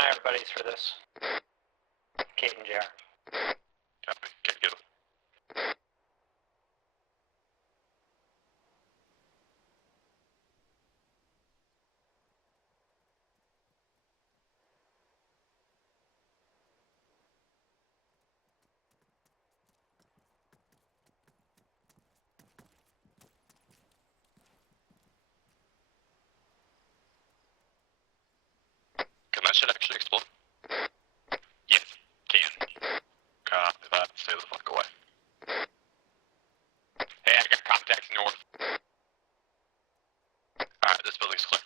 eye our buddies for this. Kate and JR. Copy. Get him. Can that shit actually explode? Yes, can. Copy that. Stay the fuck away. Hey, I got contacts north. Alright, this building's clear.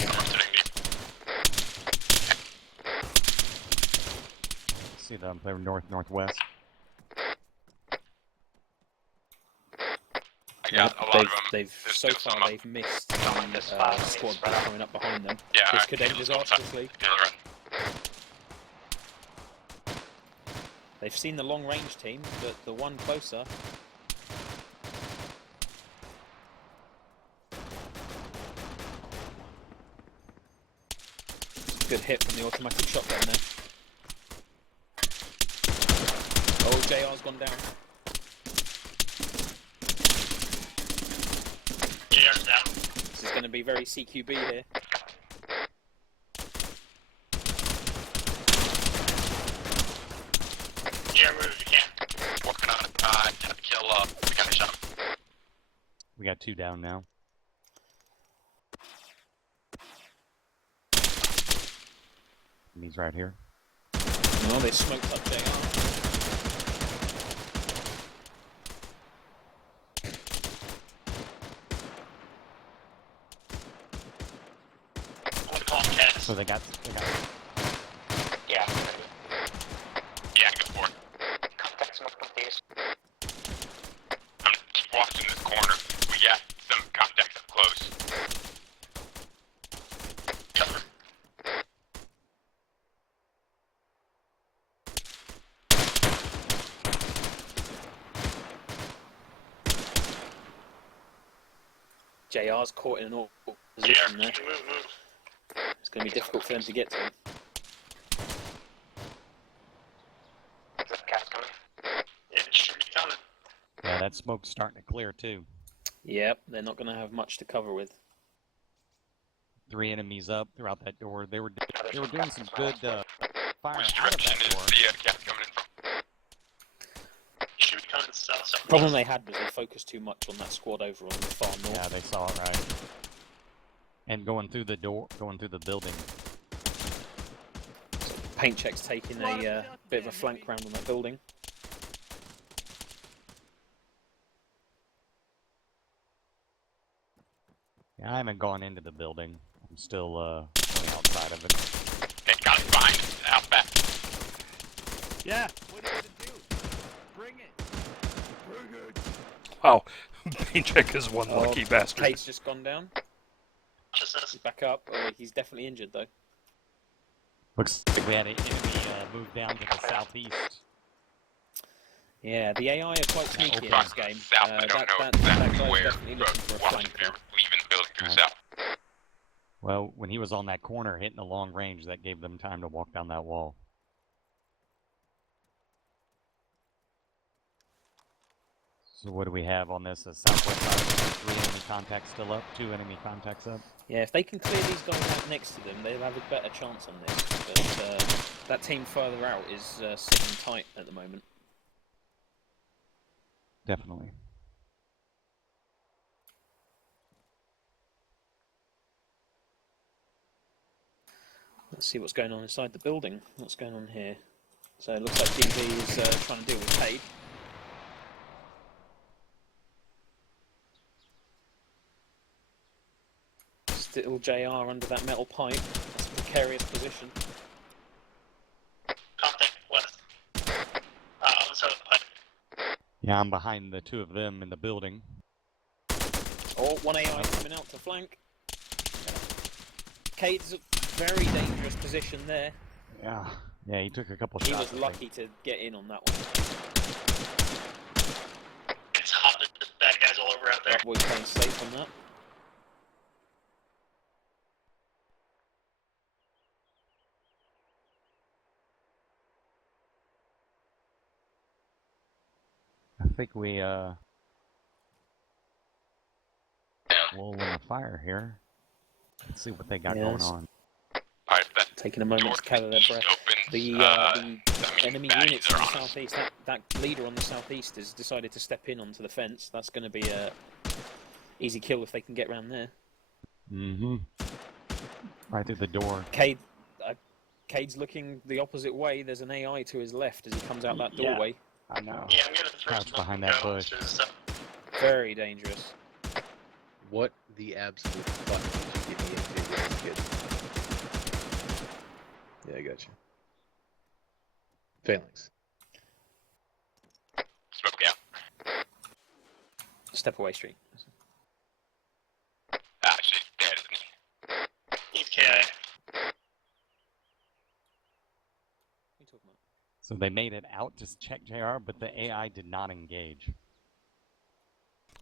I'm rotating deep. See them, they're northwest. I got a lot of them. They've There's so still far some up. they've missed Like the this far, squad spread out. coming up behind them. Yeah, This alright, could end let's go inside. disastrously. Yeah, right. They've seen the long range team, but the one closer. Good hit from the automatic shotgun there. Oh, JR's gone down. JR's down. This is going to be very CQB here. JR, move if you can. Working on it. I had to kill the guy who shot him. We got 2 down now. And he's right here. Oh, they smoked up JR. I'm gonna call him Tess. So they got Yeah. Yeah, go for it. Contact smoke with these. I'm gonna keep watching this corner. We got some contacts up close. Cover. JR's caught in an awkward JR, position there. move. It's going to be difficult for them to get to him. Is that cat coming? It should be coming. yeah, that smoke's starting to clear too. Yep, they're not going to have much to cover with. 3 enemies up throughout that door. They were doing some good fire Which out of direction that is door. the cat coming in from? Should be coming south. The problem they had was they focused too much on that squad over on the far north. Yeah, they saw it right. And going through the door, going through the building. Paint check's taking a bit of a flank round on that building. Yeah, I haven't gone into the building. I'm still on the outside of it. Hey, got it behind us, out back. Yeah, what are you gonna do? Bring it. Bring it. Wow, Paycheck is one lucky bastard. Kate's just gone down. Just this. He's back up. Oh, he's definitely injured though. Looks like we had an enemy move down to the southeast. Yeah, the AI are quite sneaky in Back this game. south, I don't know that exactly guy's where, definitely but looking for a watch flank. if you're leaving the building to the Right. south. Well, when he was on that corner hitting the long range, that gave them time to walk down that wall. So what do we have on this? A southwest side, 3 enemy contacts still up, 2 enemy contacts up. Yeah, if they can clear these guys out next to them, they'll have a better chance on this. But that team further out is sitting tight at the moment. Definitely. Let's see what's going on inside the building. What's going on here? So it looks like DV is trying to deal with Cade. Still JR under that metal pipe. That's a precarious position. Contact west. On the south pipe. Yeah, I'm behind the 2 of them in the building. Oh, one AI coming out to flank. Cade's a very dangerous position there. Yeah. Yeah, he took a couple He shots. was lucky to get in on that one. It's hot. There's bad guys all over out there. That boy's playing safe on that. think we lull in the fire here. Let's see what they got going Yes. on. Alright, that Taking a moment to gather their breath. opens, The that means enemy baddies units in are the on us. southeast, that leader on the southeast has decided to step in onto the fence. That's going to be a easy kill if they can get around there. Mm-hmm. Right through the door. Cade's looking the opposite way. There's an AI to his left as he comes out that Yeah. doorway. I know. Yeah, I'm gonna throw Crouch some behind that go bush. to the Very dangerous. What the absolute fuck did you get me into? Really good. Yeah, I got you. Phalanx. Smoke out. Step away, Street. Ah, she's dead, isn't he? He's kidding. What are you talking about? So they made it out to check JR, but the AI did not engage.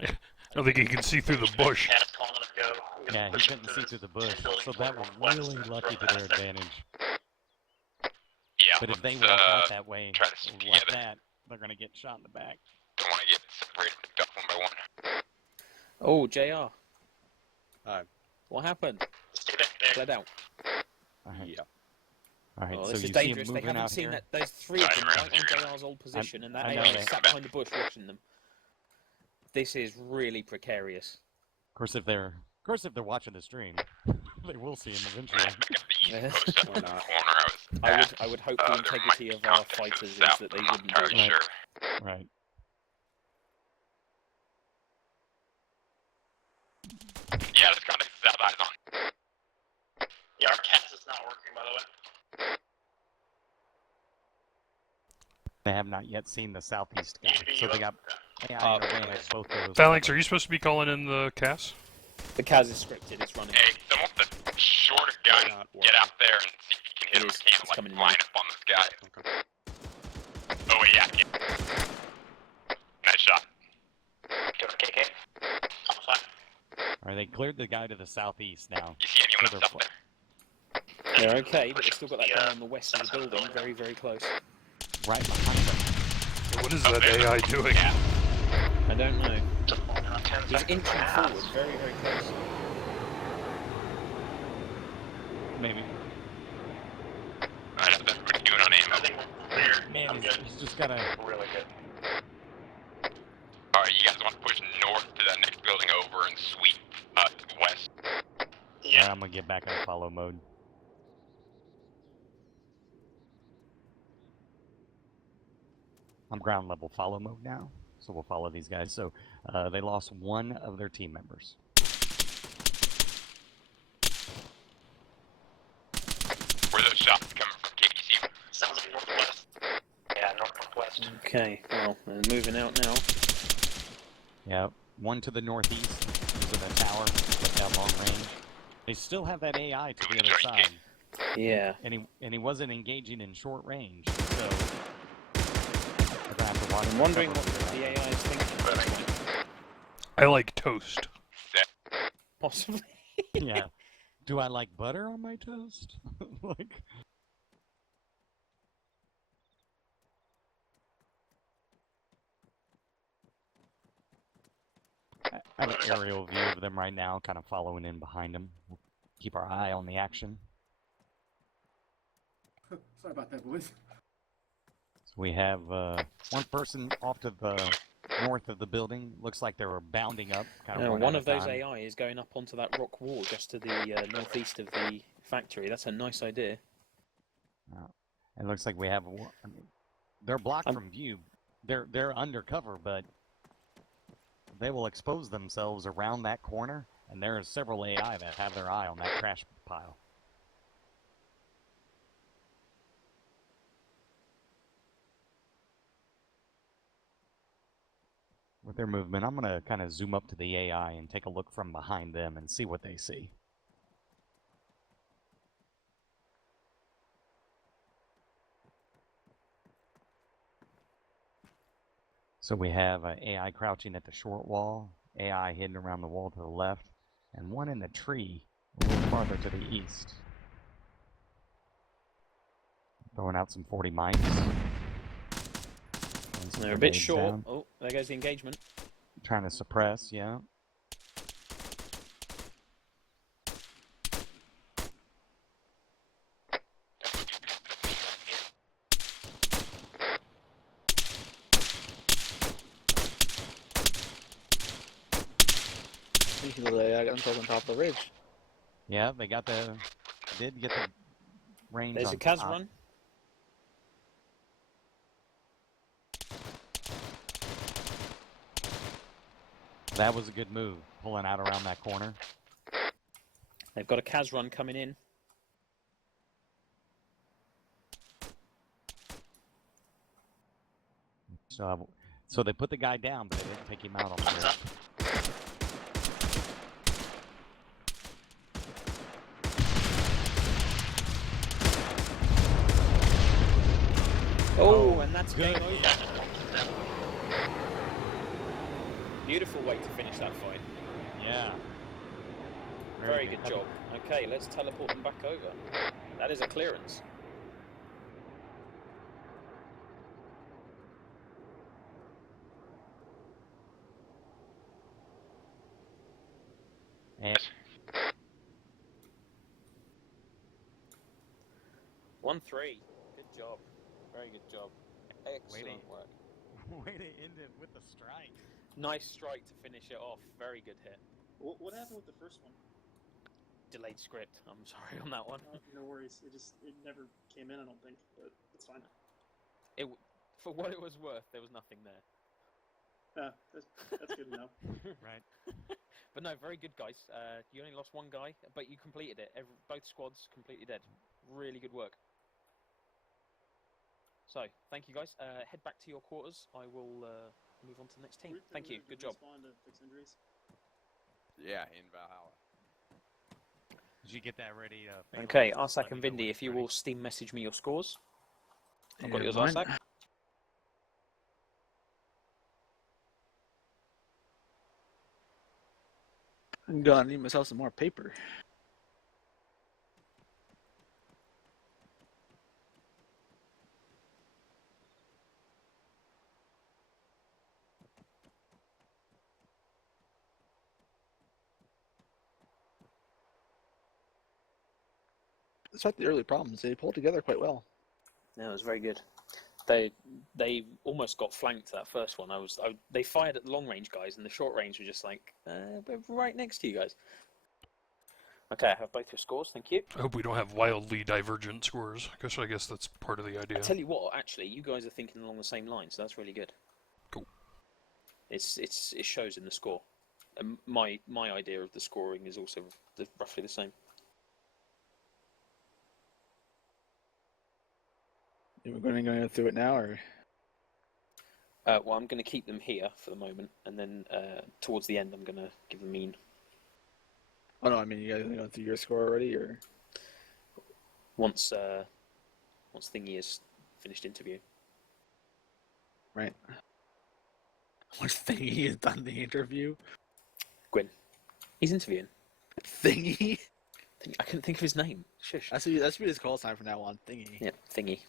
I don't think he can see through the bush. Cast calling him go. I'm gonna Yeah, he push him couldn't to see this through the bush, 10-building so that was floor really northwest lucky and to their throw that advantage. Yeah, But if they let's, walk out that way try to speed like it. that, they're gonna get shot in the back. Don't want to get separated and picked up one by one. Oh, JR. Hi. What happened? Stay back there. Fled out. Alright. Yeah. Alright, Oh, so this you is see him dangerous. They moving haven't out seen here. that. There's three of them Right, right right, on JR's old position, and that I know AI that. is sat behind the bush watching them. This is really precarious. Of course, if they're watching the stream, they will see him eventually. Back up the Yeah. east post up in the Why not? corner. I would hope the there integrity might of be our context to the fighters is south, that they I'm not wouldn't do entirely that. sure. Right. Yeah, this context is out, eyes on. Yeah, our cast is not working, by the way. They have not yet seen the southeast guy, so they got AI Oh, in a way of both those. Phalanx, covered. are you supposed to be calling in the CAS? The Kaz is scripted. It's running. Hey, someone with the shorter gun, Not get out there and see if you can hit It him is. with a can, It's like, coming in line now. up on this guy. Okay. Oh, wait, yeah. Nice shot. Go for KK. I'm fine. Alright, they cleared the guy to the southeast now. You see anyone So else they're up there? They're okay, but they've still got that guy on the west of the building, very, very close. Right behind them. What is that AI doing? Yeah. I don't know. Just falling out 10 He's seconds. inching forward, very, very close. Maybe. Alright, that's what you're doing on I ammo. think we're clear. Man, I'm he's, good. he's just gotta. Really good. Alright, you guys want to push north to that next building over and sweep west? Yeah. I'm gonna get back in follow mode. I'm ground level follow mode now, so we'll follow these guys. So they lost one of their team members. Where those shots coming from, KBC? Sounds like northwest. Yeah, northwest. Okay, well, they're moving out now. Yeah, one to the northeast, using a tower, get down long range. They still have that AI to the other side, Yeah. and he wasn't engaging in short range, so we're gonna have to watch. I'm him wondering cover what for the that. AI is thinking. I like toast. Possibly. Yeah. Do I like butter on my toast? Like. I have an aerial view of them right now, kind of following in behind them. We'll keep our eye on the action. Sorry about that, boys. So we have one person off to the north of the building. Looks like they were bounding up. Kind of One of those AI is going up onto that rock wall just to the northeast of the factory. That's a nice idea. It looks like we have. I mean, they're blocked from view. They're undercover, but they will expose themselves around that corner. And there are several AI that have their eye on that trash pile. With their movement, I'm going to kind of zoom up to the AI and take a look from behind them and see what they see. So we have AI crouching at the short wall, AI hidden around the wall to the left, and one in the tree a little farther to the east. Throwing out some 40 mics. They're a bit short. Oh, There goes the engagement. Trying to suppress, yeah. They got themselves on top of the ridge. Yeah, they got the... Did get the range There's on a Kaz top. run. That was a good move, pulling out around that corner. They've got a Kaz run coming in. So they put the guy down, but they didn't take him out on the Thumbs ridge. up. Oh, and that's good. game over. Beautiful way to finish that fight. Yeah. Very good job. Okay, let's teleport them back over. That is a clearance. And 1-3. Good job. Very good job. Excellent work. way to end it with a strike. Nice strike to finish it off. Very good hit. What happened with the first one? Delayed script. I'm sorry on that one. No worries. It never came in, I don't think, but it's fine. For what it was worth, there was nothing there. That's good to know. Right. But no, very good, guys. You only lost one guy, but you completed it. Both squads completely dead. Really good work. So, thank you, guys. Head back to your quarters. I will move on to the next team. Thank you. Good job. Respawn to fix injuries. Yeah, in Valhalla. Did you get that ready? Okay, Arsak and Vindy, if you will Steam message me your scores. I've got yours, Arsak. I'm gonna need myself some more paper. Despite the early problems, they pulled together quite well. Yeah, it was very good. They almost got flanked that first one. They fired at the long range guys, and the short range were just like, we're right next to you guys. Okay, I have both your scores. Thank you. I hope we don't have wildly divergent scores. I guess that's part of the idea. I tell you what, actually, you guys are thinking along the same lines, so that's really good. Cool. It shows in the score. And my idea of the scoring is also roughly the same. We're going to go through it now, or? Well, I'm going to keep them here for the moment, and then towards the end, I'm going to give a mean. Oh no, I mean you guys are going through your score already, or? Once Thingy has finished interview. Right. Once Thingy has done the interview. Gwyn, he's interviewing. Thingy. I couldn't think of his name. Shush. That's what his call sign from now on. Thingy. Yeah, Thingy.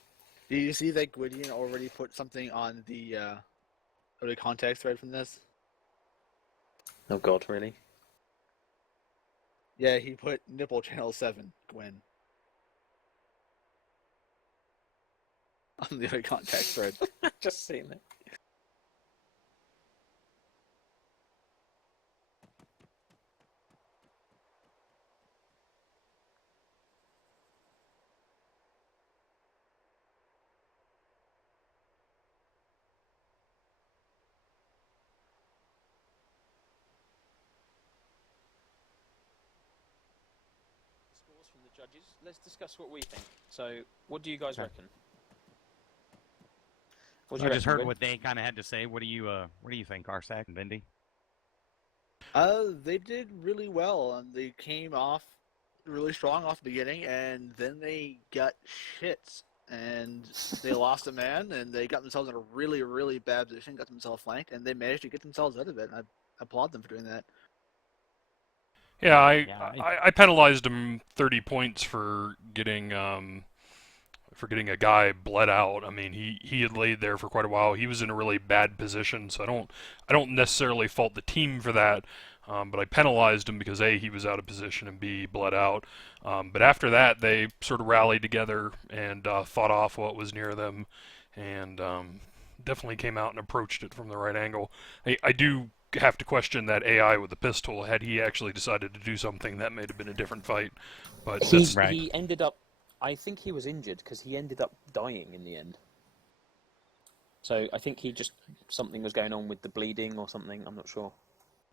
Do you see that Gwydion already put something on the contact thread from this? Oh God, really? Yeah, he put nipple channel 7, Gwyn. On the other contact thread. Just seen it. Scores from the judges. Let's discuss what we think. So, what do you guys reckon? I just heard what they kind of had to say. What do you think, Arsak and Vindy? They did really well, and they came off really strong off the beginning, and then they got shits, and they lost a man, and they got themselves in a really, really bad position, got themselves flanked, and they managed to get themselves out of it. I applaud them for doing that. Yeah, I penalized him 30 points for getting forgetting a guy bled out. I mean, he had laid there for quite a while. He was in a really bad position, so I don't necessarily fault the team for that. But I penalized him because A, he was out of position, and B, bled out. But after that, they sort of rallied together and fought off what was near them, and definitely came out and approached it from the right angle. I do have to question that AI with the pistol. Had he actually decided to do something, that may have been a different fight. But that's Right. He ended up. I think he was injured because he ended up dying in the end. So I think something was going on with the bleeding or something. I'm not sure.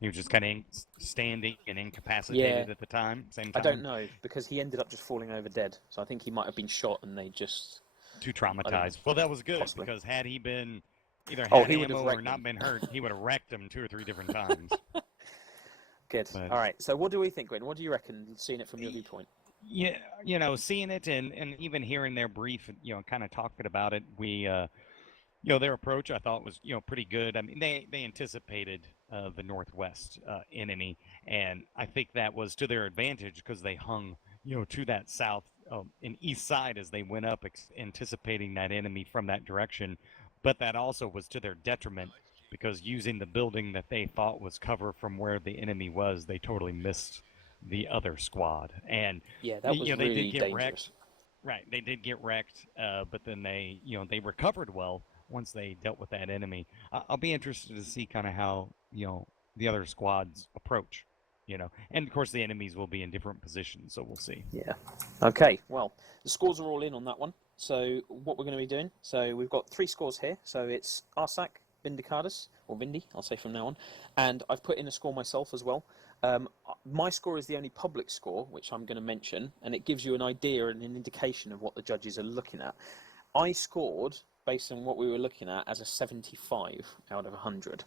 He was just kind of standing and incapacitated at the time. Same time. I don't know because he ended up just falling over dead. So I think he might have been shot and they just Too traumatized. Well, that was good Possibly. because had he been either Oh, had he would have ammo or wrecked not him. been hurt, he would have wrecked him 2 or 3 different times. Good. But- All right. So what do we think, Gwen? What do you reckon? Seeing it from your viewpoint. Yeah, seeing it and even hearing their brief, kind of talking about it, we, their approach I thought was, pretty good. I mean, they anticipated the Northwest enemy, and I think that was to their advantage because they hung, to that south and east side as they went up, anticipating that enemy from that direction. But that also was to their detriment because using the building that they thought was cover from where the enemy was, they totally missed the other squad. And Yeah, that was they really did get dangerous. wrecked. Right, they did get wrecked, but then they recovered well once they dealt with that enemy. I'll be interested to see kind of how the other squads approach, and of course the enemies will be in different positions, so we'll see. Yeah. Okay. Well, the scores are all in on that one. So what we're going to be doing? So we've got 3 scores here. So it's Arsak, Vindicatus, or Vindy, I'll say from now on, and I've put in a score myself as well. My score is the only public score, which I'm going to mention, and it gives you an idea and an indication of what the judges are looking at. I scored, based on what we were looking at, as a 75 out of 100.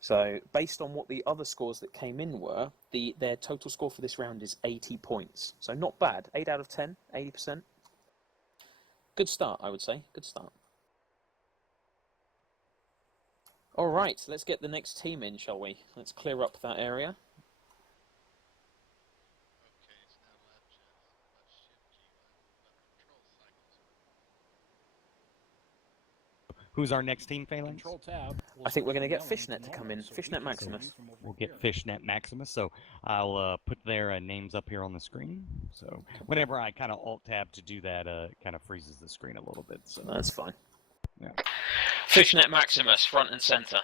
So based on what the other scores that came in were, their total score for this round is 80 points. So not bad. 8 out of 10, 80%. Good start, I would say. Good start. All right, let's get the next team in, shall we? Let's clear up that area. Who's our next team, Phalanx? I think we're going to get Fishnet to come in. Fishnet Maximus. We'll get Fishnet Maximus. So I'll put their names up here on the screen. So whenever I kind of alt-tab to do that, it kind of freezes the screen a little bit. So That's fine. Yeah. Fishnet Maximus, front and center.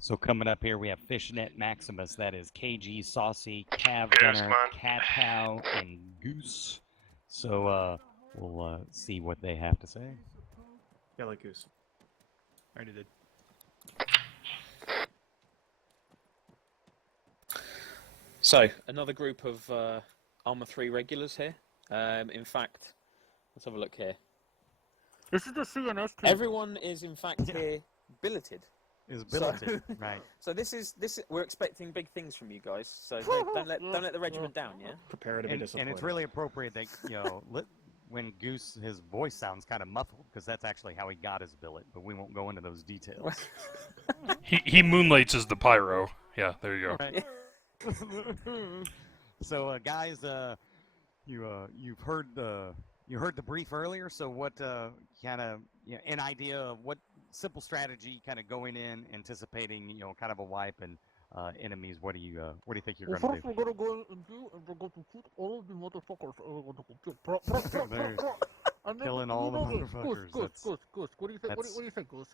So coming up here, we have Fishnet Maximus. That is KG, Saucy, Cav Yes, Gunner, man. Cat Cow, and Goose. So we'll see what they have to say. Yeah, like Goose. Already did. So, another group of Armour 3 regulars here. In fact, let's have a look here. This is the CNS team. Everyone is, in fact, here billeted. Is billeted, right? So this is we're expecting big things from you guys. So don't let the regiment down, yeah. Prepare to be disappointed. And it's really appropriate that when Goose, his voice sounds kind of muffled because that's actually how he got his billet. But we won't go into those details. he moonlights as the pyro. Yeah, there you go. Right. So guys, you've heard the brief earlier. So what kind of an idea of what simple strategy kind of going in, anticipating kind of a wipe and enemies. What do you think you're going to do? We're gonna go and we're going to shoot all of the motherfuckers. Killing all the motherfuckers. Goose. What do you think? What do you think, Goose?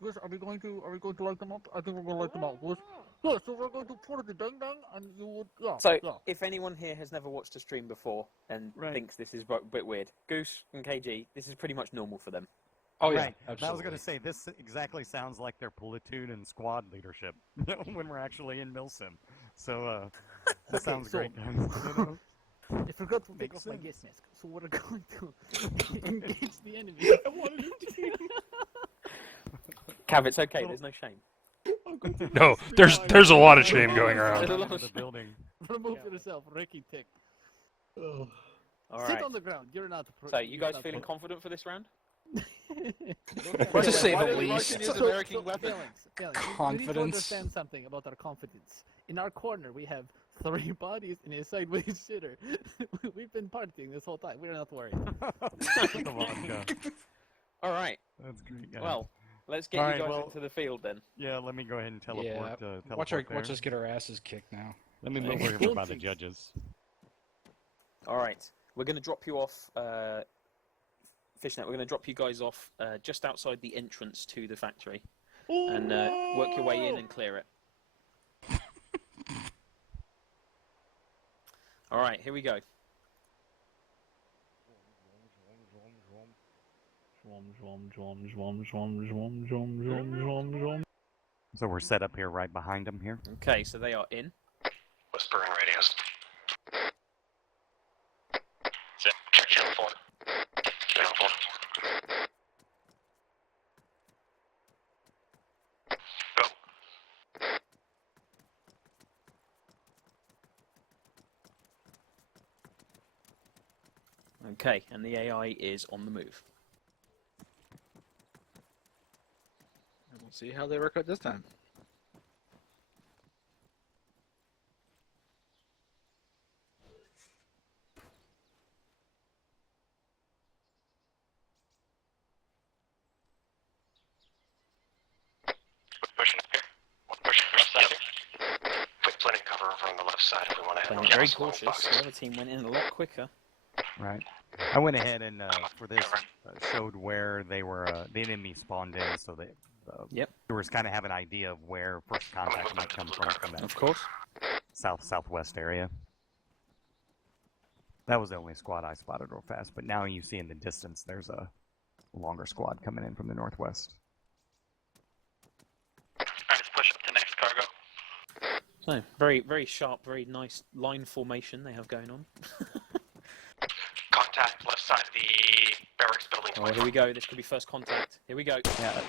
Goose, are we going to light them up? I think we're going to light them up, Goose. Yeah, so we're going to put the ding dang, and you would If anyone here has never watched a stream before and Right. thinks this is a bit weird, Goose and KG, this is pretty much normal for them. Oh yeah, Right. absolutely. I was going to say this exactly sounds like their platoon and squad leadership when we're actually in Milsim. So that sounds great, guys. I forgot to take Makes off my sense. gas mask, so we're going to engage the enemy. I wanted to. Cav, it's okay. There's no shame. No, there's a lot of shame going around. There's a lot of the building. Remove yourself, Ricky Tick. All Sit right. on the ground. You're not. So you guys feeling confident for this round? To say the least. Phalanx, you need to Confidence. understand something about our confidence. In our corner, we have 3 bodies in a sideways shitter. We've been partying this whole time. We're not worried. The vodka. All right. That's great, guys. Well, let's get All you right, guys well- into the field then. Yeah, let me go ahead and teleport. Yeah. Teleport Watch us there. get our asses kicked now. Let me move over here by the judges. All right. We're going to drop you off, Fishnet. We're going to drop you guys off just outside the entrance to the factory, and work your way in and clear it. All right. Here we go. So we're set up here right behind them here. Okay. So they are in. Whispering radios. Check channel 4. Channel 4. Go. Okay, and the AI is on the move. And we'll see how they work out this time. Pushing up here. Pushing left side here. Put plenty of cover over on the left side if we want to Playing handle very gas along cautious. boxes. The other team went in a lot quicker. Right. I went ahead and for this showed where they were. The enemy spawned in, so they. Yep. Viewers kind of have an idea of where first contact might come from that Of course. southwest area. That was the only squad I spotted real fast, but now you see in the distance there's a longer squad coming in from the northwest. Alright, let's push up to next cargo. So very, very sharp, very nice line formation they have going on. Contact left side of the barracks building. Oh, here we go. This could be first contact. Here we go. Yeah.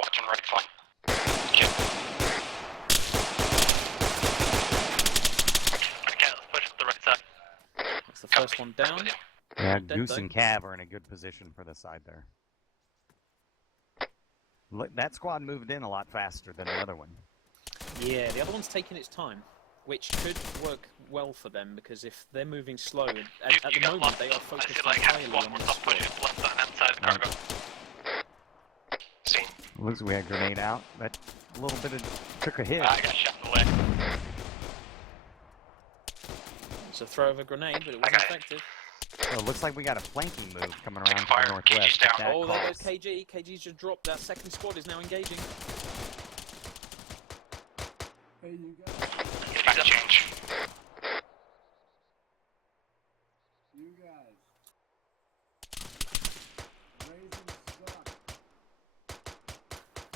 Watching right flank. Okay. Okay, let's push up the right side. That's the first one down. Yeah, Dead Goose though. and Cav are in a good position for the side there. Look, that squad moved in a lot faster than the other one. Yeah, the other one's taking its time, which could work well for them because if they're moving slow, at the got moment lots they are of- I focused see like half entirely squad on more the stuff squad. pushing left on that side of the cargo. Seen. Looks like we had a grenade out. That a little bit of took a hit. I got shot in the leg. It's a throw of a grenade, but it I wasn't got it. effective. So it looks like we got a flanking move coming around Taking to fire. the northwest. KG's down. That Oh, there goes costs. KG. KG's just dropped. That second squad is now engaging. Back to change.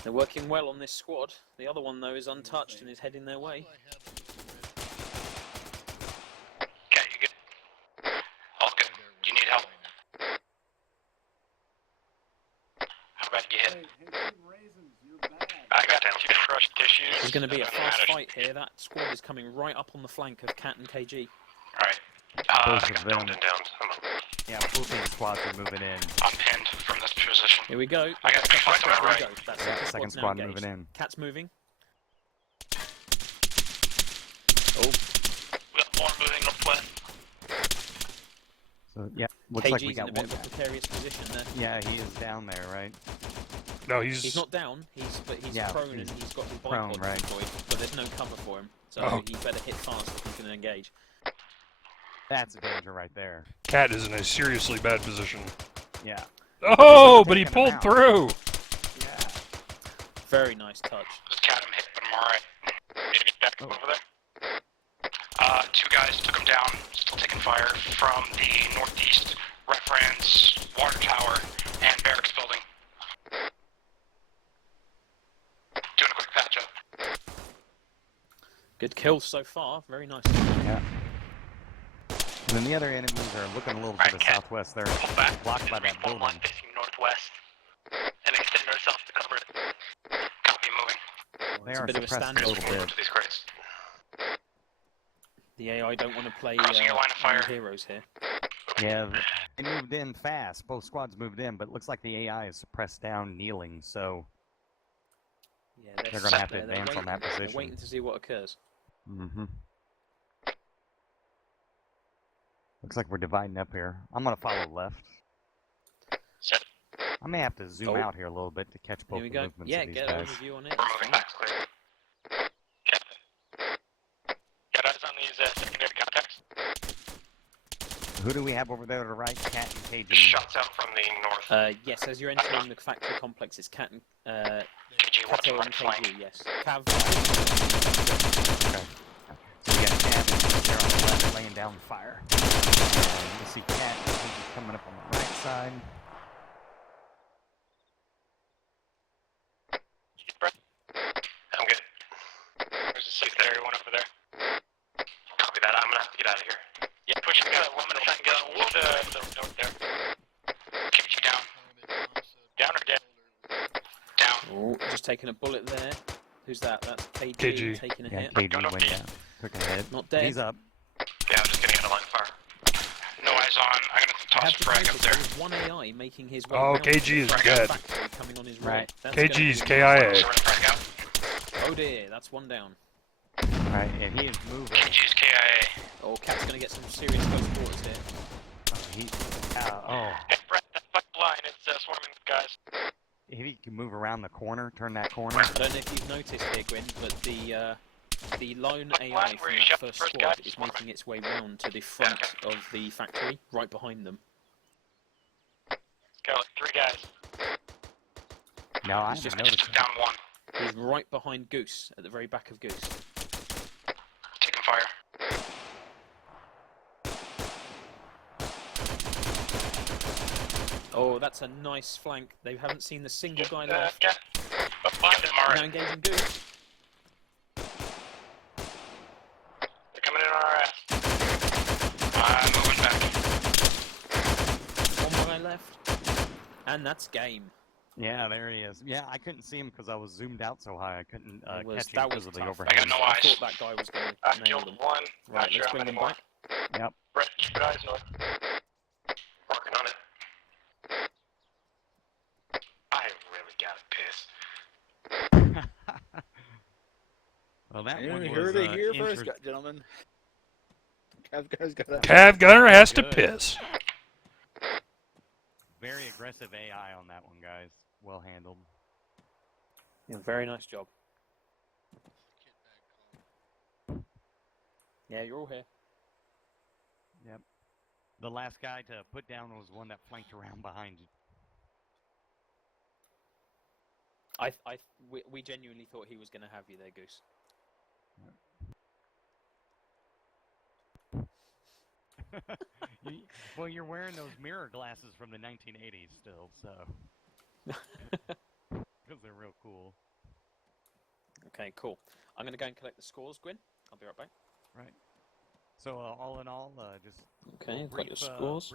They're working well on this squad. The other one, though, is untouched and is heading their way. Okay, you good? All good. Do you need help? How bad you hit? I got down. You crushed tissues. There's going to be a fast fight here. That squad is coming right up on the flank of Cat and KG. Alright. Both I of got them. domed and down. Yeah, both these squads are moving in. I'm pinned from this position. Here we go. I got Second fight to my squad, right. here we go. That Yeah, second second squad's now squad engaged. moving in. Cat's moving. Oh, We got more moving northwest. So yeah, looks KG's like we in got a bit one. of a precarious position there. Yeah, he is down there, right? No, he's. He's not down. He's Yeah, prone and he's he's got his prone, bipod right. deployed, but there's no cover for him. So Oh. he better hit fast if he's going to engage. That's a danger right there. Cat is in a seriously bad position. Yeah. Oh, but he Taking him pulled out. through. Yeah. Very nice touch. Just cat him hit, but I'm alright. Need to get back over there. Two guys took him down. Still taking fire from the northeast reference water tower and barracks building. Doing a quick patch up. Good kills so far. Very nice. Yeah. And then the other enemies are looking a little to the Right, Cat. southwest. They're Pull back. blocked by that Reform building. line facing northwest. And extend ourselves to cover it. Copy moving. They It's a are bit of a suppressed a standoff. little Over bit. to these crates. The AI don't want to play Crossing your line of fire. heroes here. Yeah, they moved in fast. Both squads moved in, but it looks like the AI is suppressed down, kneeling. So Yeah, They're going to have to they're advance on that They're position. waiting to see what occurs. Mm-hmm. Looks like we're dividing up here. I'm going to follow left. Set. I may have to zoom Oh. out here a little bit to catch both Here we the go. movements Yeah, of these get guys. an overview on it. We're It's moving fine. back clear. Captain. Got eyes on these secondary contacts. Who do we have over there to the right? Cat and KG? Shots out from the north. Yes, as you're entering the factory complex, it's Cat and KG watching Kato right and flank. KG. Yes, Cav. Okay. So we got Cat there on the left laying down fire. You see Cat coming up on the right side. Deep breath. I'm good. There's a secondary one over there. Copy that. I'm gonna have to get out of here. Yeah, push. I'm gonna try and get on the north there. KG down. Down or dead? Down. Oh, just taking a bullet there. Who's that? That's KG, KG. taking a Yeah, hit. KG went down. Took a hit. Not dead. He's up. Yeah, I'm just getting out of line of fire. No eyes on. I'm gonna I toss have a just frag up noticed there. there was one AI making his way Oh, round to KG the is frag dead. factory coming on his Right. right. That's gonna KG's be- KIA. Surrender frag out. Oh dear, that's one down. Right, and he is moving. KG's KIA. Oh, Cat's gonna get some serious close quarters here. Oh, Hey, Brett, that fucking line. It's swarming guys. if he can move around the corner, turn that corner. I don't know if you've noticed here, Gwyn, but the lone AI line from where you that shot first the first squad guy? is making its way round to the front of the factory, right behind them. Got like 3 guys. No, I He's haven't I just noticed. took down one. He's right behind Goose, at the very back of Goose. Taking fire. Oh, that's a nice flank. They haven't seen the single guy left. Yeah. Behind them, Now alright. engaging Goose. They're coming in on our ass. I'm moving back. One more guy left. And that's game. Yeah, there he is. Yeah, I couldn't see him because I was zoomed out so high. I couldn't That was catch him because of the tough. overhead. I got no I eyes. thought that guy was going I to nail killed them. one. Right, Not sure let's how bring many them more. back. Yep. Brett, keep your eyes north. Working on it. I really gotta piss. Well, that You one was heard it here first, interest- gentlemen. Cav guy's got a Cav Gunner has to Good. piss. Very aggressive AI on that one, guys. Well handled. Yeah, very nice job. Yeah, you're all here. Yep. The last guy to put down was one that flanked around behind you. We genuinely thought he was going to have you there, Goose. Well, you're wearing those mirror glasses from the 1980s still, so. Because they're real cool. Okay, cool. I'm going to go and collect the scores, Gwyn. I'll be right back. Right. So, all in all, just Okay, I've got your brief, scores.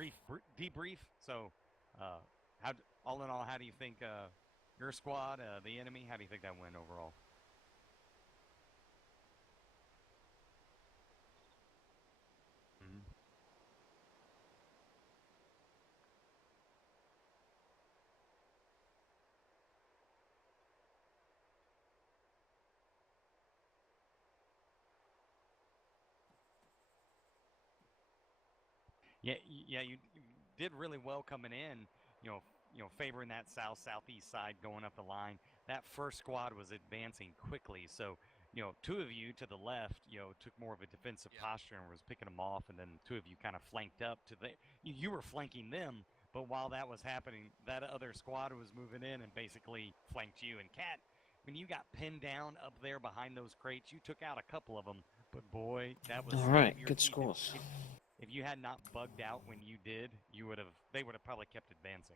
debrief. So, all in all, how do you think your squad, the enemy, how do you think that went overall? Mhm. Yeah, you did really well coming in. Favoring that southeast side going up the line. That first squad was advancing quickly, so two of you to the left, took more of a defensive posture and was picking them off, and then two of you kind of flanked up to the. You were flanking them, but while that was happening, that other squad was moving in and basically flanked you. And Cat, when you got pinned down up there behind those crates, you took out a couple of them, but boy, that was. All right, your good teeth. scores. If you had not bugged out when you did, they would have probably kept advancing.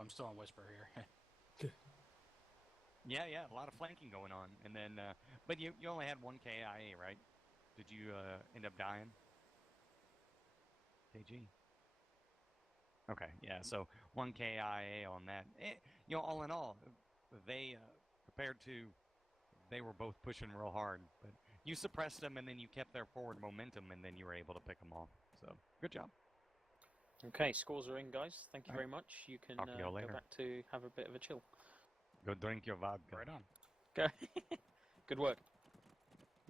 I'm still on Whisper here. Yeah, a lot of flanking going on, and then, but you only had one KIA, right? Did you end up dying? KG. Okay, yeah. So one KIA on that. All in all, they compared to, they were both pushing real hard, but you suppressed them, and then you kept their forward momentum, and then you were able to pick them off. So good job. Okay, scores are in, guys. Thank you All very much. You can Talk to y'all go later. back to have a bit of a chill. Go drink your vodka. Right on. Okay. Good work.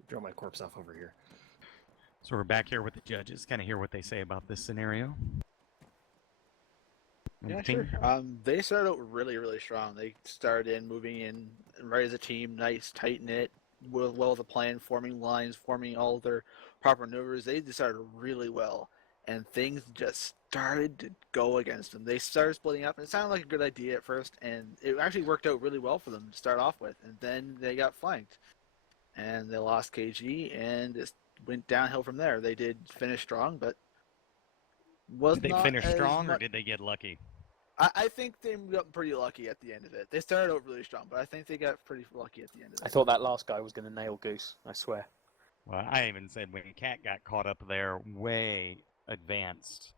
Throw my corpse off over here. So we're back here with the judges, kind of hear what they say about this scenario. And Yeah, the team? sure. They started out really, really strong. They started in moving in right as a team, nice, tight knit, well with a plan, forming lines, forming all of their proper maneuvers. They just started really well, and things just started to go against them. They started splitting up, and it sounded like a good idea at first, and it actually worked out really well for them to start off with. And then they got flanked, and they lost KG, and it went downhill from there. They did finish strong, but Did they finish strong, or did they get lucky? I think they got pretty lucky at the end of it. They started out really strong, but I think they got pretty lucky at the end of it. I thought that last guy was going to nail Goose. I swear. Well, I even said when Cat got caught up there way advanced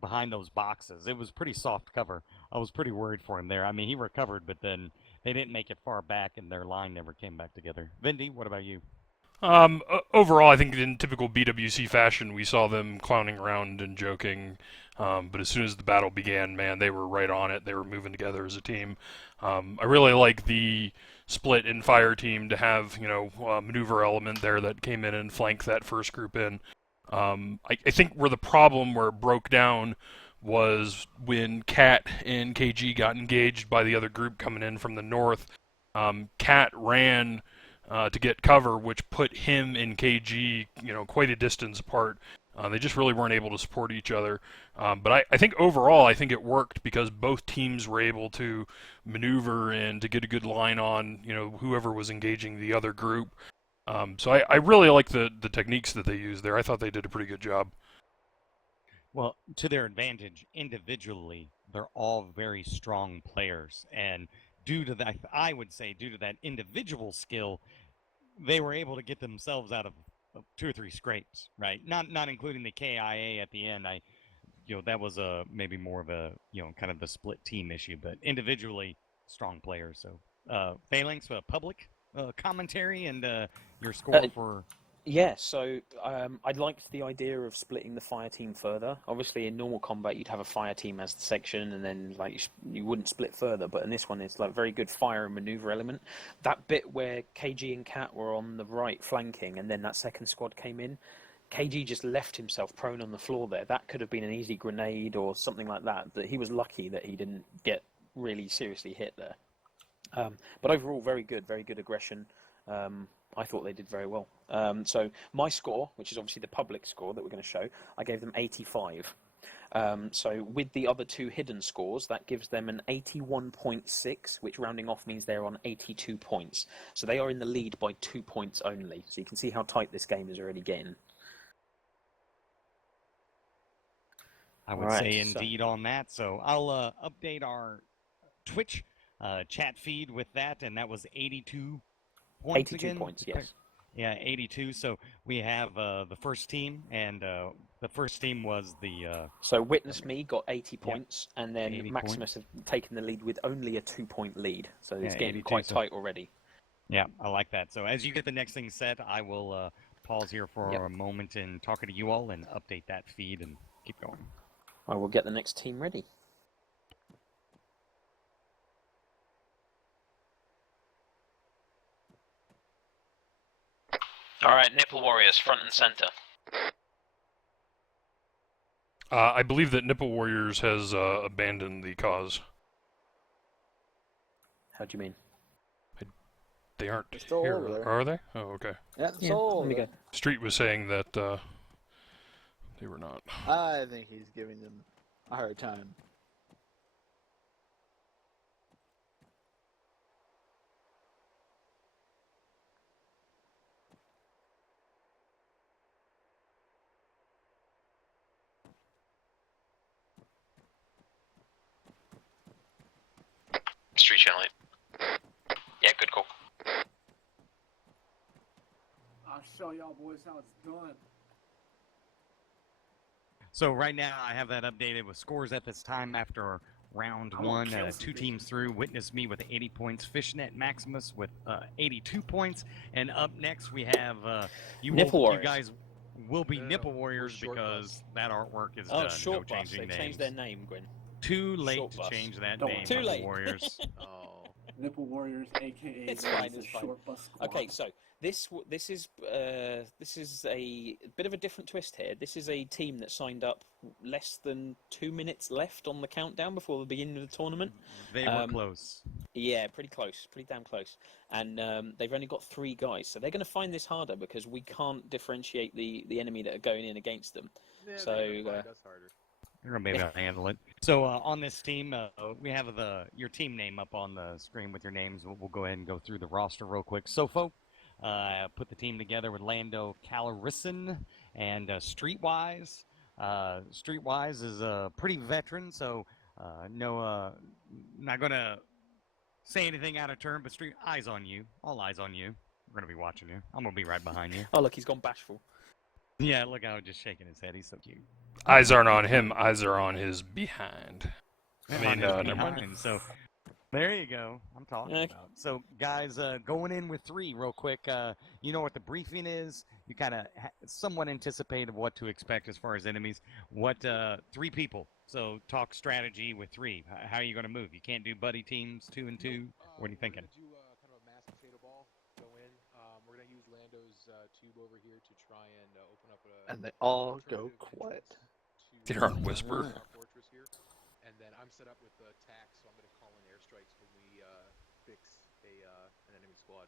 behind those boxes, it was pretty soft cover. I was pretty worried for him there. I mean, he recovered, but then they didn't make it far back, and their line never came back together. Vindy, what about you? Overall, I think in typical BWC fashion, we saw them clowning around and joking. But as soon as the battle began, man, they were right on it. They were moving together as a team. I really like the split in Fireteam to have, a maneuver element there that came in and flanked that first group in. I think where it broke down was when Cat and KG got engaged by the other group coming in from the north. Cat ran to get cover, which put him and KG, quite a distance apart. They just really weren't able to support each other. But I think overall, I think it worked because both teams were able to maneuver and to get a good line on, whoever was engaging the other group. So I really like the techniques that they used there. I thought they did a pretty good job. Well, to their advantage, individually, they're all very strong players. And due to that, I would say due to that individual skill, they were able to get themselves out of 2 or 3 scrapes, right? Not including the KIA at the end. That was maybe more of a kind of the split team issue, but individually strong players. So, Phalanx, public commentary and your score for. Yeah, so I liked the idea of splitting the fire team further. Obviously, in normal combat, you'd have a fire team as the section, and then you wouldn't split further. But in this one, it's like very good fire and maneuver element. That bit where KG and Cat were on the right flanking, and then that second squad came in, KG just left himself prone on the floor there. That could have been an easy grenade or something like that. But he was lucky that he didn't get really seriously hit there. But overall, very good aggression. I thought they did very well. So my score, which is obviously the public score that we're going to show, I gave them 85. So with the other 2 hidden scores, that gives them an 81.6, which rounding off means they're on 82 points. So they are in the lead by 2 points only. So you can see how tight this game is already getting. I would say indeed on that. So I'll update our Twitch chat feed with that, and that was 82 points 82 again? points, yes. Yeah, 82. So we have the first team, and the first team was the... So Witness Me got 80 points, and then 80 Maximus have taken the lead with only a 2-point lead. So it's getting 82, quite tight already. Yeah, I like that. So as you get the next thing set, I will pause here for a moment and talking to you all and update that feed and keep going. I will get the next team ready. Alright, Nipple Warriors, front and center. I believe that Nipple Warriors has abandoned the cause. How do you mean? They aren't still here, over there. are they? Oh, okay. Yeah, it's all let me go. Street was saying that they were not. I think he's giving them a hard time. Street channel 8. Yeah, good call. I'll show y'all boys how it's done. So right now I have that updated with scores at this time after round 1. 2 teams through. Witness Me with 80 points. Fishnet Maximus with 82 points. And up next we have you guys will be Nipple Warriors because that artwork is done. Short no Bus. changing They names. changed their name, Gwyn. Too late Short to Bus. change that No, name. too Nipple late. Warriors. Oh. Nipple Warriors, aka It's the fine, it's fine. Short Bus Squad. Okay, so this is a bit of a different twist here. This is a team that signed up less than 2 minutes left on the countdown before the beginning of the tournament. They were close. Yeah, pretty close, pretty damn close. And they've only got 3 guys, so they're going to find this harder because we can't differentiate the enemy that are going in against them. Yeah, So they're gonna find us harder. They're gonna be able to handle it. So on this team, we have your team name up on the screen with your names. We'll go ahead and go through the roster real quick. Sofo put the team together with Lando Calrissian and Streetwise. Streetwise is a pretty veteran, so not gonna say anything out of turn. But eyes on you, all eyes on you. We're gonna be watching you. I'm gonna be right behind you. Oh, look, he's gone bashful. Yeah, look how just shaking his head. He's so cute. Eyes aren't on him. Eyes are on his behind. I mean, never mind. So there you go. I'm talking about. So guys, going in with 3 real quick. You know what the briefing is. You kind of somewhat anticipate of what to expect as far as enemies. What 3 people. So talk strategy with 3. How are you going to move? You can't do buddy teams 2 and 2. What are you thinking? We're gonna do kind of a mass potato ball. Go in. We're gonna use Lando's tube over here to try and open up a. And they all go quiet. They're on whisper. Fortress here, and then I'm set up with the tac, so I'm gonna call in airstrikes when we fix an enemy squad.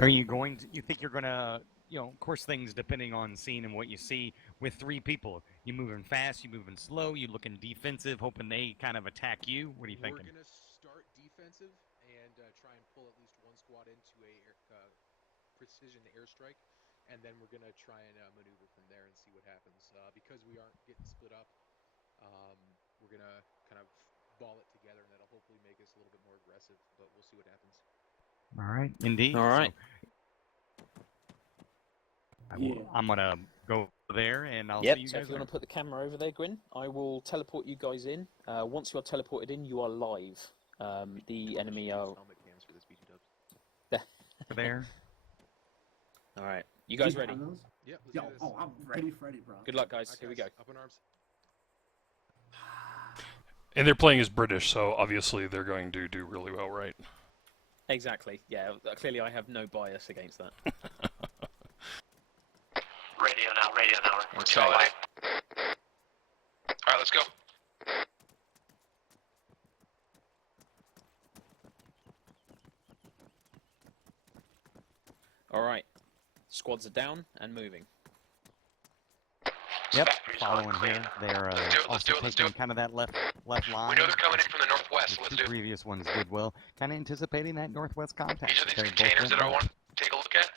Are you going to? You think you're gonna? Of course, things depending on scene and what you see. With 3 people, you moving fast, you moving slow, you looking defensive, hoping they kind of attack you. What are you thinking? We're gonna start defensive and try and pull at least one squad into a precision airstrike, and then we're gonna try and maneuver from there and see what happens. Because we aren't getting split up, we're gonna kind of ball it together, and that'll hopefully make us a little bit more aggressive. But we'll see what happens. All right, indeed. All right. So, I'm gonna go there, and I'll Yep, see you so guys if you want to put the camera over there, Gwyn, I will teleport you guys in. Once you are teleported in, you are live. The enemy are... Helmet cams for this BG dubs. there. All right, you guys ready? Yep. Let's Yo, do this. oh, I'm ready, Freddy, bro. Good luck, guys. Alright, Here we go. Up in arms. And they're playing as British, so obviously they're going to do really well, right? Exactly. Yeah, clearly I have no bias against that. Radio now. Let's go. go. Alright, let's go. All right, squads are down and moving. Yep, following here. They're Let's do it. taking kind of that left line. We know they're coming in from the northwest. The Let's 2 do it. previous ones did well. Kind of anticipating that northwest contact. These are these They both containers went that I well. want to take a look at.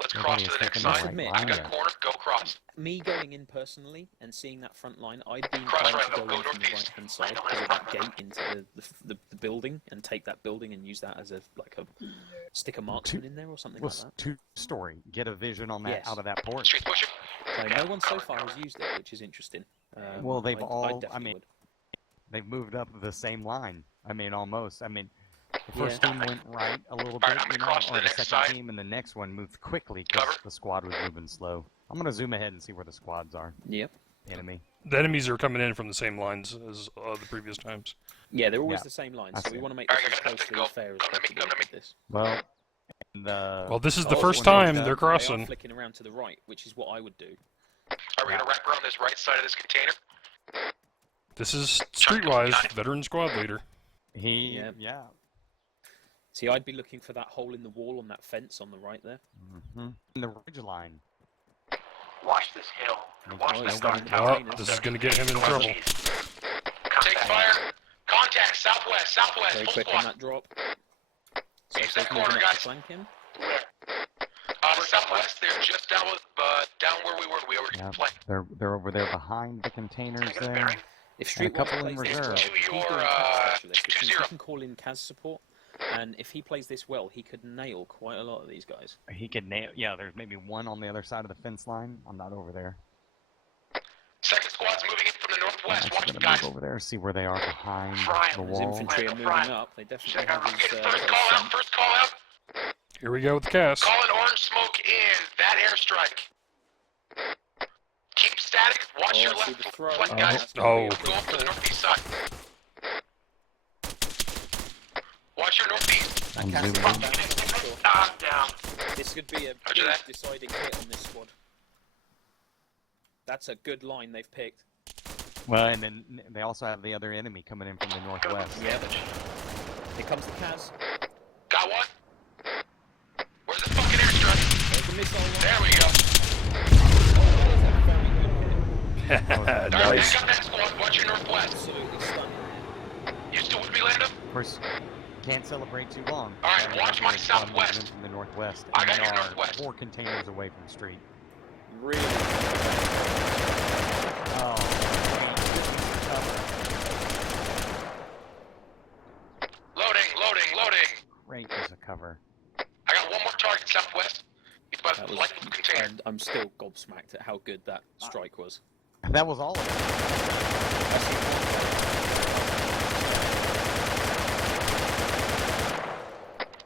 Let's Everybody cross to is the next taking the side. right Admit, I line got there. corner. Go cross. Me going in personally and seeing that front line, I'd be Cross inclined right, to go go in from the northeast. right-hand side because of that gate into the building and take that building and use that as a stick a marksman in there or something like that. 2-story. Get a vision on that Yes. out of that port. Streets pushing. So no one so far has used it, which is interesting. Well, they've I all. definitely would. They've moved up the same line. I mean, almost. I mean, the first team went right a little bit, Alright, I'm gonna you know, cross to or the the next second side. team, and the next one moved quickly because Cover. the squad was moving slow. I'm gonna zoom ahead and see where the squads are. Yep. Enemy. The enemies are coming in from the same lines as the previous times. Yeah, they're always Yeah. the same line, I so we see. want to make this Alright, as I got close to nothing. fair as Come to me, possible come to me. with this. Well, and Well, this is the oh, first one time moved they're up. They are crossing. flicking around to the right, which is what I would do. Are we gonna wrap around this right side of this container? This is Streetwise, veteran squad leader. Yeah. See, I'd be looking for that hole in the wall on that fence on the right there. Mm-hmm. And the ridge line. Watch this hill. Watch Oh, this yeah, dark one tower. container. This is going to get him in trouble. Take fire. Contact. Southwest. Very Full quick on squad. that drop. So Use if that they can corner, moving up to guys. flank him. Southwest. They're just down where we were. We already Yeah. played. They're over there behind the containers Take a there. bearing. If And a Streetwise couple in plays this reserve. well, To if he's your, doing attack specialist, which 2-0. means he can call in Kaz support, and if he plays this well, he could nail quite a lot of these guys. He could nail. Yeah, there's maybe one on the other side of the fence line. I'm not over there. Second squad's moving in from the I'm northwest. actually Watch gonna them, guys. move over there, see where they are behind Fry 'em. the His wall. infantry are moving Front. up. They definitely Check out. have his First call out. First call out. Here we go with the cast. Call an orange smoke in. That airstrike. Keep static. Watch your I see left the throw. flank, Oh. guys. Oh. Go up to the northeast side. Watch That I'm Cas is zooming in. down, I'm sure. Down. This could be a big deciding hit on this squad. That's a good line they've picked. Well, and then they also have the other enemy coming in from the northwest. Yep. Here comes the Cas. Got one. Where's the fucking airstrike? There's the missile line. There we go. That was a very good hit. Alright, Nice. I got that squad. Watch your northwest. Absolutely stunning. You still with me, Lando? Of course, can't celebrate too long. All right, We watch got my the squad moving southwest. in from the northwest. I And got they your are northwest. 4 containers away from the street. Really. Oh, Loading. great piece of cover. I got one more target southwest. He's by That the was, light blue container. and I'm still gobsmacked at how good that strike was. That was all of it.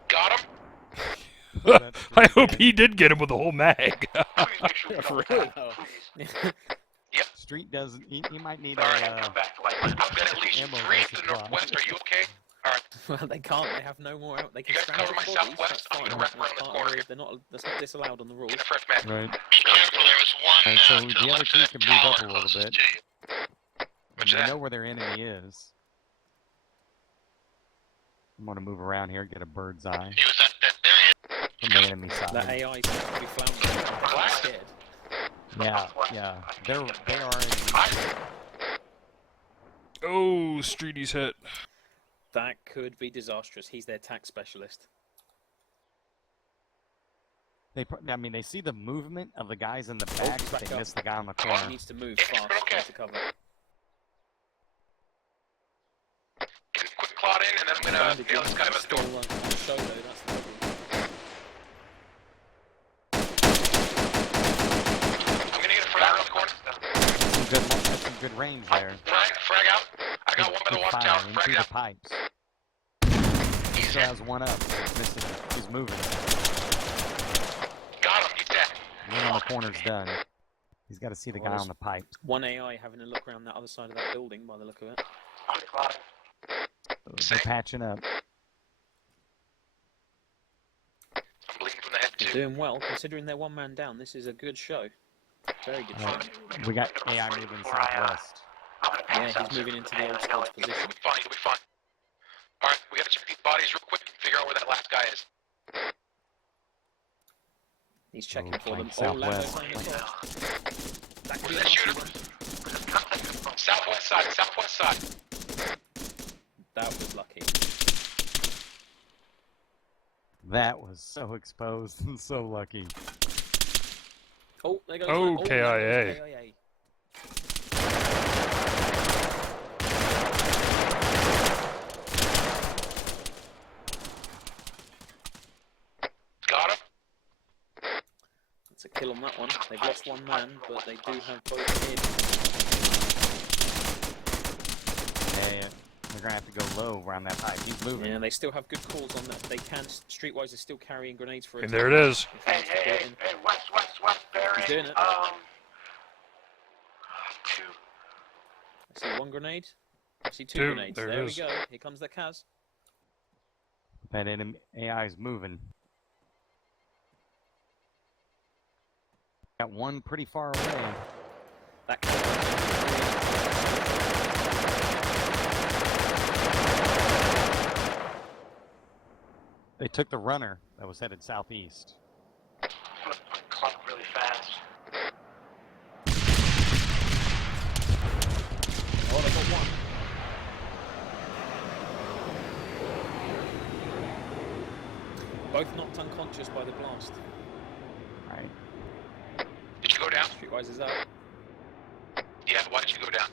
Got him. I hope he did get him with the whole mag. Please make sure we don't Really? die, please. Street doesn't. He might need All right, a. come back to life. I've got at least Ammo 3 versus to the fly. northwest. Are you okay? Alright. Well, they can't. They have no more out. They can You guys scramble cover my bodies. southwest? That's I'm gonna fine. wrap around That's the part corner. of- They're not. That's not disallowed on the rules. Get a fresh mag. Right. Be careful, there was one Alright, so to the the other left two of can the move tower up a little closest bit. to you. What's They that? know where their enemy is. I'm gonna move around here, get a bird's eye He was at that area. from the enemy That side. AI seems to be floundering. I'm scared. Yeah. They are in. Oh, Streety's hit. That could be disastrous. He's their tax specialist. I mean, they see the movement of the guys in the back, he's but back they up. miss the guy on the He corner. needs to move Yeah, fast okay. into cover. Get a quick clot in, and then I'm gonna Landed nail this guy by the still door. on solo. That's the problem. I'm gonna get a frag around the corner. That's some good range there. Frag out. I got one by the Good water fire tower. in Frag through it the out. pipes. He He's still hit. has one up. He's missing. He's moving. Got him. He's dead. One on the corner's done. He's got to see the guy on the pipe. One AI having a look around that other side of that building by the look of it. They're patching up. I'm bleeding from the head They're too. doing well, considering they're one man down. This is a good show. Very good show. We got AI moving southwest. Yeah, he's moving into the old squad's position. You'll be fine. You'll be fine. All right, we gotta check these bodies real quick and figure out where that last guy is. He's checking Oh, for them. flank Oh, Lando southwest. playing assault. That could be Where's that a shooter? nasty one. Southwest side. Southwest side. That was lucky. That was so exposed and so lucky. Oh, there goes. Oh, there KIA. goes KIA. Got him. That's a kill on that one. They've lost one man, but they do have both in. Yeah, they're gonna have to go low around that pipe. He's moving. Yeah, they still have good calls on that. They can. Streetwise is still carrying grenades for it. And there it is. Hey, west, bearing. He's doing it. Two. I see one grenade. I see two Two, grenades. there it There we is. go. Here comes the Kaz. That enemy AI is moving. Got one pretty far away. That They took the runner that was headed southeast. Flip my clock really fast. Oh, they got one. Both knocked unconscious by the blast. Right. Did you go down? Streetwise is out. Yeah. Why did you go down?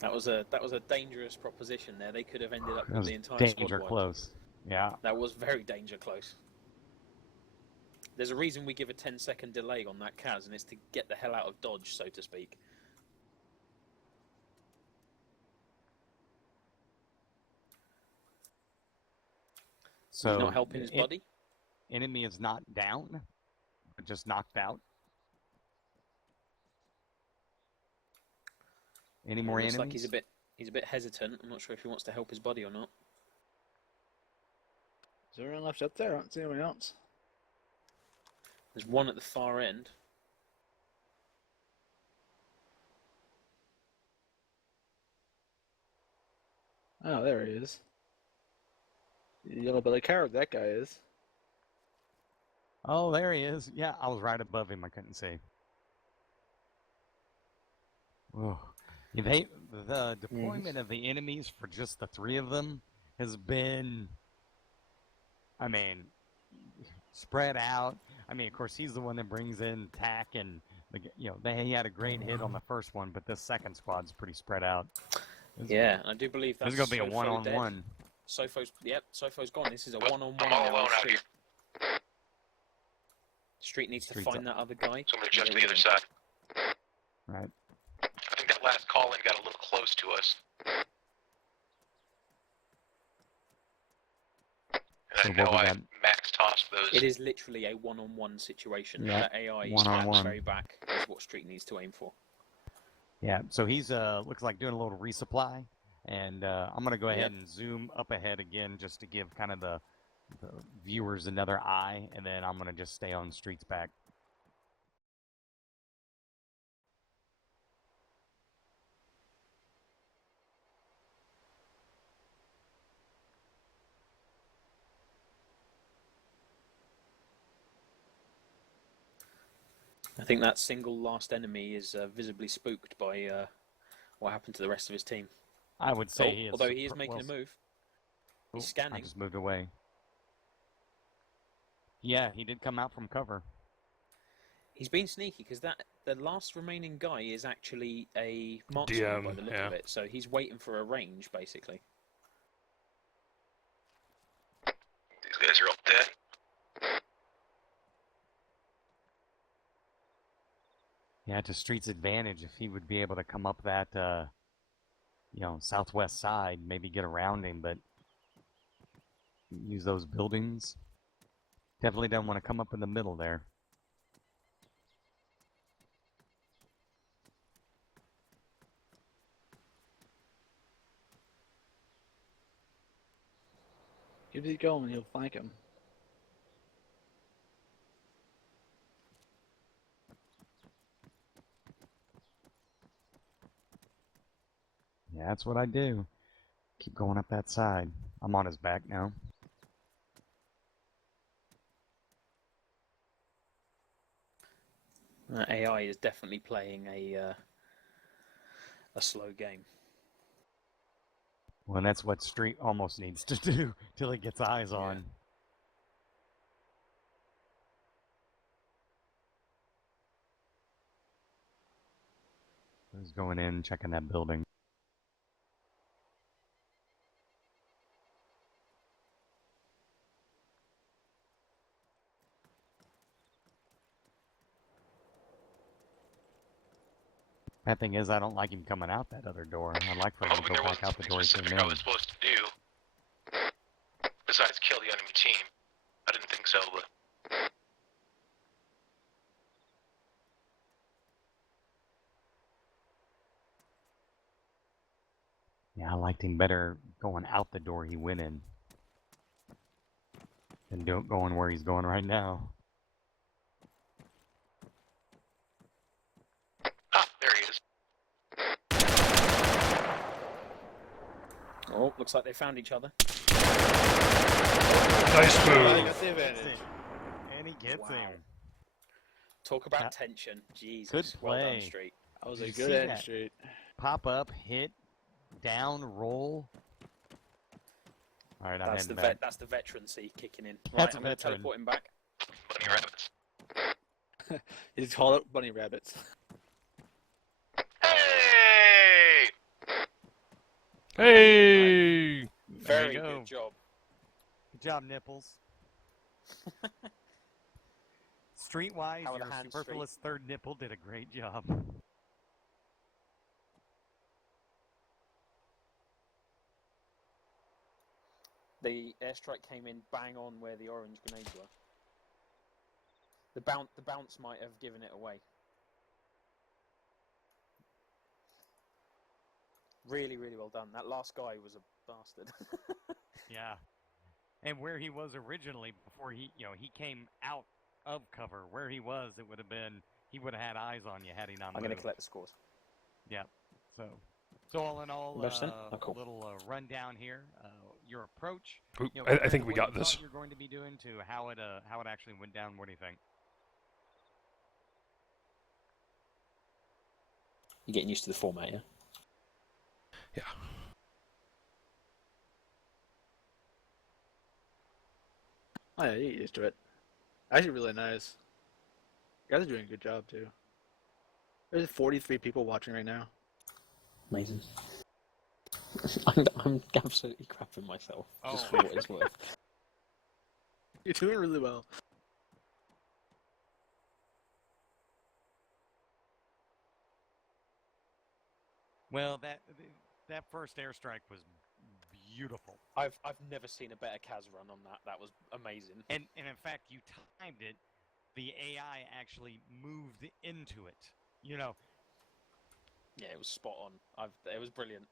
That was a dangerous proposition there. They could have ended up That with was the entire danger squad wiped. close. Yeah. That was very danger close. There's a reason we give a 10-second delay on that Kaz, and it's to get the hell out of dodge, so to speak. So He's not helping his buddy. Enemy is not down, but just knocked out. Any more Looks enemies? like he's a bit hesitant. I'm not sure if he wants to help his buddy or not. There's everyone left up there. I don't see anyone else. There's one at the far end. Oh, there he is. Yellow belly coward, that guy is. Oh, there he is. Yeah, I was right above him. I couldn't see. Oh, the deployment of the enemies for just the 3 of them has been, I mean, spread out. I mean, of course, he's the one that brings in TAC, and he had a great hit on the first one, but this second squad's pretty spread out. Yeah, I do believe that's This is gonna be a Sofo one-on-one. dead. Sofo's gone. This is a one-on-one I'm all now. alone out here. Street needs to Street's find that other guy. So I'm gonna jump to the other side. Right. I think that last call-in got a little close to us. And I know I max tossed those. It is literally a one-on-one situation. Yeah, That AI one-on-one. very back is what Street needs to aim for. Yeah, so he's looks like doing a little resupply, and I'm gonna go ahead and zoom up ahead again just to give kind of the viewers another eye, and then I'm gonna just stay on Street's back. I think that single last enemy is visibly spooked by what happened to the rest of his team. I would say he is. Although he is making a move. He's scanning. I just moved away. Yeah, he did come out from cover. He's been sneaky because the last remaining guy is actually a marksman by the look of it. So he's waiting for a range, basically. These guys are all dead. Yeah, to Street's advantage, if he would be able to come up that, southwest side, maybe get around him, but use those buildings. Definitely don't want to come up in the middle there. Keep it going, you'll flank him. Yeah, that's what I do. Keep going up that side. I'm on his back now. AI is definitely playing a slow game. Well, and that's what Street almost needs to do till he gets eyes on. He's going in, checking that building. Bad thing is, I don't like him coming out that other door. I'd like for him to go back out the door he came in. I was supposed to do, besides kill the enemy team. I didn't think so, but... Yeah, I liked him better going out the door he went in than going where he's going right now. Ah, there he is. Oh, looks like they found each other. Nice move. I got the advantage. And he gets him. Talk about tension. Jesus. Good play. Well done, Street. That was a good end, Street. Pop up, hit, down, roll. All right, I'm heading back. That's the veterancy kicking in. Right, That's I'm going to teleport him back. Bunny rabbits. He's called up bunny rabbits. Hey! Hey! Very go. good job. Good job, Nipples. Streetwise, How are the your hands, superfluous third nipple did a great job. The airstrike came in bang on where the orange grenades were. The bounce might have given it away. Really, really well done. That last guy was a bastard. Yeah. and where he was originally before he came out of cover, where he was, it would have been, he would have had eyes on you had he not I'm going to moved. collect the scores. Yeah. So all in all, Cool. a little rundown here. Your approach. Ooh, You know, I compared think to we what got you this. thought you're going to be doing to how it actually went down. What do you think? You're getting used to the format, yeah? Yeah. Oh yeah, you get used to it. Actually, really nice. You guys are doing a good job too. There's 43 people watching right now. Amazing. I'm absolutely crapping myself, just for what it's worth. You're doing really well. Well, that first airstrike was beautiful. I've never seen a better Kaz run on that. That was amazing. And in fact, you timed it. The AI actually moved into it. You know. Yeah, it was spot on. It was brilliant.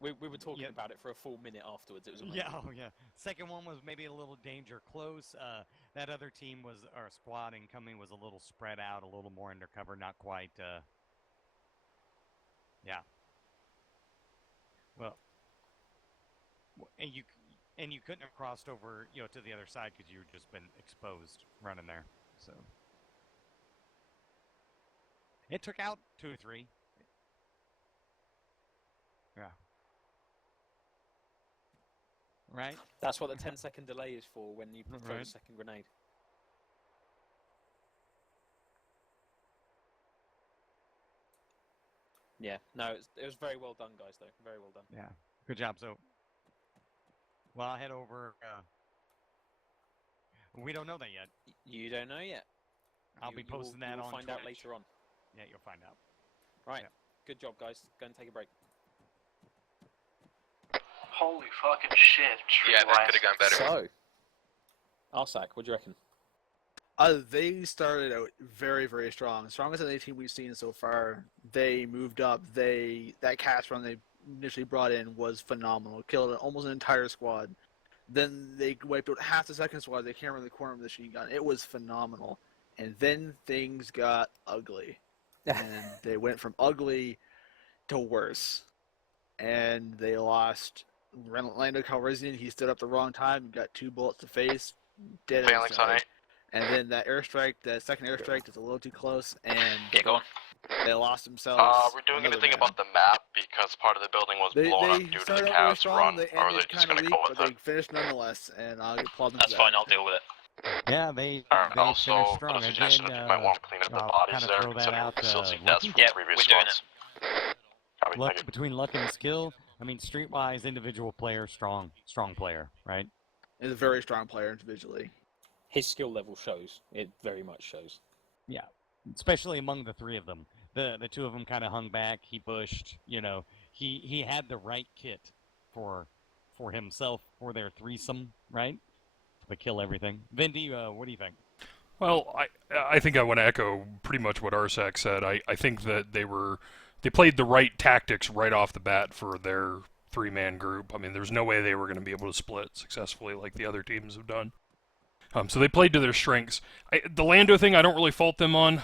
We were talking about it for a full minute afterwards. It was amazing. Yeah. Second one was maybe a little danger close. That other team or squad incoming was a little spread out, a little more undercover, not quite. Yeah. Well, and you couldn't have crossed over, to the other side because you'd just been exposed running there. So it took out 2 or 3. Yeah. Right? That's what the 10-second delay is for when you throw Right. the second grenade. Yeah, no, it was very well done, guys, though. Very well done. Yeah. Good job. So, well, I'll head over. We don't know that yet. You don't know yet. I'll be posting that you'll on find Twitch. out later on. Yeah, you'll find out. Right. Yeah. Good job, guys. Go and take a break. Holy fucking shit. Yeah, that could have gone better. So, Arsak, what do you reckon? They started out very, very strong. Strongest of any team we've seen so far. They moved up. That cast run they initially brought in was phenomenal. Killed almost an entire squad. Then they wiped out half the second squad. They came around the corner with the machine gun. It was phenomenal. And then things got ugly. And they went from ugly to worse. And they lost Lando Calrissian. He stood up the wrong time and got 2 bullets to face. Dead Phalanx on inside. 8. And then that airstrike, the second airstrike, is a little too close, and Get going. they lost themselves. We're doing another anything man. about the map because part of the building was blown up They due to the started out really Cavs strong. run, They or are they ended just kind going of to weak, go with but it? they finished nonetheless, and I'll applaud them That's for fine, that. I'll deal with it. Yeah, they Also, finished strong. little suggestion if you might want to clean up the bodies there, considering the facility deaths from the previous squads. Luck, between luck and skill, I mean, streetwise, individual player, strong player, right? He's a very strong player individually. His skill level shows. It very much shows. Yeah, especially among the 3 of them. The 2 of them kind of hung back. He pushed. He had the right kit for himself for their threesome, right? To kill everything. Vindy, what do you think? Well, I think I want to echo pretty much what Arsak said. I think that they played the right tactics right off the bat for their 3-man group. I mean, there's no way they were going to be able to split successfully like the other teams have done. So they played to their strengths. The Lando thing, I don't really fault them on.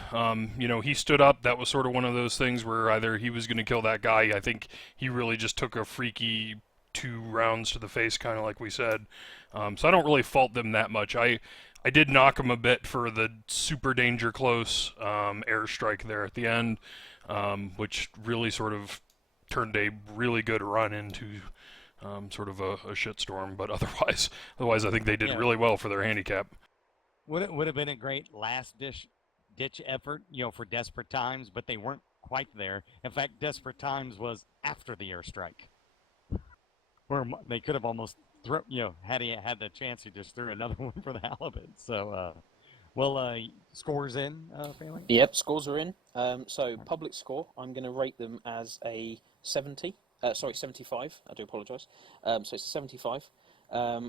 He stood up. That was sort of one of those things where either he was going to kill that guy. I think he really just took a freaky 2 rounds to the face, kind of like we said. So I don't really fault them that much. I did knock them a bit for the super danger close airstrike there at the end, which really sort of turned a really good run into sort of a shitstorm. But otherwise, I think they did really well for their handicap. Would have been a great last ditch effort, for desperate times, but they weren't quite there. In fact, desperate times was after the airstrike, where they could have almost had he had the chance, he just threw another one for the hell of it. So, scores in, Phalanx? Yep, scores are in. So public score, I'm going to rate them as a 70. 75. I do apologise. So it's a 75,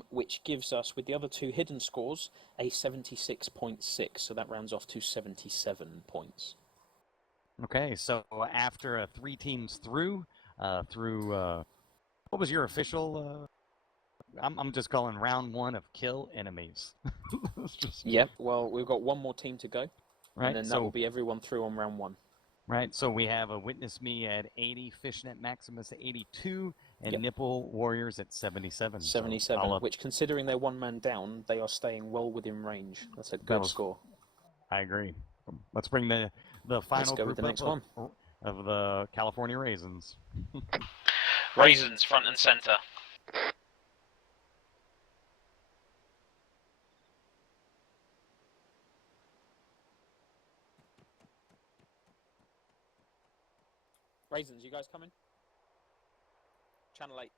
which gives us, with the other 2 hidden scores, a 76.6. So that rounds off to 77 points. Okay, so after 3 teams through, what was your official I'm just calling round 1 of kill enemies. Yep. Well, we've got one more team to go, Right. and then that will be everyone through on round 1. Right. So we have a Witness Me at 80, Fishnet Maximus at 82, and Yep. Nipple Warriors at 77. 77. So which, considering they're one man down, they are staying well within range. That's a good score. I agree. Let's bring the final go with group the next up of the California Raisins. Raisins front and center. Raisins, you guys coming? Channel 8.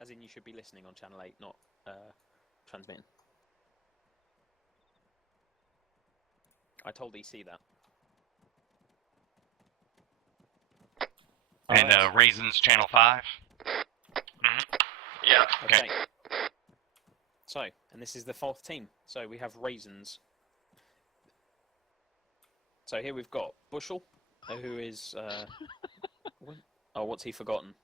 As in, you should be listening on Channel 8, not transmitting. I told EC that. And Raisins Channel 5. Yeah. Okay. So, and this is the 4th team. So we have Raisins. So here we've got Bushel, who is... what's he forgotten?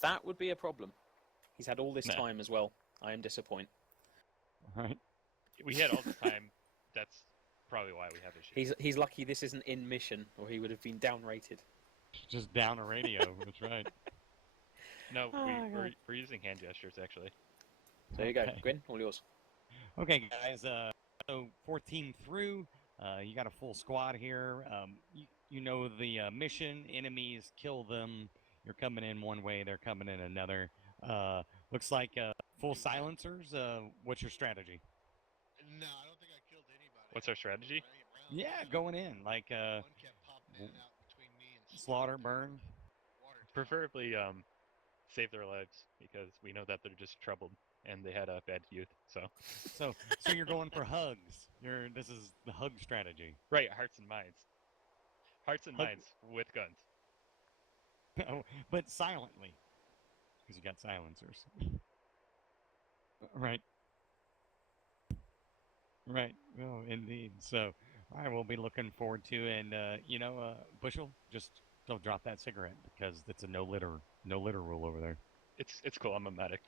That would be a problem. He's had all this time as well. I am disappointed. Right. We had all the time. That's probably why we have issues. He's lucky this isn't in mission, or he would have been downrated. Just down a radio. That's right. No, we're using hand gestures, actually. So there you go. Gwyn, all yours. Okay, guys. So 4th team through. You got a full squad here. You know the mission. Enemies, kill them. You're coming in one way, they're coming in another. Looks like full silencers. What's your strategy? No, I don't think I killed anybody. What's our strategy? Yeah, going in. Like, One kept popping in and out between me and slaughter, burn. Preferably save their lives, because we know that they're just troubled and they had a bad youth. So you're going for hugs. This is the hug strategy. Right, hearts and minds. Hearts and minds with guns. Oh, but silently, because you got silencers. Right. Right. Oh, indeed. So, all right, we'll be looking forward to, and Bushel, just don't drop that cigarette because it's a no litter rule over there. It's cool. I'm a medic.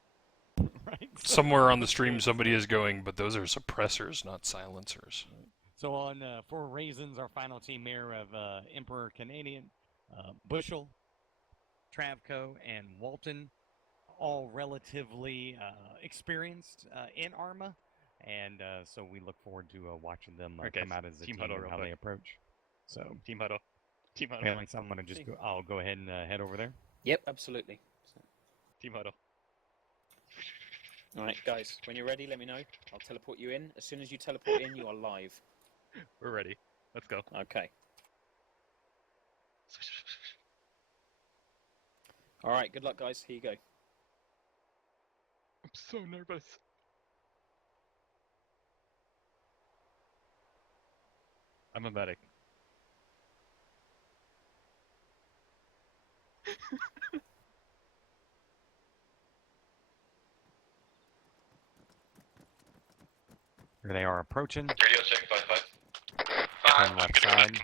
Right. Somewhere on the stream, somebody is going, but those are suppressors, not silencers. So on for Raisins, our final team here of Emperor Canadian, Bushel, Travco, and Walton, all relatively experienced in Arma, and so we look forward to watching them come out as a team huddle and how they approach. So team huddle. Phalanx, I'm gonna just I'll go ahead and head over there. Yep, absolutely. Team huddle. All right, guys, when you're ready, let me know. I'll teleport you in. As soon as you teleport in, you are live. We're ready. Let's go. Okay. All right, good luck, guys. Here you go. I'm so nervous. I'm a medic. Here they are approaching. Radio check 5-5. On left side.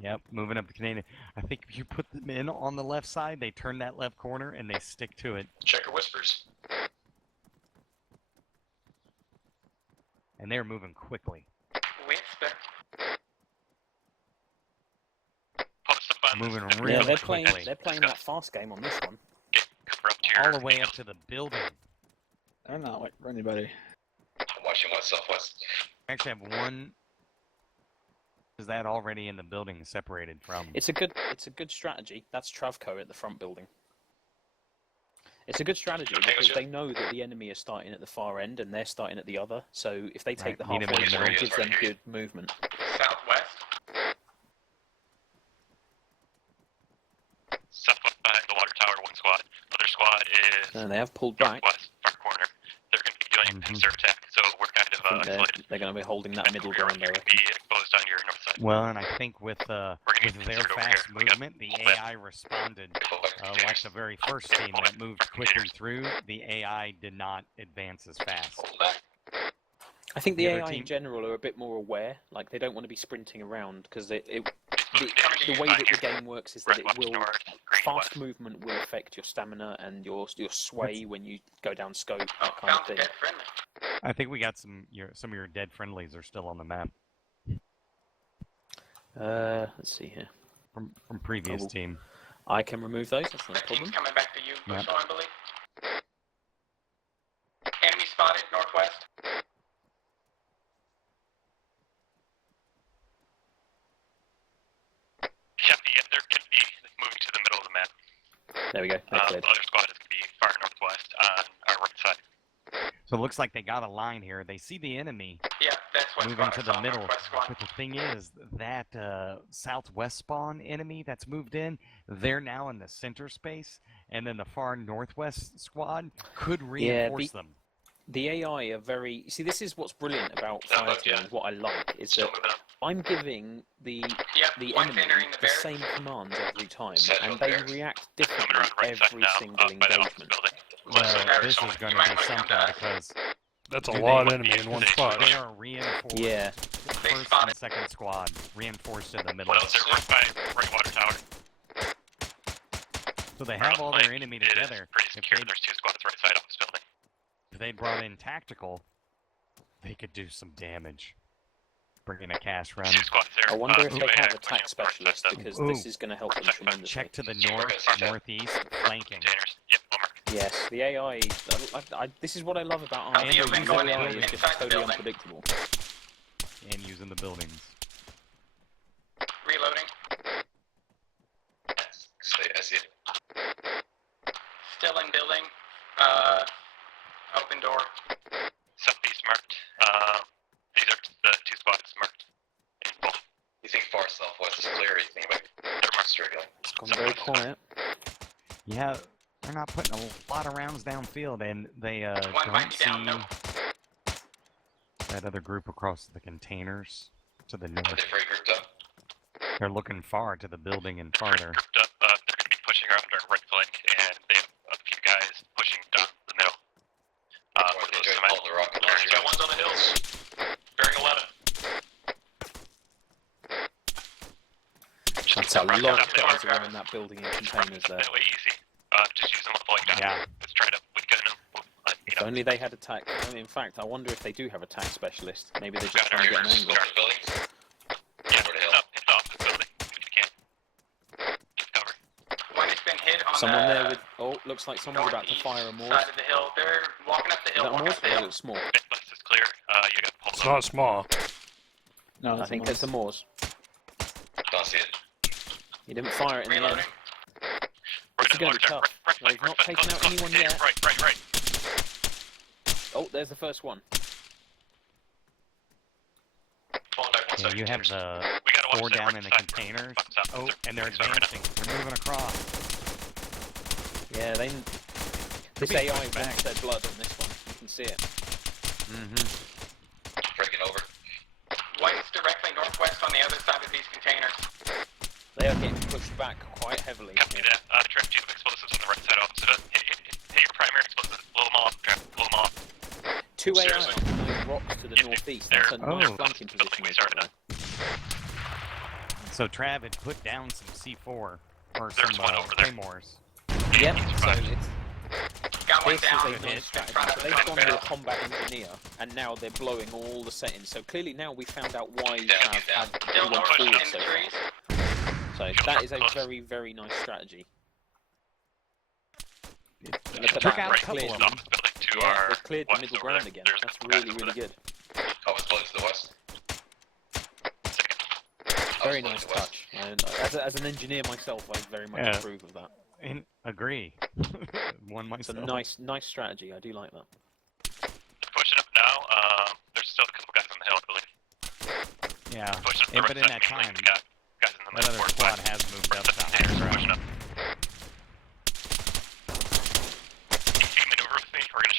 Yep, moving up the container. I think if you put them in on the left side, they turn that left corner and they stick to it. Checker whispers. And they're moving quickly. Whisper. Moving really Yeah, they're quickly. playing. They're playing that fast game on this one. All the way up to the building. They're not waiting for anybody. I'm watching west southwest. I actually have one. Is that already in the building separated from? It's a good strategy. That's Travco at the front building. It's a good strategy because they know that the enemy is starting at the far end and they're starting at the other. So if they take the halfway point, it gives them good movement. Southwest. Southwest behind the water tower, one squad. Other squad is And they have pulled back. northwest, far corner. They're going to be doing pincer attack, so we're kind of isolated. They're going to be holding that middle ground You're area. going to be exposed on your north side. Well, and I think with their fast movement, the AI responded like the very first team that moved quickly through. The AI did not advance as fast. I think the other AI team- in general are a bit more aware. Like they don't want to be sprinting around because the way that the game works is that it will fast movement will affect your stamina and your sway when you go down scope, that kind of thing. I think we got some of your dead friendlies are still on the map Let's see here. from previous team. I can remove those. That's not a problem. Team's coming back to you, Bushel, I believe. Enemy spotted northwest. Yeah, they're going to be moving to the middle of the map. There we go. The other squad is going to be far northwest on our right side. So it looks like they got a line here. They see the enemy Yeah, that's what moving squad to I the saw, middle. northwest squad. But the thing is, that southwest spawn enemy that's moved in, they're now in the center space, and then the far northwest squad could reinforce them. The AI are very... See, this is what's brilliant about Fireteam and what I like, is that I'm giving the enemy the same commands every time, and they react differently every single engagement. Well, this is going to be something because... That's a lot of enemy in one spot. They are reinforced. Yeah. First and second squad reinforced in the middle. Well, they're right water tower. So they have all their enemy together. Pretty secure. There's two squads right side of this building. If they brought in tactical, they could do some damage. Bring in a cash run. I wonder if they have attack specialists, because this is going to help them tremendously. Check to the northeast, flanking. Yes, the AI. This is what I love about Army. The AI is just totally unpredictable. And using the buildings. Reloading. I see it. Still in building. Open door. Southeast marked. These are the two spots marked. You think far southwest is clear, or you think they're marked straight up? It's gone very quiet. Yeah, they're not putting a lot of rounds downfield, and they don't see that other group across the containers to the north. They're very grouped up. They're looking far to the building and farther. Grouped up. They're going to be pushing around our right flank, and they have a few guys pushing down the middle. Got ones on the hills. Bearing 11. That's a lot of guys around that building in containers there. That way easy. Just use them like that. Yeah. Let's try to get them. If only they had attack. In fact, I wonder if they do have attack specialists. Maybe they're just trying to get an angle. Yeah, it's off the building if you can. Get cover. One has been hit on Someone there with... Oh, looks like someone's about to fire a Morse. side of the hill. They're walking up the hill. Is that a Morse or is it small? This is clear. You got pulled It's not small. No, I think it's a Morse. Don't see it. He didn't fire it in the end. Reloading. It's going to be tough. They've not taken out anyone yet. Right. Oh, there's the first one. Yeah, you have the 4 down in the containers. Oh, and they're advancing. They're moving across. Yeah, this AI wants their blood on this one. You can see it. Breaking over. One's directly northwest on the other side of these containers. They are getting pushed back quite heavily. Copy that. Trap, do you have explosives on the right side opposite? Hit your primary explosives. Blow them off. Trap, blow them off. 2 AI on the rocks to the northeast. That's a nice flanking position. So Trav had put down some C4 or some Claymores. Yep, so it's... Got one This down. is a nice strategy. So they've gone with a combat engineer, and now they're blowing all the settings. So clearly now we found out why Trav had Still went north in forward the so trees. far. So that is a very, very nice strategy. Look at Took that. out a couple of them. Yeah, they've cleared the middle ground again. That's really, really good. Oh, it's close to the west. Very nice touch. And as an engineer myself, I very much approve of that. And agree. One myself. It's a nice strategy. I do like that. Pushing up now. There's still a couple guys on the hill, I believe. Yeah, but in that time, that other squad has moved up to higher ground.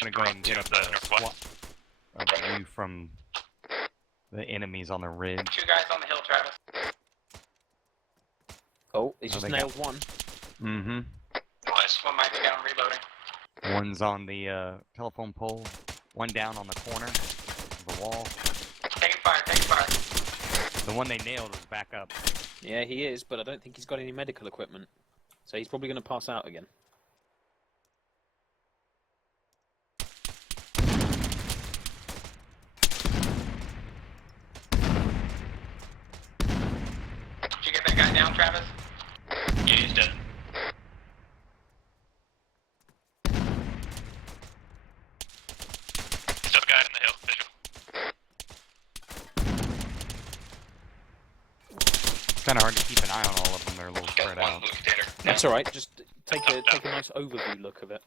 I'm gonna go ahead and get up a view from the enemies on the ridge. 2 guys on the hill, Travis. Oh, he's just nailed one. Nice. One might be down reloading. One's on the telephone pole. One down on the corner of the wall. Taking fire. The one they nailed is back up. Yeah, he is, but I don't think he's got any medical equipment. So he's probably going to pass out again. Did you get that guy down, Travis? Yeah, he's dead. Still a guy in the hill, visual. It's kind of hard to keep an eye on all of them. They're a little spread out. That's alright, just take a nice overview look of it.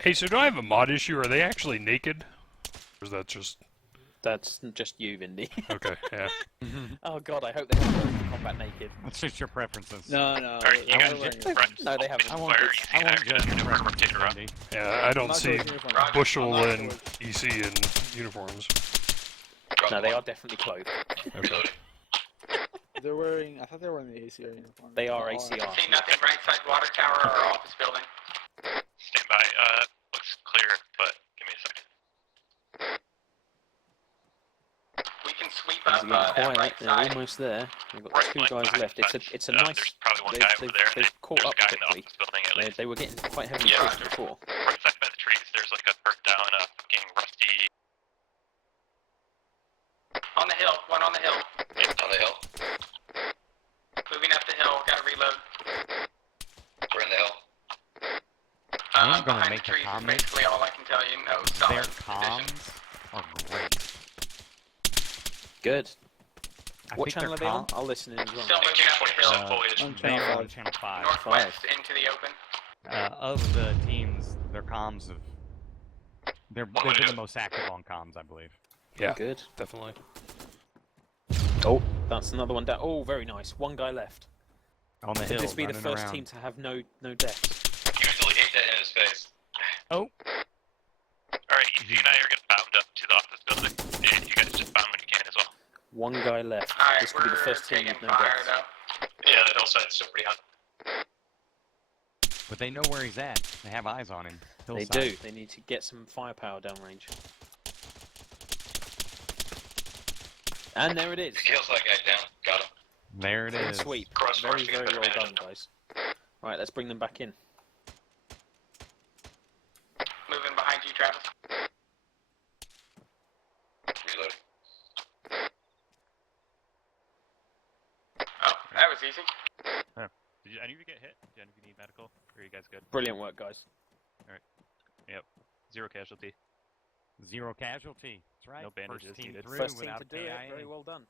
Hey, so do I have a mod issue? Are they actually naked? Or is that just... That's just you, Vindy. Okay, yeah. Oh god, I hope they haven't gone combat naked. That's just your preferences. No. No, they haven't. I won't judge your preferences, Andy. Yeah, I don't not see sure which uniform. Bushel I'm not and EC in uniforms. No, they are definitely clothed. Okay. They're wearing. I thought they were wearing the ACR uniform. They are Oh, ACR. See nothing right side water tower or office building. Stand by. Looks clear, but give me a second. We can sweep They're up getting that quiet. right They're side. almost there. They've got Right two flank guys behind left. us. It's a nice. There's probably one they've, guy over they've, there. and they've caught there's up a guy in the quickly. office building at least. They were getting quite heavily Yeah. pushed before. Right side by the trees, there's like a burnt down, fucking rusty. On the hill, one on the hill. Yeah, on the hill. Moving up the hill, gotta reload. We're in the hill. I'm gonna behind make the a trees is comment. basically all I can tell you. No Their solid position. comms are great. Good. I What think channel are their they on? comm- I'll listen in as well. Still moving up the hill. foliage. On They channel are on 5. channel 5. Northwest into the open. Of the teams, their comms have... They've been the most active on comms, I believe. Yeah, Good. definitely. Oh, that's another one down. Oh, very nice. One guy left. On the Could hill, this be the running first around. team to have no deaths? Usually hit that in his face. Oh, Alright, EC and I are gonna bound up to the office building, and you guys just bound when you can as well. One guy left. Alright, This could be the we're first team taking with no fire deaths. though. Yeah, the hillside's still pretty hot. but they know where he's at. They have eyes on him. They Hillside. do. They need to get some firepower downrange. And there it is. Hillside guy down. Got him. There it Clean is. sweep. Crossfire, Very, so you get very better well advantage done, on guys. Right, let's bring them back in. Moving behind you, Travis. Reload. Oh, that was easy. Did any of you get hit? Did any of you need medical? Or are you guys good? Brilliant work, guys. Yep. 0 casualty. 0 casualty. That's right. No bandages First team needed. through First team without to do it. KIA. Very well done.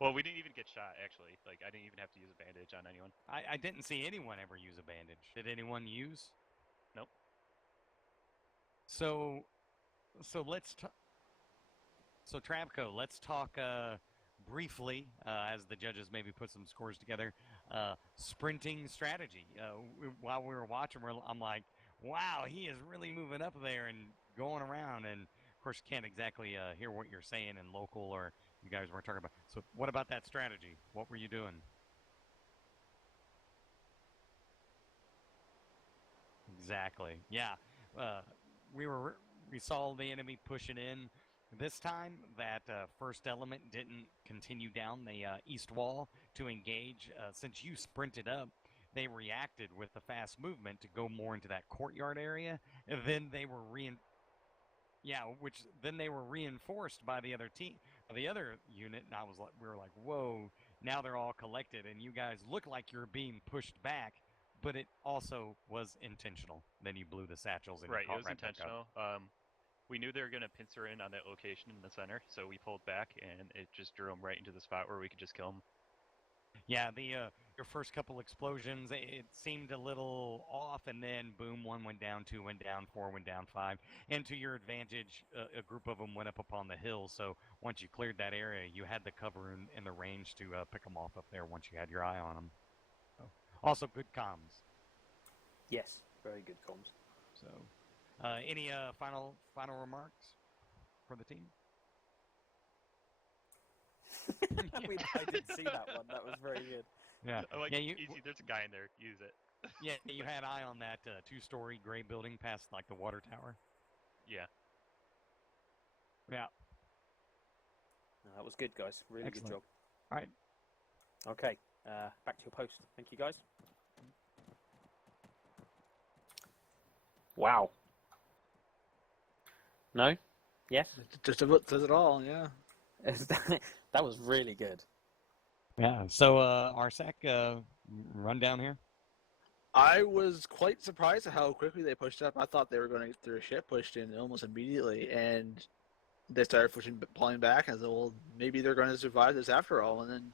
Well, we didn't even get shot, actually. Like, I didn't even have to use a bandage on anyone. I didn't see anyone ever use a bandage. Did anyone use? Nope. So let's talk. So Travco, let's talk briefly as the judges maybe put some scores together. Sprinting strategy. While we were watching, I'm like, wow, he is really moving up there and going around. And of course, can't exactly hear what you're saying in local, or you guys weren't talking about. So what about that strategy? What were you doing? Exactly. Yeah. We saw the enemy pushing in. This time, that first element didn't continue down the east wall to engage. Since you sprinted up, they reacted with the fast movement to go more into that courtyard area. And then they were reinforced by the other team, the other unit. And we were like, whoa! Now they're all collected, and you guys look like you're being pushed back. But it also was intentional. Then you blew the satchels and Right, you caught it was right back up. intentional. We knew they were going to pincer in on that location in the center, so we pulled back, and it just drew them right into the spot where we could just kill them. Yeah, your first couple explosions, it seemed a little off, and then boom, 1 went down, 2 went down, 4 went down, 5. And to your advantage, a group of them went up upon the hill, so once you cleared that area, you had the cover and the range to pick them off up there once you had your eye on them. So, also, good comms. Yes, very good comms. So, any final remarks for the team? I did see that one. That was very good. Yeah. Like, yeah, easy, there's a guy in there. Use it. Yeah, you had eye on that 2-story gray building past like the water tower. Yeah. Yeah. That was good, guys. Really Excellent. good job. All right. Okay, back to your post. Thank you, guys. Wow. No? Yes? Just about says it all, yeah. That was really good. Yeah. So, Arsac, run down here. I was quite surprised at how quickly they pushed up. I thought they were going to get their shit pushed in almost immediately, and they started pulling back. And I said, well, maybe they're going to survive this after all. And then,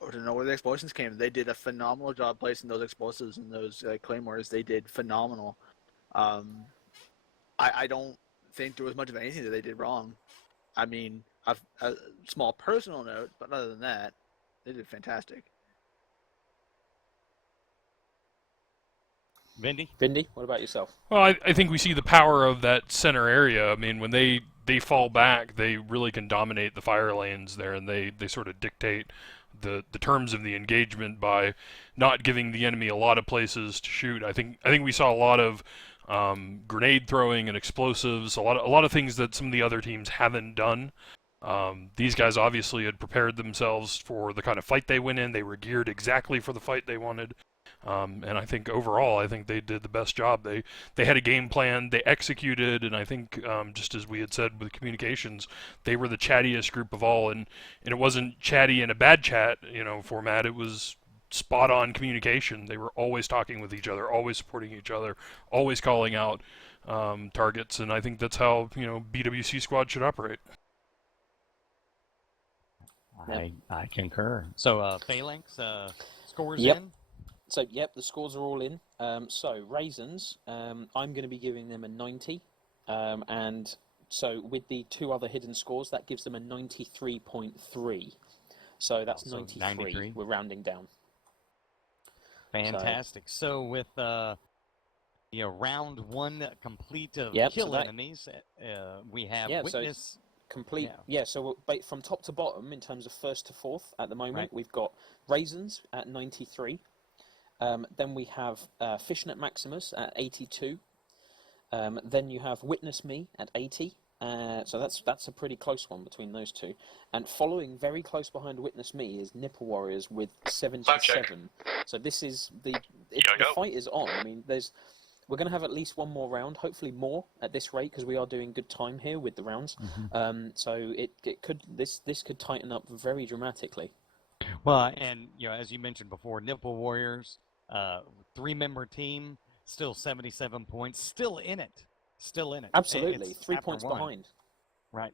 or to know where the explosions came, they did a phenomenal job placing those explosives and those claymores. They did phenomenal. I don't think there was much of anything that they did wrong. I mean, a small personal note, but other than that, they did fantastic. Vindy, what about yourself? Well, I think we see the power of that center area. I mean, when they fall back, they really can dominate the fire lanes there, and they sort of dictate the terms of the engagement by not giving the enemy a lot of places to shoot. I think we saw a lot of grenade throwing and explosives, a lot of things that some of the other teams haven't done. These guys obviously had prepared themselves for the kind of fight they went in. They were geared exactly for the fight they wanted. And I think overall, I think they did the best job. They had a game plan, they executed, and I think just as we had said with communications, they were the chattiest group of all. And it wasn't chatty in a bad chat, format. It was spot on communication. They were always talking with each other, always supporting each other, always calling out targets. And I think that's how BWC squad should operate. I concur. So Phalanx scores Yep. in. So, yep, the scores are all in. So, Raisins, I'm going to be giving them a 90. And so, with the two other hidden scores, that gives them a 93.3. So, that's 93. We're rounding down. Fantastic. So with round one complete of kill enemies, we have Witness. So complete. Yeah. So from top to bottom, in terms of first to fourth, at the moment, we've got Raisins at 93. Then we have Fishnet Maximus at 82. Then you have Witness Me at 80. So that's a pretty close one between those two. And following very close behind Witness Me is Nipple Warriors with 77. So this is the fight is on. I mean, we're going to have at least one more round, hopefully more at this rate, because we are doing good time here with the rounds. So this could tighten up very dramatically. Well, and as you mentioned before, Nipple Warriors, 3-member team, still 77 points, still in it. Absolutely, it's 3 points behind. Right.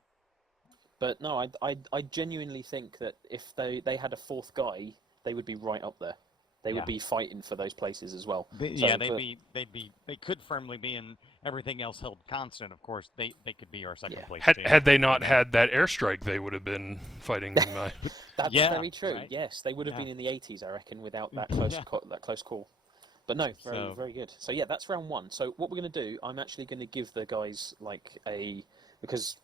But no, I genuinely think that if they had a fourth guy, they would be right up there. They would be fighting for those places as well. They could firmly be in. Everything else held constant, of course. They could be our second place team. Had they not had that airstrike, they would have been fighting. That's very true. Right? Yes, they would have been in the 80s, I reckon, without that close call. But no, very good. So yeah, that's round one. So what we're going to do, I'm actually going to give the guys because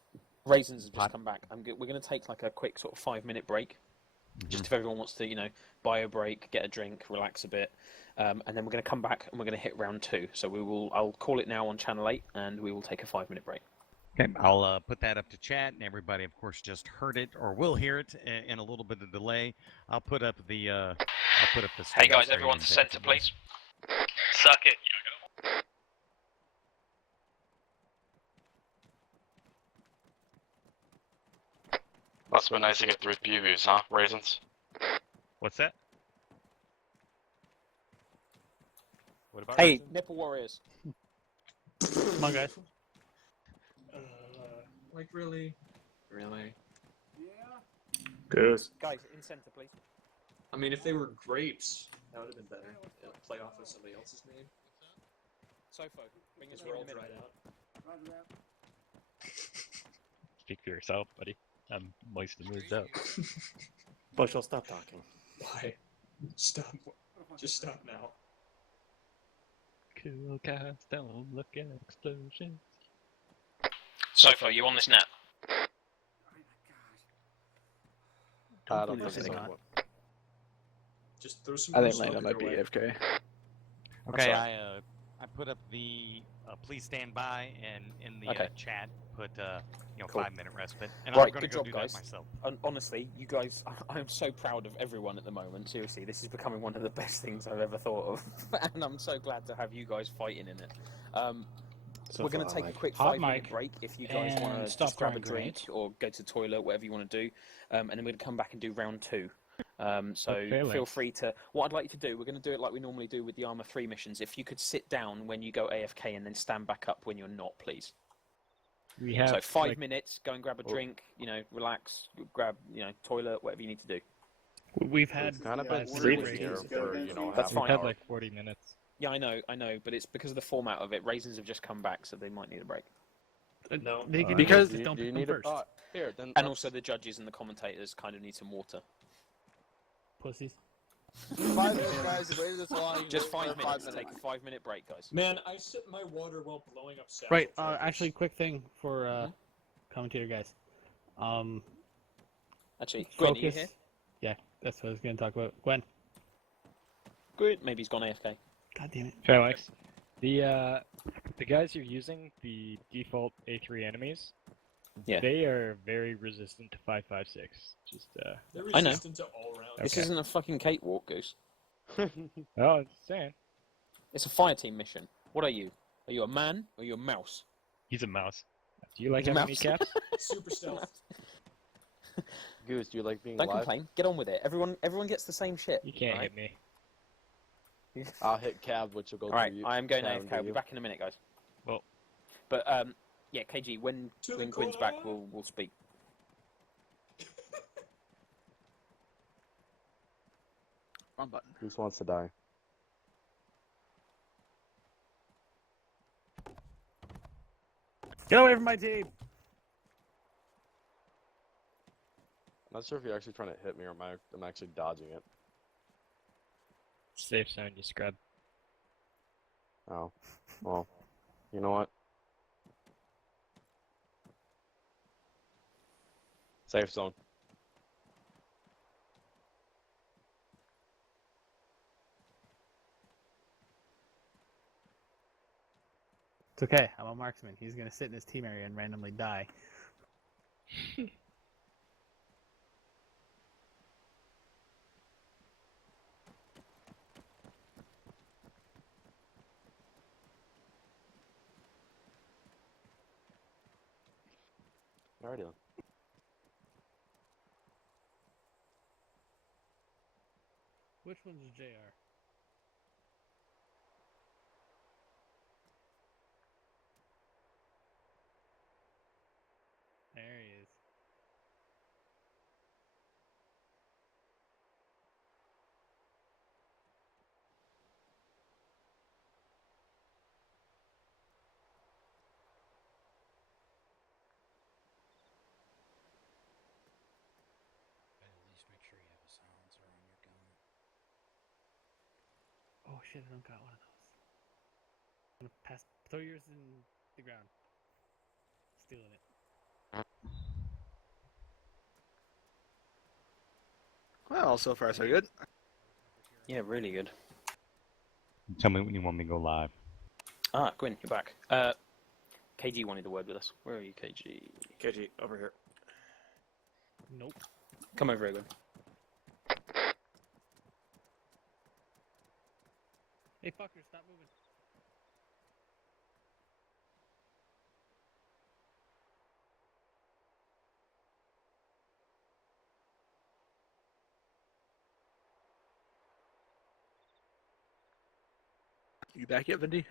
Raisins have just come back. We're going to take like a quick sort of 5-minute break, just if everyone wants to, buy a break, get a drink, relax a bit, and then we're going to come back and we're going to hit round two. So I'll call it now on Channel 8, and we will take a 5-minute break. Okay, I'll put that up to chat, and everybody, of course, just heard it or will hear it in a little bit of delay. I'll put up the. Hey guys, everyone to center, please. Suck it. Must have been nice to get 3 views, huh, Raisins? What's that? What about Hey, Raisins? Nipple Warriors. Come on, guys. Really? Really? Yeah. Good. Guys, in center, please. I mean, if they were grapes, that would have been better. Play off of somebody else's name. Sofo, bring us We're all in a minute. dried out. Speak for yourself, buddy. I'm moist and moved up. Bushel, stop talking. Why? Stop. Just stop now. Cool guys don't look at explosions. Sofo, you on this net? I don't think so. Just throw some. I think Lena might be AFK. Okay, I put up the please stand by and in the chat. put, Cool. 5-minute respite, and Right, I'm gonna good go job, do guys. that myself. Honestly, you guys, I am so proud of everyone at the moment. Seriously, this is becoming one of the best things I've ever thought of, and I'm so glad to have you guys fighting in it. We're going to take a quick Hot 5-minute mic. break if you guys want And to stop just grab a throwing drink grenades. or go to the toilet, whatever you want to do, and then we're going to come back and do round 2. So Okay, feel Lex. free to. What I'd like you to do, we're going to do it like we normally do with the Armour 3 missions. If you could sit down when you go AFK and then stand back up when you're not, please. We have So 5 like, minutes, go and grab a drink, relax, grab, toilet, whatever you need to do. we've had kind of been 5 sitting minute here breaks. for, That's half We've an had hour. like 40 minutes. Yeah, I know, but it's because of the format of it. Raisins have just come back, so they might need a break. No. They can Because- just don't do you pick them need a first. here then? And also the judges and the commentators kind of need some water. Pussies. 5 minutes, guys. You waited this long. you Just wait for 5 a minutes. 5-minute Take a 5-minute break, guys. Man, I sip my water while blowing up satchel Right. charges. Actually, quick thing for commentator guys. Actually, Gwen, are you Focus. here? Yeah, that's what I was going to talk about. Gwen. Gwen, maybe he's gone AFK. God damn it. Fair, Alex. The guys you're using, the default A3 enemies, Yeah. they are very resistant to 5.56. Just They're I know. resistant to all rounds. This Okay. isn't a fucking cakewalk, Goose. oh, I'm just saying. It's a Fireteam mission. What are you? Are you a man or are you a mouse? He's a mouse. Do you like He's a having mouse. kneecaps? Super stealth. Goose, do you like being Don't live? complain. Get on with it. Everyone gets the same shit. You can't alright? hit me. I'll hit cab, which will go Alright, through you. I am going Cab AFK. to I'll be you. back in a minute, guys. Well, But yeah, KG, when To the Gwen's back, corner. we'll speak. Wrong button. Goose wants to die. Get away from my team! I'm not sure if you're actually trying to hit me or I'm actually dodging it. safe zone, you scrub. Oh, well, you know what? Safe zone. It's okay. I'm a marksman. He's gonna sit in his team area and randomly die. Alrighty then. Which one's JR? There he is. At least make sure you have a silencer on your gun. Oh shit! I don't got one of those. I'm gonna throw yours in the ground. Stealing it. Well, so far so good. Yeah, really good. Tell me when you want me to go live. Ah, Gwen, you're back. KG wanted a word with us. Where are you, KG? KG, over here. Nope. Come over here, Gwen. Hey fucker, stop moving. You back yet, Vindy?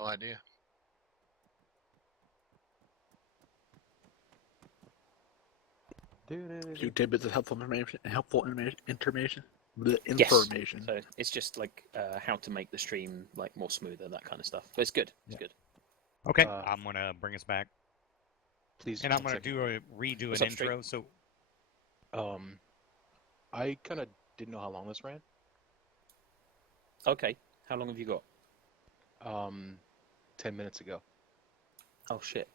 No idea. A few tidbits of helpful information. Information. Yes. Information. So it's just like how to make the stream like more smoother, that kind of stuff. But it's good. It's good. Okay, I'm gonna bring us back. Please. And I'm one gonna second. redo What's an up, Street? intro. So, I kind of didn't know how long this ran. Okay. How long have you got? 10 minutes ago. Oh shit.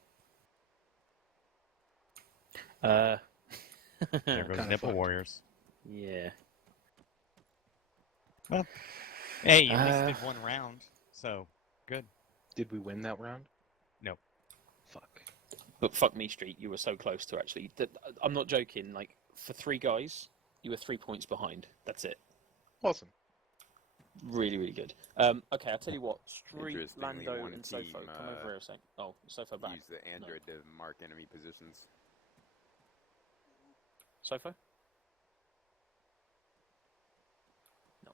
there goes Kinda Nipple fucked. Warriors. Yeah. Well, hey, you at least did one round, so good. Did we win that round? No. Fuck. But fuck me, Street. You were so close to actually. I'm not joking. Like for 3 guys, you were 3 points behind. That's it. Awesome. Really, really good. Okay, I'll tell you what. Street, Interestingly, Lando, one and team, Sofo. Come over here a sec. Oh, Sofo back. Use the Android to mark enemy positions. Sofo? No.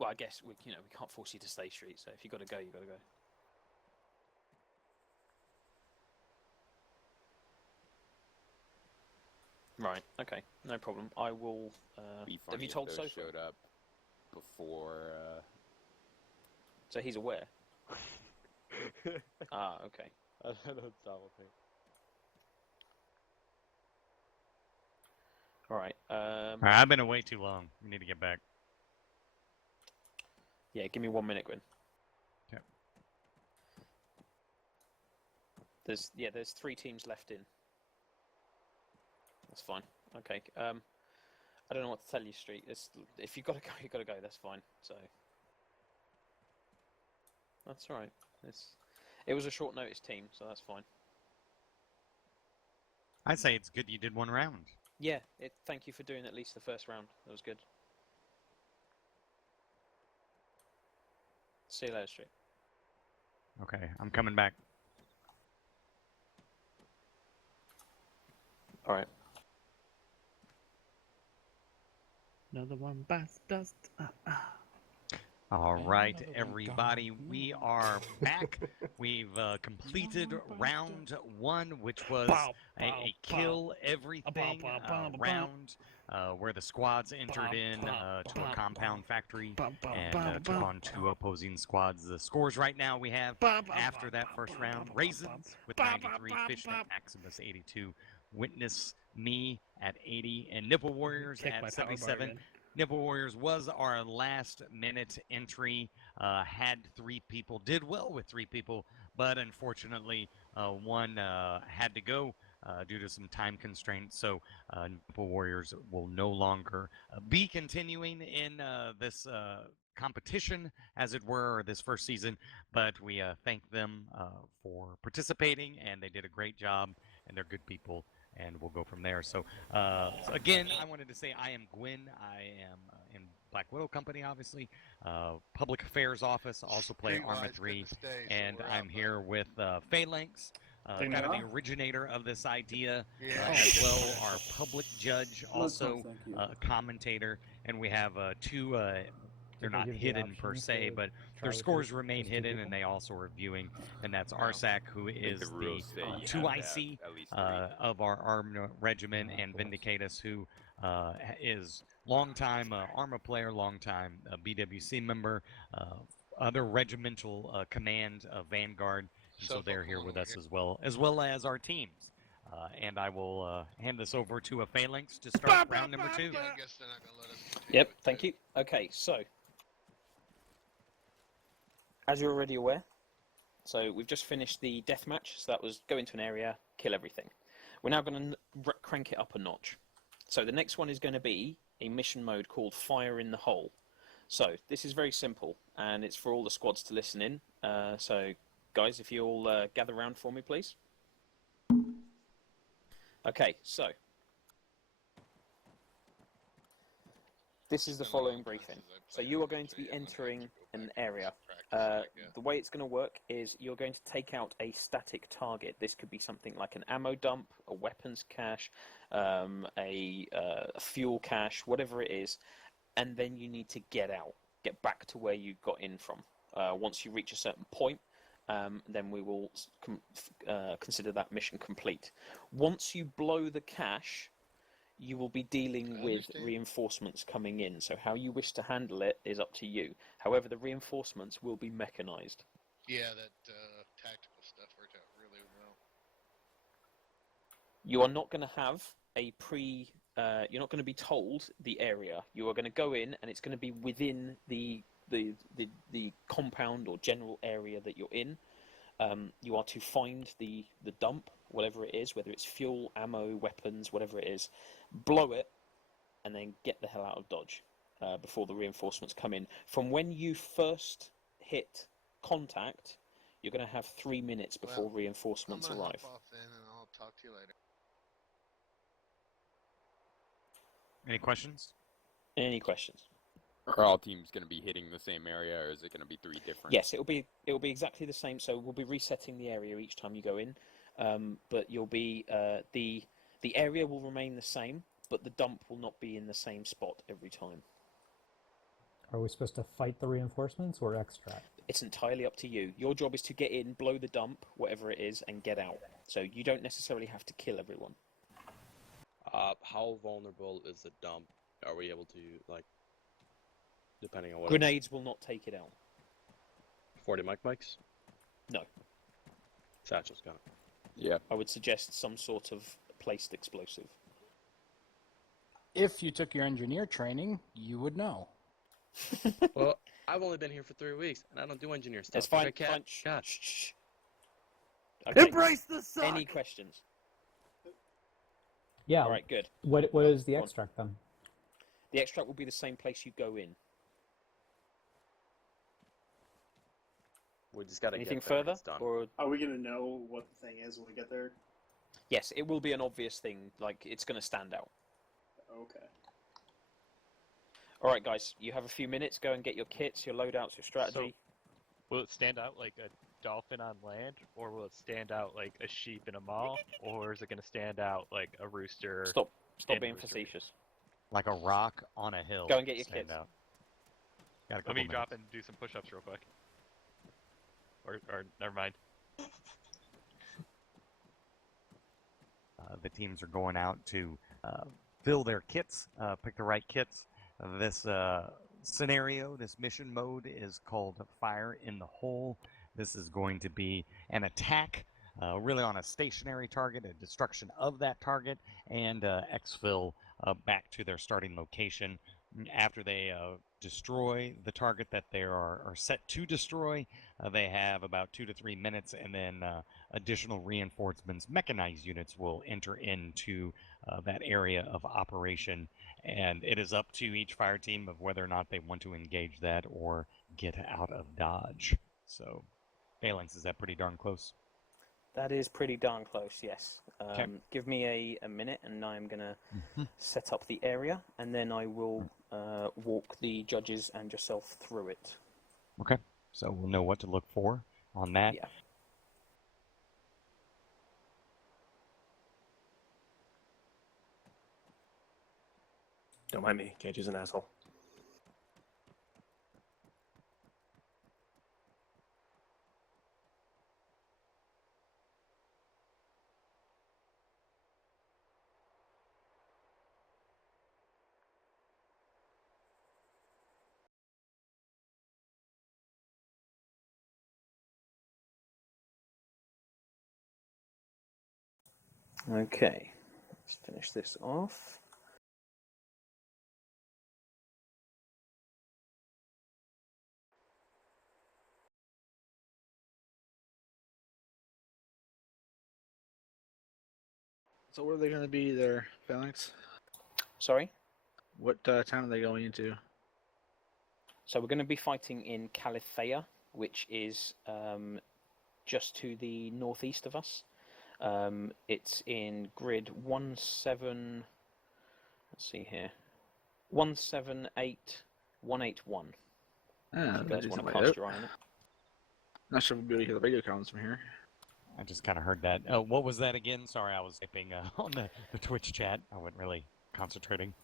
Well, I guess we can't force you to stay, Street. So if you got to go, you got to go. Right. Okay. No problem. I will. Be Have funny you told if those Sofo? showed up before. So he's aware. Ah. Okay. I don't know what's wrong with me. All right. All right, I've been away too long. We need to get back. Yeah. Give me 1 minute, Gwyn. Okay. There's 3 teams left in. That's fine. Okay. I don't know what to tell you, Street. If you got to go, you got to go. That's fine. So that's all right. It was a short notice team, so that's fine. I'd say it's good you did one round. Yeah. Thank you for doing at least the first round. That was good. See you later, Street. Okay, I'm coming back. All right. Another one bites dust. All right, everybody, we are back. We've completed round 1, which was a kill everything round where the squads entered in to a compound factory and took on 2 opposing squads. The scores right now we have after that first round: Raisins with 93, Fishnet Maximus 82, Witness Me at 80, and Nipple Warriors Kick my at power bar 77. again. Nipple Warriors was our last minute entry. Had 3 people, did well with 3 people, but unfortunately one had to go due to some time constraints. So Nipple Warriors will no longer be continuing in this competition, as it were, or this first season. But we thank them for participating, and they did a great job, and they're good people. And we'll go from there. So, again, I wanted to say I am Gwyn. I am in Black Widow Company, obviously. Public Affairs Office, also play Arma 3. And I'm here with Phalanx, kind of the originator of this idea, as well our public judge, also a commentator. And we have 2... they're not hidden per se, but their scores remain hidden, and they also are viewing. And that's Arsak, who is the 2IC of our Arma Regiment, and Vindicatus, who is longtime Arma player, longtime BWC member, other regimental command of Vanguard. And so they're here with us as well as our teams. And I will hand this over to a Phalanx to start round number 2. Yep. Thank you. Okay. So, as you're already aware, so we've just finished the deathmatch. So that was go into an area, kill everything. We're now going to crank it up a notch. So the next one is going to be a mission mode called Fire in the Hole. So this is very simple, and it's for all the squads to listen in. So guys, if you all gather around for me, please. Okay, so this is the following briefing. So you are going to be entering an area. The way it's going to work is you're going to take out a static target. This could be something like an ammo dump, a weapons cache, a fuel cache, whatever it is, and then you need to get out. get back to where you got in from. Once you reach a certain point, then we will consider that mission complete. Once you blow the cache, you will be dealing with reinforcements coming in. So how you wish to handle it is up to you. However, the reinforcements will be mechanized. Yeah, that tactical stuff worked out really well. You are not going to have a you're not going to be told the area. You are going to go in, and it's going to be within the compound or general area that you're in. You are to find the dump, whatever it is, whether it's fuel, ammo, weapons, whatever it is, blow it, and then get the hell out of Dodge before the reinforcements come in. From when you first hit contact, you're going to have 3 minutes before reinforcements I'm gonna arrive. hop off then, and I'll talk to you later. Any questions? Any questions? Are all teams going to be hitting the same area, or is it going to be 3 different? Yes, it'll be exactly the same. So we'll be resetting the area each time you go in, but you'll be the area will remain the same, but the dump will not be in the same spot every time. Are we supposed to fight the reinforcements or extract? It's entirely up to you. Your job is to get in, blow the dump, whatever it is, and get out. So you don't necessarily have to kill everyone. How vulnerable is the dump? Are we able to, like, depending on what? Grenades will not take it out. 40 mics? No. Satchel's got it. Yeah. I would suggest some sort of placed explosive. If you took your engineer training, you would know. Well, I've only been here for 3 weeks, and I don't do engineer stuff. That's fine. Okay, Fine. God. Shh. Okay. Embrace the suck! Any questions? Yeah. All right, good. What is the extract then? The extract will be the same place you go in. We just gotta Anything get there. further? It's done. Or Are we gonna know what the thing is when we get there? yes, it will be an obvious thing. Like it's going to stand out. Okay. All right, guys, you have a few minutes. Go and get your kits, your loadouts, your strategy. Will it stand out like a dolphin on land, or will it stand out like a sheep in a mall, or is it going to stand out like a rooster? Stop and being rooster? facetious. Like a rock on a hill. Go and get your stand kids. out. Got a Let couple me minutes. drop and do some push-ups real quick. Or never mind. The teams are going out to fill their kits, pick the right kits. This scenario, this mission mode is called Fire in the Hole. This is going to be an attack really on a stationary target, a destruction of that target, and exfil back to their starting location. After they destroy the target that they are set to destroy, they have about 2 to 3 minutes, and then additional reinforcements, mechanized units, will enter into that area of operation. And it is up to each fire team of whether or not they want to engage that or get out of Dodge. So, Phalanx, is that pretty darn close? That is pretty darn close, yes. Okay. Give me a minute, and I'm going to set up the area, and then I will walk the judges and yourself through it. Okay, so we'll know what to look for on that. Yeah. Don't mind me. JJ's an asshole. Okay, let's finish this off. So where are they going to be there, Phalanx? Sorry? What town are they going into? So we're going to be fighting in Califea, which is just to the northeast of us. It's in grid 17. Let's see here, 178181. Ah, If you guys want to cast your eye on it. Not sure if we'll be able to hear the radio comms from here. I just kind of heard that. What was that again? Sorry, I was typing on the Twitch chat. I wasn't really concentrating.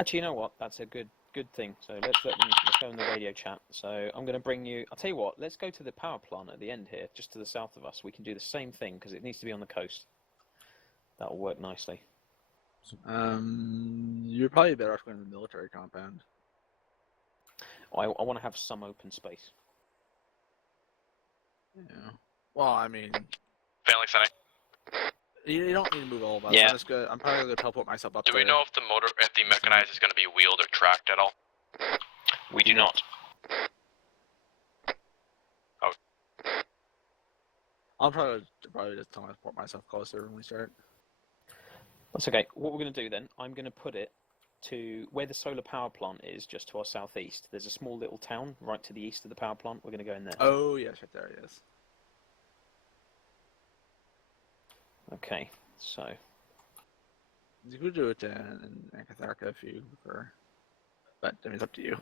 Actually, you know what? That's a good good thing. So let's go in the radio chat. So I'm going to bring you. I'll tell you what. Let's go to the power plant at the end here, just to the south of us. We can do the same thing because it needs to be on the coast. That'll work nicely. You're probably better off going to the military compound. I want to have some open space. Yeah. Well, I mean, Family center. you don't need to move all of us. Yeah. I'm probably going to teleport myself up Do there. we know if the mechanized is going to be wheeled or tracked at all? We do not. Oh. I'll probably just teleport myself closer when we start. That's okay. What we're going to do then, I'm going to put it to where the solar power plant is, just to our southeast. There's a small little town right to the east of the power plant. We're going to go in there. Oh, yes, right there it is. Okay, so. You could do it in Ankatharka if you prefer. But I mean, it's up to you.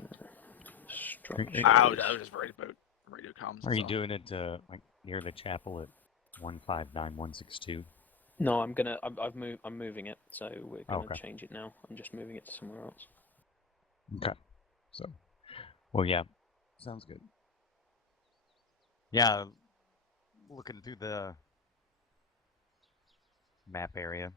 I was just worried about radio comms. Are you doing it like near the chapel at 159162? No, I'm moving it, so we're gonna change it now. I'm just moving it to somewhere else. Okay. So, well, yeah, sounds good. Yeah, looking through the map area.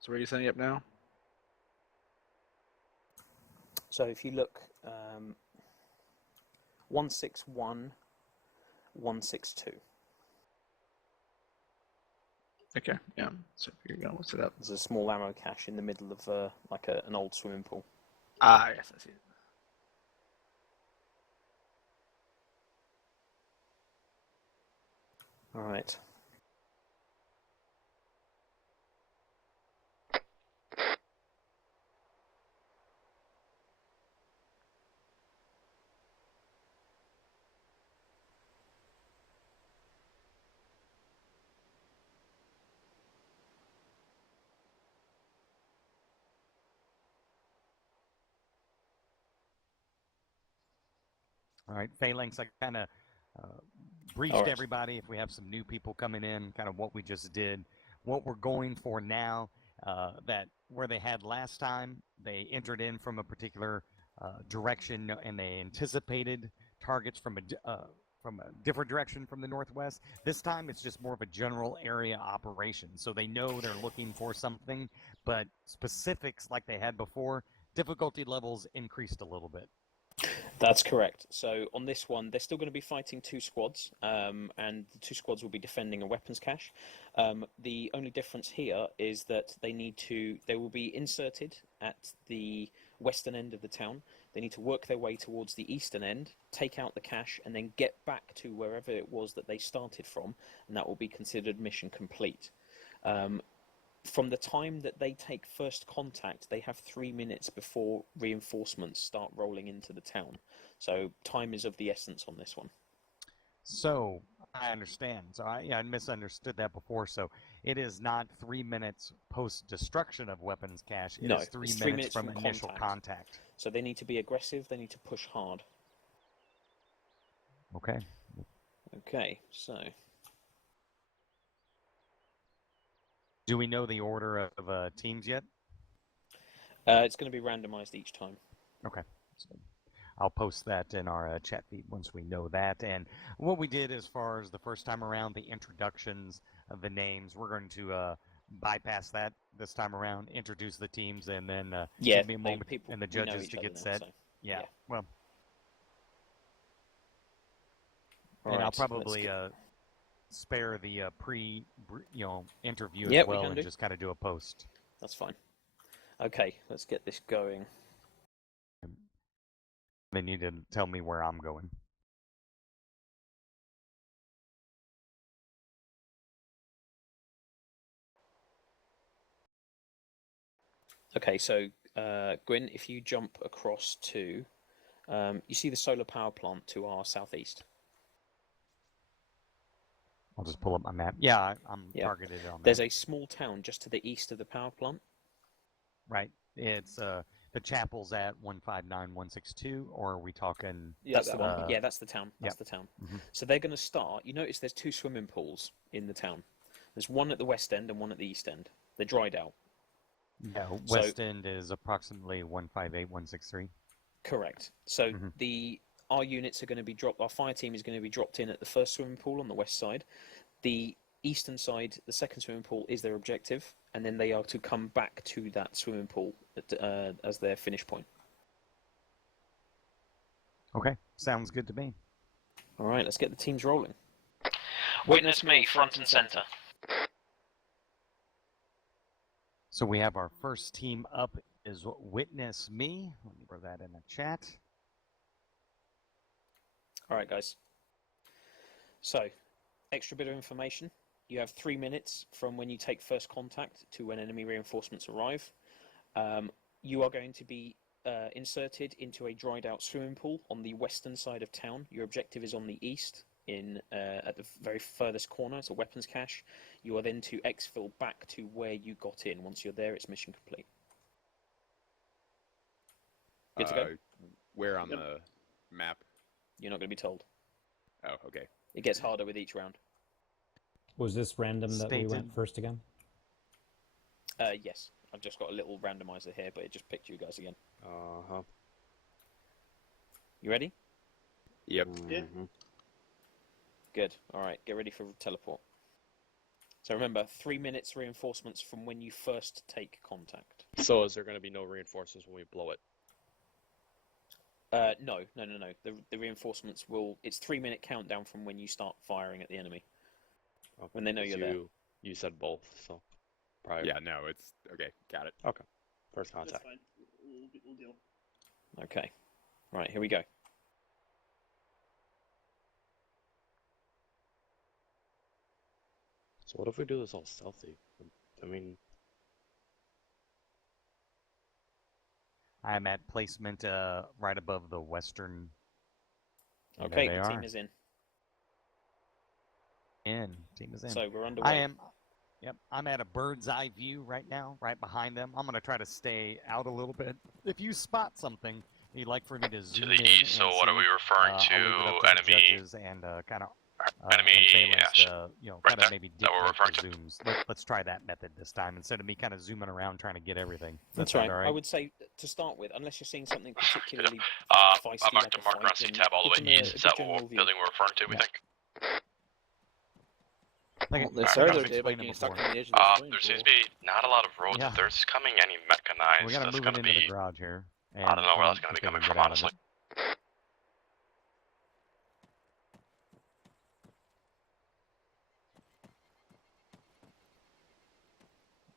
So where are you setting up now? So if you look, 161, 162. Okay, yeah. So you're going to set up. There's a small ammo cache in the middle of like an old swimming pool. Ah, yes, I see it. All right. All right, Phalanx, I kind of briefed everybody, if we have some new people coming in, kind of what we just did, what we're going for now, that where they had last time, they entered in from a particular direction and they anticipated targets from a different direction from the northwest. This time it's just more of a general area operation. So they know they're looking for something, but specifics like they had before, difficulty levels increased a little bit. That's correct. So on this one, they're still going to be fighting two squads, and the two squads will be defending a weapons cache. The only difference here is that they will be inserted at the western end of the town. They need to work their way towards the eastern end, take out the cache, and then get back to wherever it was that they started from, and that will be considered mission complete. From the time that they take first contact, they have 3 minutes before reinforcements start rolling into the town. So time is of the essence on this one. So I understand. So I misunderstood that before. So it is not 3 minutes post-destruction of weapons cache. It is 3 minutes from initial contact. So they need to be aggressive. They need to push hard. Okay. Okay, so... Do we know the order of teams yet? It's going to be randomized each time. Okay. So I'll post that in our chat feed once we know that. And what we did as far as the first time around, the introductions of the names, we're going to bypass that this time around, introduce the teams, and then give me a moment and the judges to get set. So, yeah, well. All and right, I'll probably spare the interview Yeah, as well and just kind of do a post. That's fine. Okay, let's get this going. They need to tell me where I'm going. Okay, so Gwyn, if you jump across to, you see the solar power plant to our southeast. I'll just pull up my map. Yeah, I'm targeted on that. There's a small town just to the east of the power plant. Right. It's the chapel's at 159162, or are we talking? That's the one. Yeah, that's the town. That's yep. the town. Mm-hmm. So they're going to start. You notice there's 2 swimming pools in the town. There's one at the west end and one at the east end. They're dried out. No, west end is approximately 158163. Correct. So our units are going to be dropped. Our fire team is going to be dropped in at the first swimming pool on the west side. The eastern side, the second swimming pool, is their objective, and then they are to come back to that swimming pool as their finish point. Okay, sounds good to me. All right, let's get the teams rolling. Witness me, front and center. So we have our first team up is Witness Me. Let me throw that in the chat. All right, guys. So, extra bit of information. You have 3 minutes from when you take first contact to when enemy reinforcements arrive. You are going to be inserted into a dried out swimming pool on the western side of town. Your objective is on the east, at the very furthest corner. It's a weapons cache. You are then to exfil back to where you got in. Once you're there, it's mission complete. Good to go? Where on the map? You're not going to be told. Oh, okay. It gets harder with each round. Was this random that we went first again? Yes. I've just got a little randomizer here, but it just picked you guys again. Uh-huh. You ready? Yep. Yeah. Good. All right. Get ready for teleport. So remember, 3 minutes reinforcements from when you first take contact. So is there going to be no reinforcements when we blow it? No. The reinforcements will... It's 3 minute countdown from when you start firing at the enemy. Okay. When they know you're there. You said both, so... Probably... Yeah, no, it's... Okay, got it. Okay. First contact. That's fine. We'll deal. Okay. Right, here we go. So what if we do this all stealthy? I mean... I'm at placement right above the western. Okay, the team is in. Team is in. So we're underway. I am. Yep, I'm at a bird's eye view right now, right behind them. I'm gonna try to stay out a little bit. If you spot something you'd like for me to zoom To the east. So what are we referring to? Enemy. And kind of. Enemy. You know, right kind there. of maybe That we're referring to. zooms. Let's try that method this time instead of me kind of zooming around trying to get everything. That's right. I would say to start with, unless you're seeing something particularly I feisty, marked like a a marker on fight, C-tab all the way east. Is that what building we're referring to, we think? Well, they started their day by getting stuck on the edge of the swimming there seems to pool. be not a lot of roads. Yeah. If there's coming any mechanized, We gotta that's move gonna it into be... the garage here. I don't know where that's gonna be coming from, honestly.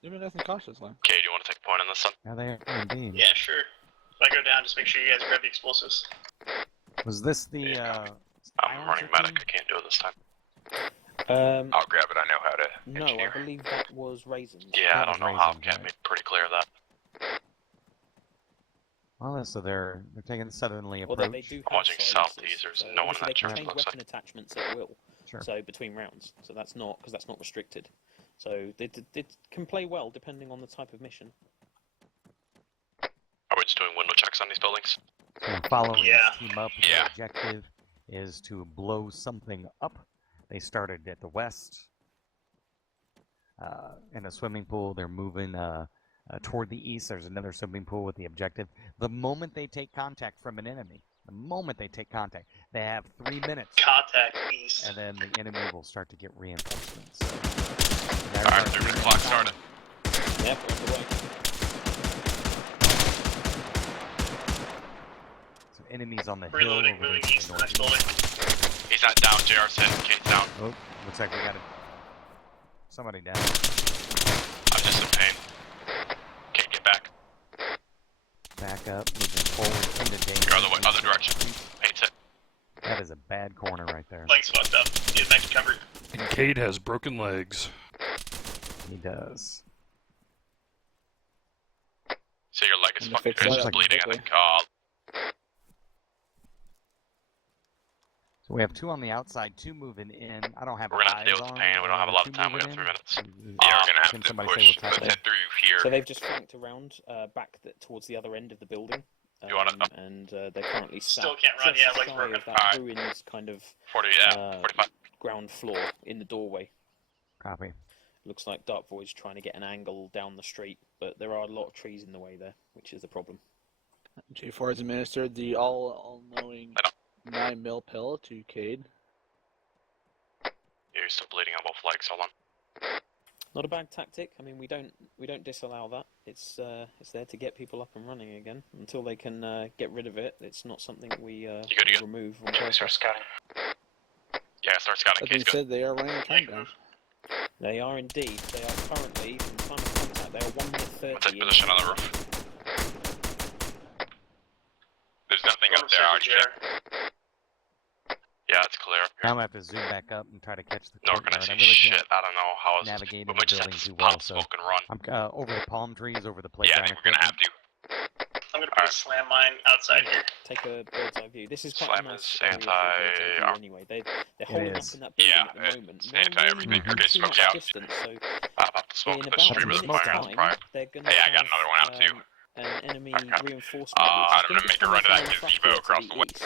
Doing nothing cautious, Lam. Okay, do you want to take a point on this one? Yeah, they are indeed. Yeah, sure. If I go down, just make sure you guys grab the explosives. Was this the? I'm running medic. I can't do it this time. I'll grab it. I know how to No, engineer. I believe that was Raisins. Yeah, I don't know how. Can't make pretty clear of that. Well, so they're taking the southerly approach. Although they do I'm watching silences, southeast. There's so no one in obviously that they can church, change looks like. weapon attachments at will. Sure. So between rounds, so that's not because that's not restricted. So they can play well depending on the type of mission. Are we just doing window checks on these buildings? So following Yeah. this team up, Yeah. the objective is to blow something up. They started at the west in a swimming pool. They're moving toward the east. There's another swimming pool with the objective. The moment they take contact from an enemy, they have 3 minutes. Contact east. And then the enemy will start to get reinforcements. Alright, 3 minute clock started. Yep, we're underway. So enemies on the Reloading, hill over moving there to east the to the next building. He's not down, JR's hit. Kane's down. Oh, looks like we got somebody down. I'm just in pain. Can't get back. up, moving forward into danger. You're other direction. 8-6. That is a bad corner right there. Legs fucked up. Get back to cover. And Cade has broken legs. He does. So your leg is And fucking fix that up bleeding, I quickly. think. Oh, So we have 2 on the outside, 2 moving in. I don't have we're gonna have to eyes deal with on the pain. We don't have a lot of 2 time. We moving have 3 minutes. in. Yeah, we're gonna have Can to somebody say push. what's Let's happening? head through here. So they've just flanked around back towards the other end of the building. You wanna- And they're currently sat Still can't run, just yeah, legs shy broken. of that Alright. ruins kind of 40, yeah, 45. ground floor in the doorway. Copy. Looks like Dark Void's trying to get an angle down the street, but there are a lot of trees in the way there, which is the problem. J4 has administered the all-knowing 9mm pill to Cade. Yeah, you're still bleeding on both legs. Hold on. Not a bad tactic. I mean, we don't disallow that. It's there to get people up and running again. Until they can get rid of it, it's not something we remove. On purpose. Start scouting. Yeah, start scouting. That being said, they are running a countdown. They are indeed. They are currently, from time of contact, they are 1 minute 30. Take position on the roof. There's nothing up there, RJ. Yeah, it's clear. Now I'm gonna have to zoom back up and try to catch the No, we're courtyard. gonna I see really shit. can't I don't know how else. navigate We in might the just have building to too well, pop so smoke and run. I'm over the palm trees, over the Yeah, playground. I think we're gonna have to. I'm gonna put a slam mine outside here. Take a bird's eye view. This is quite Slam a nice is area for a bird's eye view anyway. They're holding up is. in that building Yeah, at the moment. it's Not anti-everything. really Okay, too smoke much out. distance, so Pop up the smoke in with about the a stream of the minute's fire. time, they're gonna Hey, I got have another one out too. an enemy reinforcement. I'm which gonna is make a gonna run to be that coming gazebo from across to the the way. east.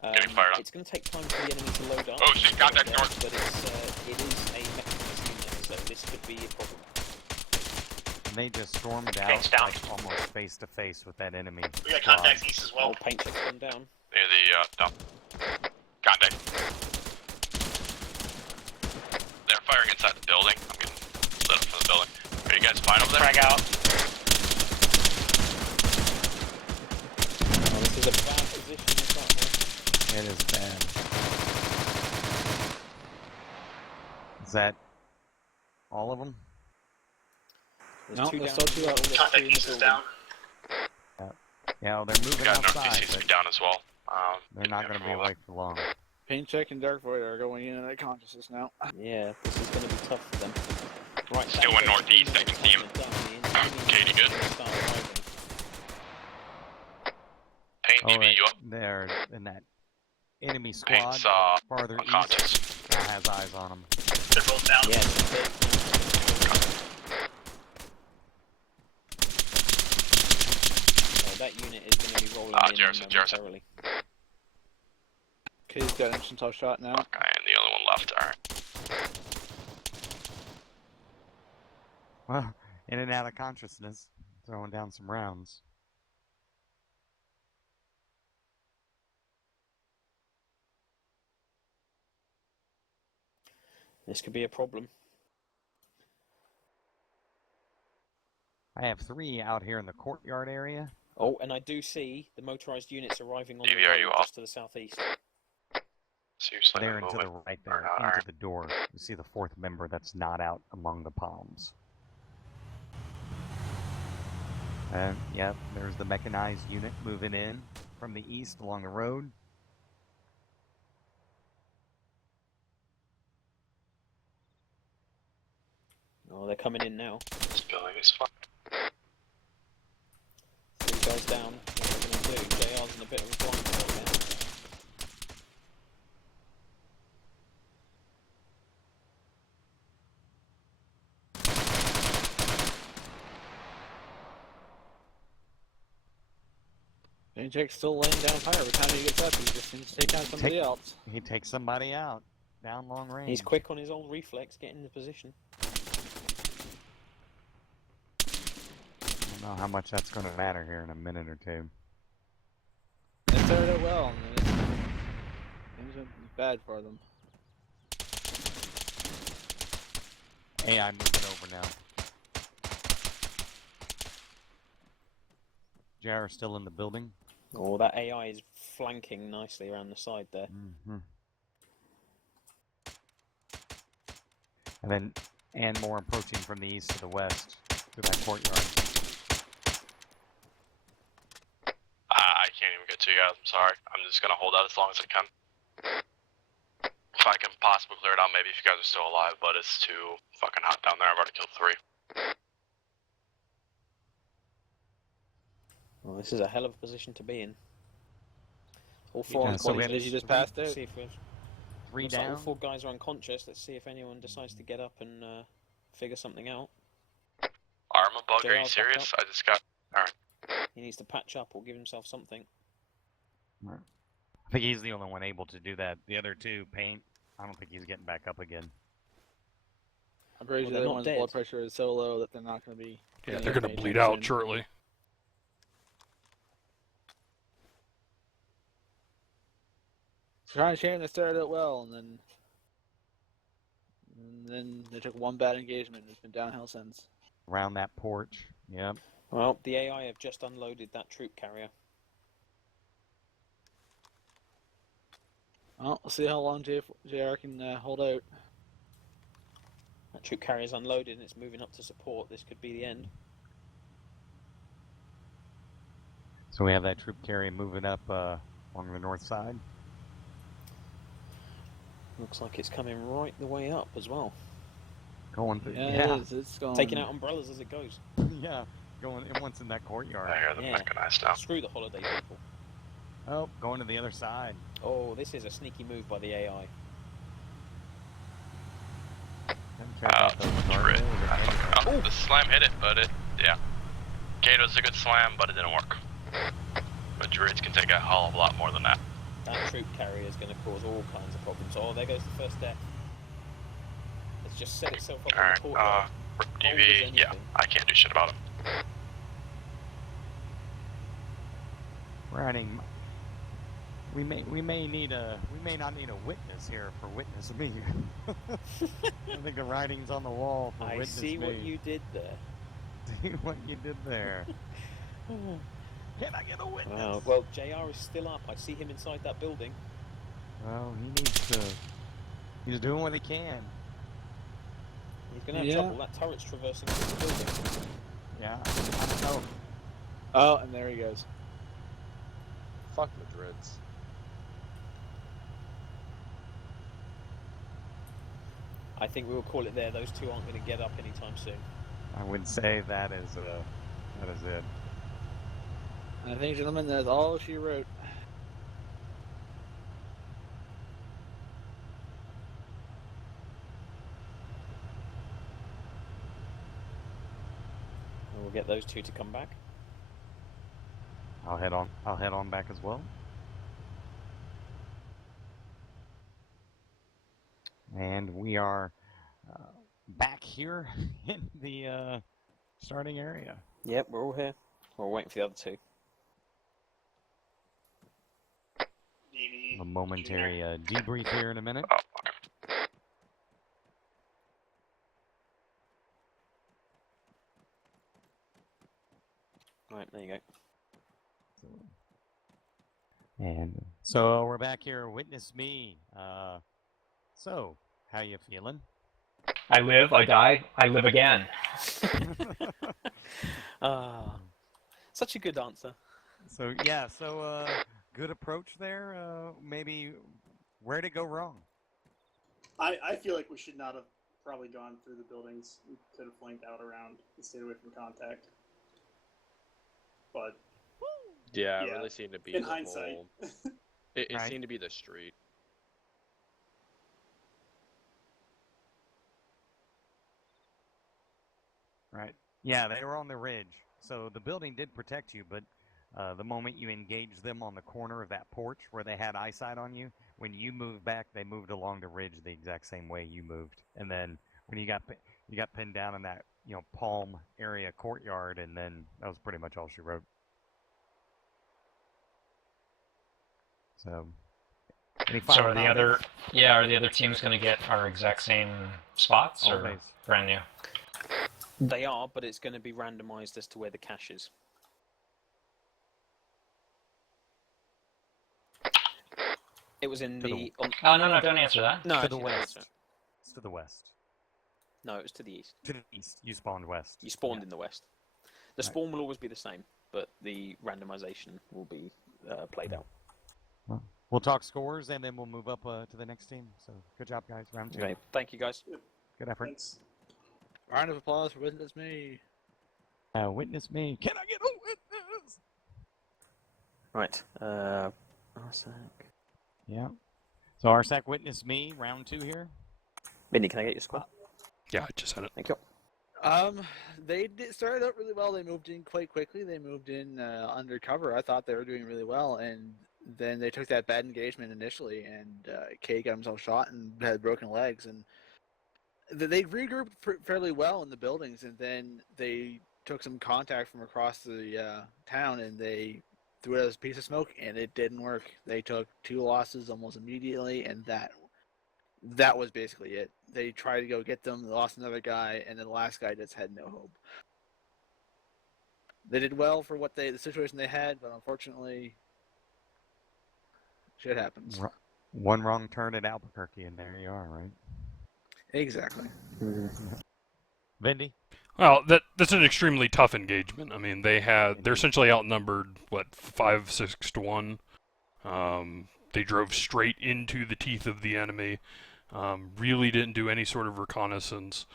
Getting fired up. It's going to take time for the enemy to load up. Oh shit, contact there, north. But it is a mechanized unit, so this could be a problem. And they just stormed Paint's out down. like, almost face to face with that enemy. We got squad. contacts east as well. Paint check's gone down. Near the dump. Contact. They're firing inside the building. I'm getting lit up from the building. Are you guys fine over there? Frag out. Oh, this is a bad position. This out there. It is bad. Is that all of them? There's No, two there's down. still two out. There's Contact two in the east is building. down. Yeah, well, they're We moving got outside, northeast needs to but be down as well. they're not going to be awake for long. Paint Check and Dark Void are going in and out of consciousness now. Yeah, this is going to be tough for them. Right, Still in northeast, I can see him. Katie, good. Paint, Oh, DB, right. you up? They're in that enemy squad Paint's farther unconscious. east. Now has eyes on them. They're both down. Yeah, that unit is going to be rolling in Jarrison. momentarily. Cade's got an instant shot now. Okay, and the only one left. Alright. Well, in and out of consciousness, throwing down some rounds. This could be a problem. I have 3 out here in the courtyard area. Oh, and I do see the motorized units arriving on the DV, are you road off? just to the southeast. Seriously, They're into the moving. right there, Alright, into alright. the door. You see the 4th member that's not out among the palms. And yep, there's the mechanized unit moving in from the east along the road. Oh, they're coming in now. This building is fucked. 3 guys down. What are they going to do? JR's in a bit of a blind spot now. Paint Check's still laying down fire. Every time he gets up, he just seems to take down somebody else. He takes somebody out down long range. He's quick on his old reflex, getting into position. I don't know how much that's going to matter here in a minute or two. They started out well, and then things went bad for them. AI moving over now. JR still in the building. Oh, that AI is flanking nicely around the side there. And then, and more approaching from the east to the west to that courtyard. to you guys. I'm sorry. I'm just gonna hold out as long as I can. If I can possibly clear it out, maybe if you guys are still alive, but it's too fucking hot down there. I've already killed 3. Well, this is a hell of a position to be in. All 4 Yeah, so we unconscious. have you just three- passed out. See if we've... 3 Looks like down. all 4 guys are unconscious. Let's see if anyone decides to get up and figure something out. Arma bug, are you JR's back serious? up. I just got. Alright. He needs to patch up or give himself something. Right. I think he's the only one able to do that. The other 2, Paint, I don't think he's getting back up again. I'm pretty Well, sure they're that not one's dead. blood pressure is so low that they're not going to be. Yeah, getting they're up gonna anytime bleed out soon. shortly. Trying to shame they started out well, and then they took one bad engagement. It's been downhill since. Around that porch. Yep. Well, the AI have just unloaded that troop carrier. Well, we'll see how long JR can hold out. That troop carrier's unloaded and it's moving up to support. This could be the end. So we have that troop carrier moving up along the north side. Looks like it's coming right the way up as well. Going through. Yeah, it is. It's going. Taking out umbrellas as it goes. Yeah, going in once in that courtyard. I hear them mechanized now. Screw the holiday people. Oh, going to the other side. Oh, this is a sneaky move by the AI. The slam hit it, but yeah. Kato's a good slam, but it didn't work. But Druids can take a hell of a lot more than that. That troop carrier is going to cause all kinds of problems. Oh, there goes the first death. It's just set itself up in the courtyard. DV, yeah, I can't do shit about him. Riding. We may not need a witness here for witness me. I think the writing's on the wall for I witness see me. what you did there. See what you did there. Can I get a witness? Wow. Well, JR is still up. I see him inside that building. Well, he needs to. He's doing what he can. He's going to have trouble. That turret's traversing through the building. Yeah, I don't know. Oh, and there he goes. Fuck Madrids. I think we will call it there. Those 2 aren't going to get up anytime soon. I would say that is it. And I think, gentlemen, that's all she wrote. And we'll get those 2 to come back. I'll head on back as well. And we are back here in the starting area. Yep, we're all here. We're waiting for the other 2. A momentary debrief here in a minute. Right, there you go. And so we're back here. Witness me. So, how you feeling? I live, I die, I live again. Such a good answer. So yeah, good approach there. Maybe where'd it go wrong? I feel like we should not have probably gone through the buildings. We could have flanked out around and stayed away from contact. But yeah, it really seemed to be in the hindsight. whole. It Right. seemed to be the street. Right. Yeah, they were on the ridge. So the building did protect you, but the moment you engaged them on the corner of that porch where they had eyesight on you, when you moved back, they moved along the ridge the exact same way you moved. And then when you got pinned down in that palm area courtyard, and then that was pretty much all she wrote. So. So are the other teams going to get our exact same spots or Always. brand new? They are, but it's going to be randomized as to where the cache is. It was in the... Oh, no, don't answer that. No, to the actually, don't west. answer it. It's to the west. No, it was to the east. To the east. You spawned west. You spawned in the west. The spawn will always be the same, but the randomization will be played out. Well, we'll talk scores and then we'll move up to the next team. So good job, guys. Round 2. Okay, thank you, guys. Good effort. Thanks. Round of applause for Witness Me. Witness me. Can I get a witness? Right. Arsac. Yeah. So Arsac, witness me. Round 2 here. Mindy, can I get your score? Yeah, I just had it. Thank you. They started out really well. They moved in quite quickly. They moved in undercover. I thought they were doing really well, and then they took that bad engagement initially, and Kay got himself shot and had broken legs, and they regrouped fairly well in the buildings, and then they took some contact from across the town, and they threw it as a piece of smoke, and it didn't work. They took 2 losses almost immediately, and that was basically it. They tried to go get them, they lost another guy, and then the last guy just had no hope. They did well for the situation they had, but unfortunately, shit happens. One wrong turn at Albuquerque, and there you are, right? Exactly. Vindy? Well, that's an extremely tough engagement. I mean, they're essentially outnumbered, 5-6 to 1. They drove straight into the teeth of the enemy. Really didn't do any sort of reconnaissance.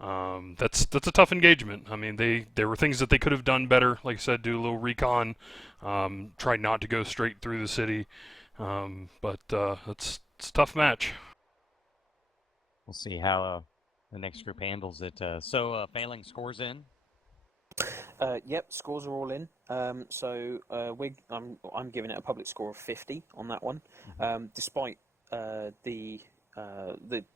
That's a tough engagement. I mean, there were things that they could have done better. Like I said, do a little recon. Try not to go straight through the city. But it's a tough match. We'll see how the next group handles it. So failing scores in. Yep, scores are all in. So I'm giving it a public score of 50 on that one, despite the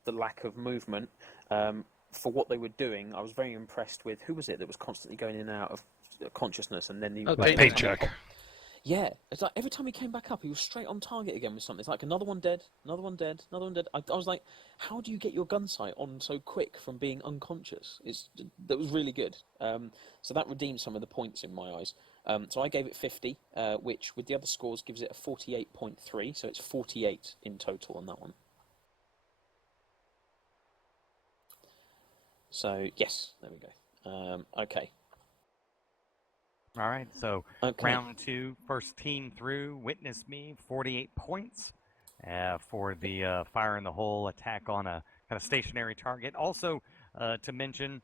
lack of movement. For what they were doing, I was very impressed with who was it that was constantly going in and out of consciousness, and then Paycheck. Yeah, it's like every time he came back up, he was straight on target again with something. It's like another one dead, another one dead, another one dead. I was like, how do you get your gun sight on so quick from being unconscious? That was really good. So that redeemed some of the points in my eyes. So I gave it 50, which with the other scores gives it a 48.3. So it's 48 in total on that one. So yes, there we go. Okay. All right, so round 2, first team through. Witness me, 48 points for the fire in the hole attack on a kind of stationary target. Also, to mention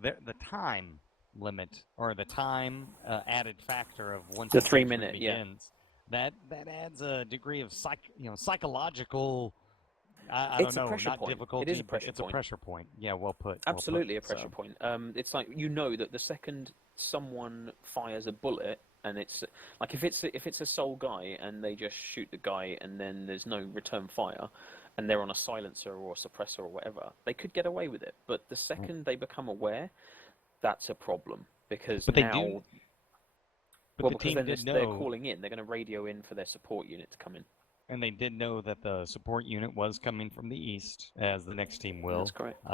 the time limit or the time added factor of once the the 3 minute begins. That adds a degree of psychological. I It's don't a know, pressure not point. difficulty, It is a pressure but it's point. a pressure point. Yeah, well put. Absolutely well put, a pressure point. It's like that the second someone fires a bullet, and it's like if it's a sole guy and they just shoot the guy and then there's no return fire, and they're on a silencer or a suppressor or whatever, they could get away with it. But the second they become aware, that's a problem because but now. They do, but well, the because team then did they're know. calling in. They're going to radio in for their support unit to come in. And they did know that the support unit was coming from the east, as the next team will. That's correct.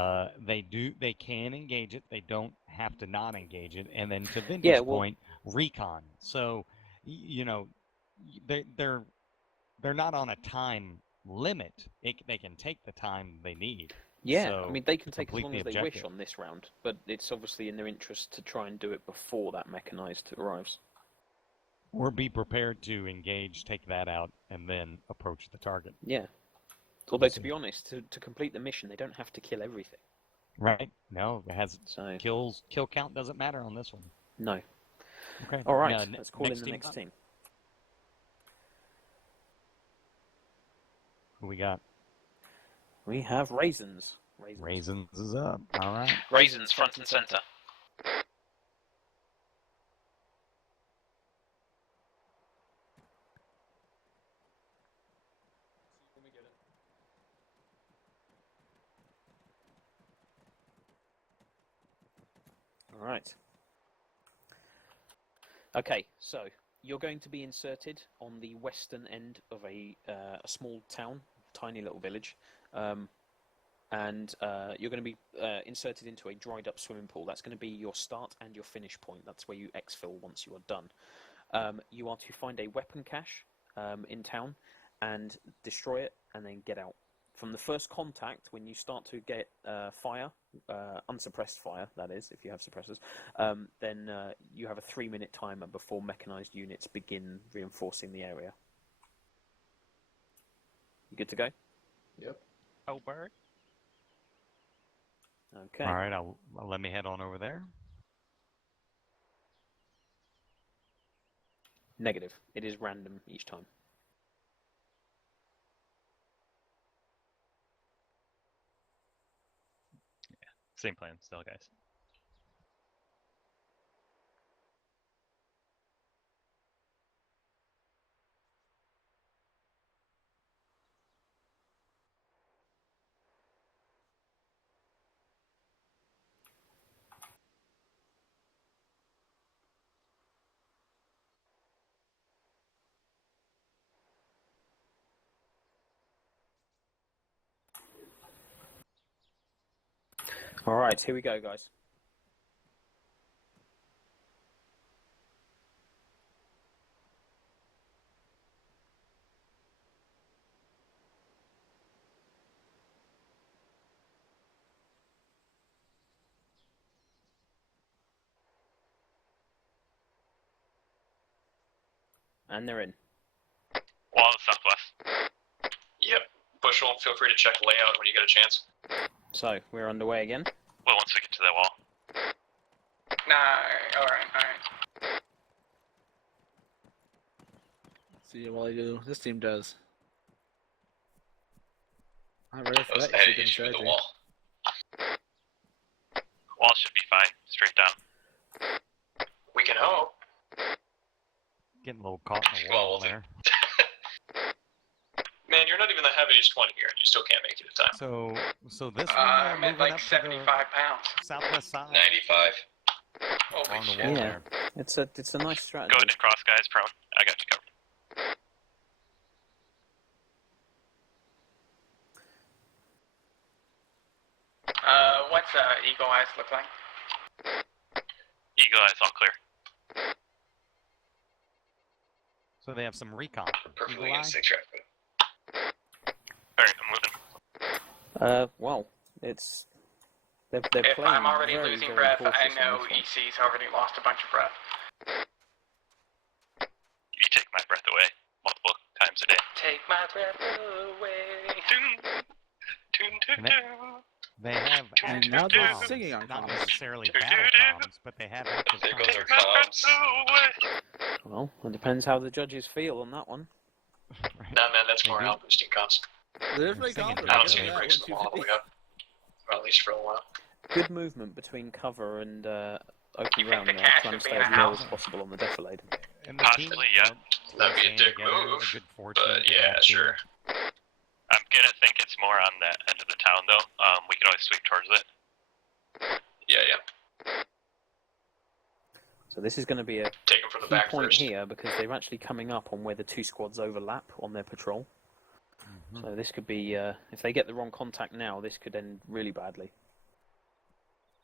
They can engage it. They don't have to not engage it. And then to Vindy's point, recon. So, they're not on a time limit. They can take the time they need. Yeah, so I mean they can take as long as they objective. wish on this round, but it's obviously in their interest to try and do it before that mechanized arrives. Or be prepared to engage, take that out, and then approach the target. Yeah. Although, to be honest, to complete the mission, they don't have to kill everything. Right. No, it has kill count doesn't matter on this one. No. Okay. All right, let's call in the next team. Who we got? We have Raisins. Raisins is up. All right. Raisins front and center. All right. Okay, so you're going to be inserted on the western end of a small town, tiny little village, and you're going to be inserted into a dried up swimming pool. That's going to be your start and your finish point. That's where you exfil once you are done. You are to find a weapon cache in town and destroy it and then get out. from the first contact, when you start to get fire, unsuppressed fire, that is, if you have suppressors, then you have a 3-minute timer before mechanized units begin reinforcing the area. You good to go? Yep. Oh, bird. Okay. All right, I'll let me head on over there. Negative. It is random each time. Same plan still, guys. All right, here we go, guys. And they're in. Wall to southwest. Yep. Bushel, feel free to check layout when you get a chance. So, we're underway again. Well, once we get to that wall. Nah, alright. See what I do. This team does. I'm ready for That was that. a heavy issue with the wall. Wall should be fine. Straight down. We can hope. Getting a little caught in the wall there. Man, you're not even the heaviest one here, and you still can't make it in time. So this one I'm at moving like up 75 to pounds. the southwest side 95. along the shit. wall Yeah, there. it's a nice strategy. Go ahead and cross, guys. Prone. I got you covered. What's Eagle Eyes look like? Eagle eyes all clear. So they have some recon. Perfectly Eagle eye? instinct traffic. Alright, I'm moving. Well, it's they're If playing I'm already very, losing very breath, cautious I on know this one. EC's already lost a bunch of breath. You take my breath away multiple times a day. Take my breath away. And they have And active now they're comms, singing on not comms. necessarily battle comms, but they have active There goes our comms. comms. Well, it depends how the judges feel on that one. Right. Nah, man, that's They morale do. boosting comms. They're very singing confident. I don't Yeah, see yeah. any Yeah, breaks in the wall all the way up. Or at least for a while. Good movement between cover and open You think ground the there, cash trying would to be stay in as a low house? as possible on the defilade. And the Possibly, yeah. That'd be a staying dick together, move, a good fortune But to yeah, that team. sure. I'm gonna think it's more on that end of the town, though. We can always sweep towards it. Yeah, yeah. So this is going to be a Take them from the key back point first. here because they're actually coming up on where the two squads overlap on their patrol. So this could be, if they get the wrong contact now, this could end really badly.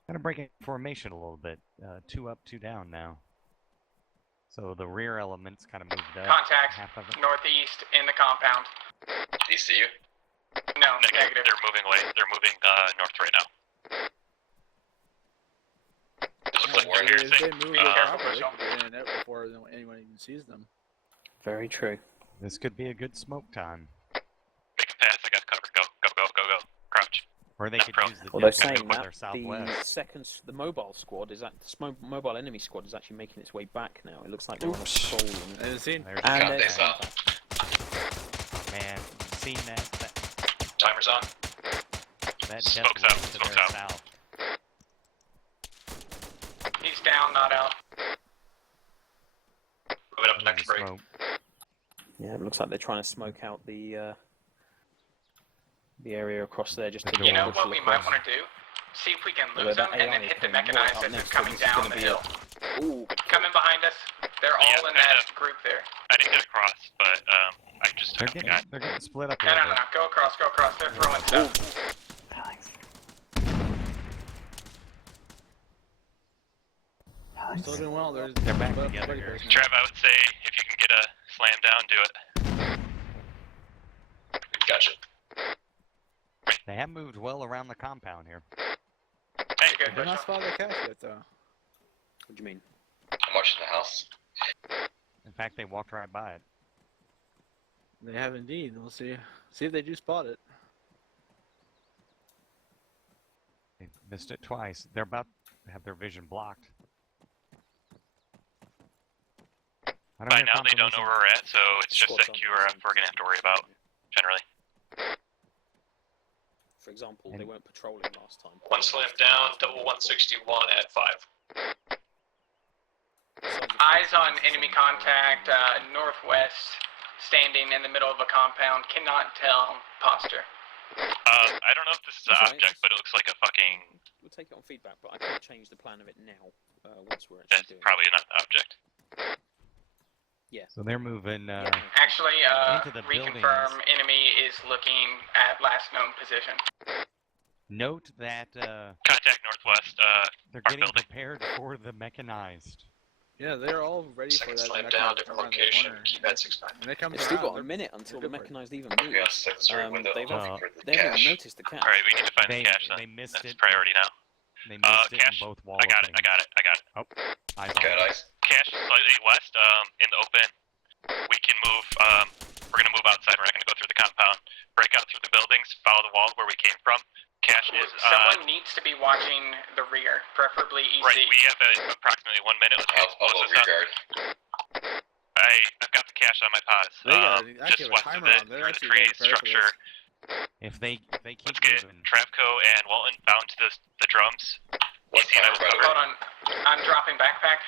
Kind of breaking formation a little bit. 2 up, 2 down now. So the rear elements kind of moved up. Contact Half of it. northeast in the compound. Do you see you? No, negative. They're moving away. They're moving north right now. Looks like we're If here. they move it properly, they can get in and out before anyone even sees them. Very true. This could be a good smoke time. Make a pass. I got cover. Go, go, go, go, go. Crouch. Or they could use the Although depth saying of that, their southwest. the mobile squad is mobile enemy squad is actually making its way back now. It looks like they're on a patrol. I didn't see. There's And God, there's they saw. contact. Man, seen that Timer's on. depth Smoke's out, to smoke's their out. south. He's down, not out. Moving up to next break. Smoke. Yeah, it looks like they're trying to smoke out the area across there just to The You know doors. what we might want to do? See if we can Although lose them that and then AI hit the coming right mechanized up as they're next, coming this is down gonna the be hill. Ooh, Coming behind us. They're all in that group there. I didn't get across, but I just They're took getting, got they're getting split up a No, no, little no, bit. no. Go across, go across. They're throwing stuff. Still doing well. They're back above together 30 here. person. Trev, I would say if you can get a slam down, do it. Gotcha. They have moved well around the compound here. Hey, good. They're not spotted the cache yet, though. What do you mean? I'm watching the house. In fact, they walked right by it. They have indeed. We'll see. See if they do spot it. They missed it twice. They're about to have their vision blocked. By now, they don't know where we're at, so it's just that QRF we're gonna have to worry about, generally. For example, they weren't patrolling last time. One slam down, double 161 at 5. Eyes on enemy contact, northwest, standing in the middle of a compound. Cannot tell posture. I don't know if this is an object, but it looks like a fucking... We'll take it on feedback, but I can't change the plan of it now, once we're That's actually doing probably not an object. Yeah. So they're moving. Actually, into the reconfirm buildings. enemy is looking at last known position. Note that Contact northwest. they're getting prepared for the mechanized. Yeah, they're all ready for that. Slam mechanized down, different around the location, corner. keep at 6-9. When it comes They've still around, got a minute until the they're good for it. mechanized even moves. Yeah, second window. They looking for the haven't cache. noticed the cache. Alright, we need to find They- the cache then. they missed That's it. priority now. They missed it cache. in both wall I got it, openings. I got it. Oh, eyes on Got it. eyes. Cache is slightly west, in the open. We can move, we're gonna move outside, we're not gonna go through the compound. Break out through the buildings, follow the wall where we came from. Cache is, Someone needs to be watching the rear, preferably EC. right, we have approximately 1 minute. Let's get I'll close rear this guard. up. I've got the cache on my pause. They got Just actually have a west of timer it, on. They're through the actually trees, very prepared for structure. If they keep Let's get moving, Travco and Walton bound to the drums. What's the timer, by the way? Hold on, I'm dropping backpack.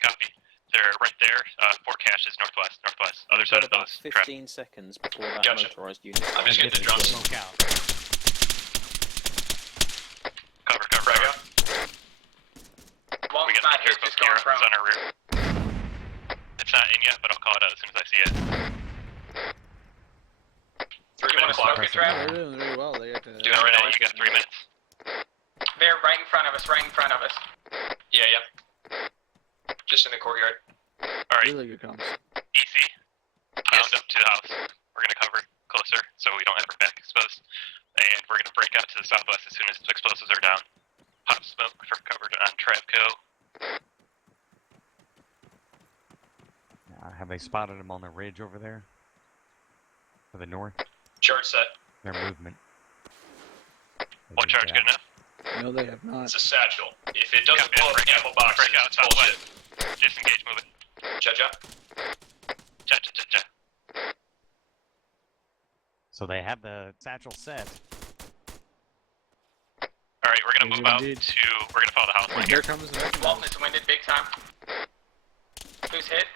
Copy. They're right there. 4 caches northwest. Other side of About those. Trap. 15 seconds before that Gotcha. motorized unit. I'm just getting the drums. smoke out. Cover. Frag out. Walton's We got not here, Travco just going gear from. on our rear. It's not in yet, but I'll call it out as soon as I see it. 3 You minute want to clock. smoke it, Yeah, Trav? they're doing really well. They got to. Doing it right now. You got 3 minutes. They're right in front of us, Yeah. Just in the courtyard. Alright, Really good comms. EC. Bound up to the house. We're gonna cover closer so we don't have our back exposed. And we're gonna break out to the southwest as soon as the explosives are down. Pop smoke for cover on Travco. Have they spotted them on the ridge over there? To the north? Charge set. Their movement. One charge good enough? No, they have not. It's a satchel. If it doesn't Copy. blow up ammo boxes, Break out it's bullshit. southwest. Disengage moving. Cha-cha. Cha. So they have the satchel set. Alright, we're gonna They move do out indeed. to, we're gonna follow the house line Here here. comes the mechanized. Walton is winded big time. Who's hit?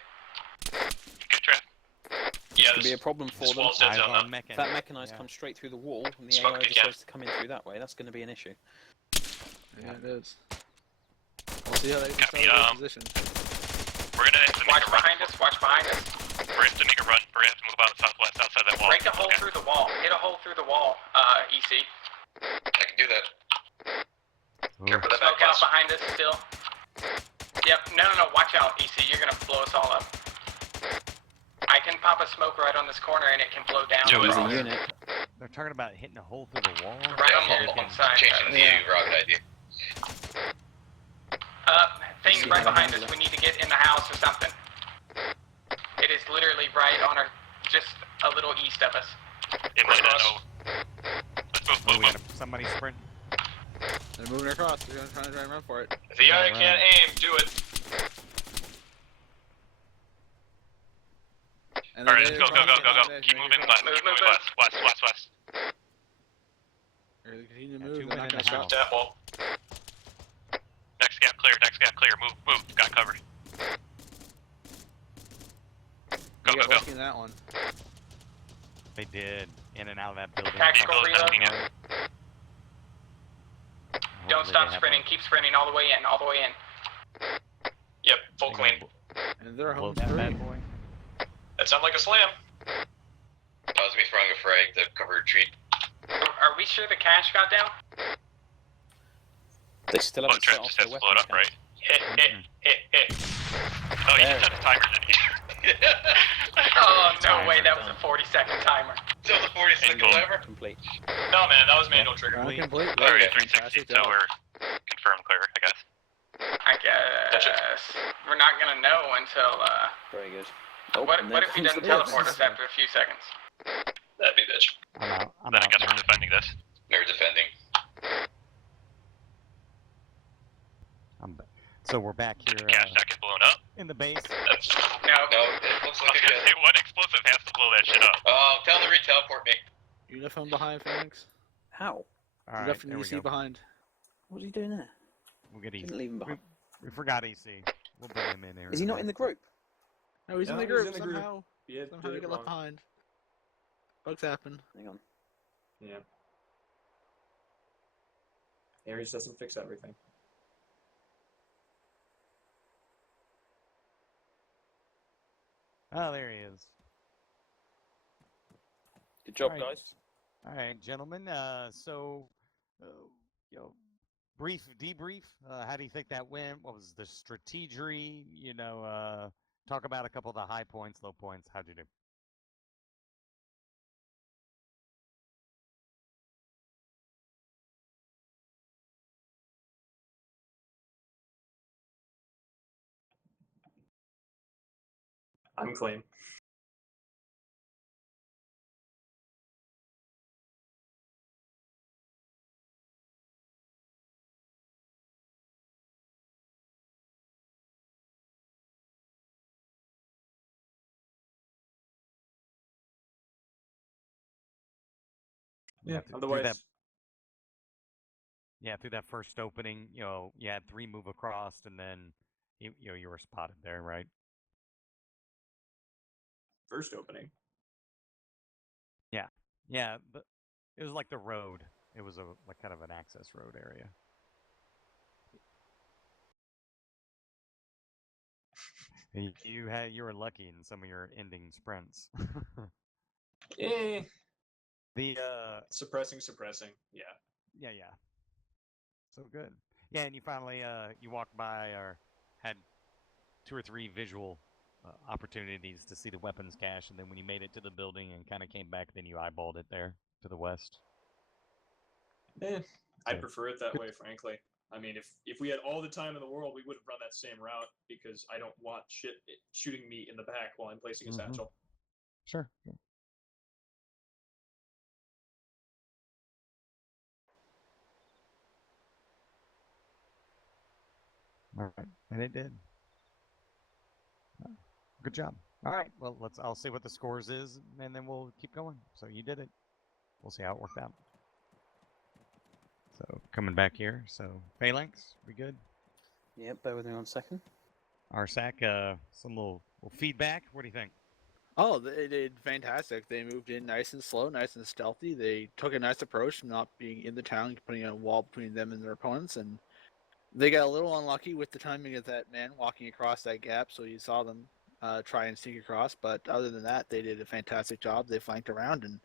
Good trap. Yeah, Could be a problem for this them. wall's dead Eyes zone on now. If mechanized. that mechanized Yeah. comes straight through the wall, and the Smoke AI if you can. decides to come in through that way, that's going to be an issue. Yeah, it is. We'll see how they Copy, decide their position. We're gonna have to make Watch a run. behind us, watch behind us. We're gonna have to make a run. We're gonna have to move out southwest outside that wall. Break a hole Okay. through the wall. Hit a hole through the wall, EC. I can do that. Ooh. Careful that Smoke back out pass. behind us still. Yep, no, watch out, EC. You're gonna blow us all up. I can pop a smoke right on this corner and it can blow down. Do it. There's a across. unit. They're talking about hitting a hole through the wall. Right on Yeah, the I'm inside. changing the rocket idea. Things See right how behind they us. handle We need to get in the house or something. It is literally right on our, just a little east of us. It might not know. Let's Oh, move. we got somebody sprint. They're moving across. They're gonna try and run for it. If the AI can't aim, do it. And then Alright, they let's go. cross Keep moving west. Move, Keep move, moving west. They're gonna continue to Yeah, move. two They're not within gonna the stop. house. That wall. Next gap clear. Move. Got cover. Go. They got lucky in that one. They did. In and out of that building. Tactical Eagles reload. knocking it. Don't Hopefully stop they have sprinting. Keep sprinting all the way in. All the way in. Yep, full a- clean. And they're Blow home that free. bad boy. That sounds like a slam. I was gonna be throwing a frag, the cover retreat. Are we sure the cache got down? They still Oh, haven't set trap off just their has to blow it weapons. up, right? Hit. Oh, you There. just had a timer, didn't you? Oh, no Timer way. That was done. a 40-second timer. Still the 46 lever? Complete. No, man, that was manual trigger. Ground complete. Alright, Yeah, 360, fantastic so job. we're confirmed clear, I guess. I guess we're not gonna know until. Very good. What if he doesn't teleport us after a few seconds? That'd be bitch. I'm out. I'm Then I out guess now. we're defending this. They're defending. So we're back here Cash not get blown up. in the base. No. No, it looks like it is. One explosive has to blow that shit up. Tell them to re-teleport me. Uniform behind, Phoenix. How? All right, Nothing there you we see go. behind. What's he doing there? We'll get EC. Didn't leave him behind. We forgot EC. We'll bring him in there. Is he not in the group? No, he's in No, the he's group in the group. somehow. Yeah, Somehow did he it got left wrong. behind. Bugs happen. Hang on. Yeah. Ares doesn't fix everything. Oh, there he is. Good job, All right. guys. All right, gentlemen. You know, brief debrief. How do you think that went? What was the strategy? You know, talk about a couple of the high points, low points. How'd you do? I'm clean. Yeah, otherwise... Through that first opening, you know, you had 3 move across, and then you were spotted there, right? First opening. Yeah, but it was like the road. It was like kind of an access road area. You were lucky in some of your ending sprints. Eh. The Suppressing. Yeah. Yeah. So good. Yeah, and you finally you walked by or had 2 or 3 visual opportunities to see the weapons cache, and then when you made it to the building and kind of came back, then you eyeballed it there to the west. I'd prefer it that way, frankly. I mean, if we had all the time in the world, we would have run that same route because I don't want shit shooting me in the back while I'm placing a satchel. Sure. All right, and it did. Good job. All right, well, I'll see what the scores is, and then we'll keep going. So you did it. We'll see how it worked out. So coming back here. So Phalanx, we good? Yep, bear with me 1 second. Arsac, some little feedback. What do you think? Oh, they did fantastic. They moved in nice and slow, nice and stealthy. They took a nice approach, not being in the town, putting a wall between them and their opponents, and they got a little unlucky with the timing of that man walking across that gap, so you saw them try and sneak across. But other than that, they did a fantastic job. They flanked around and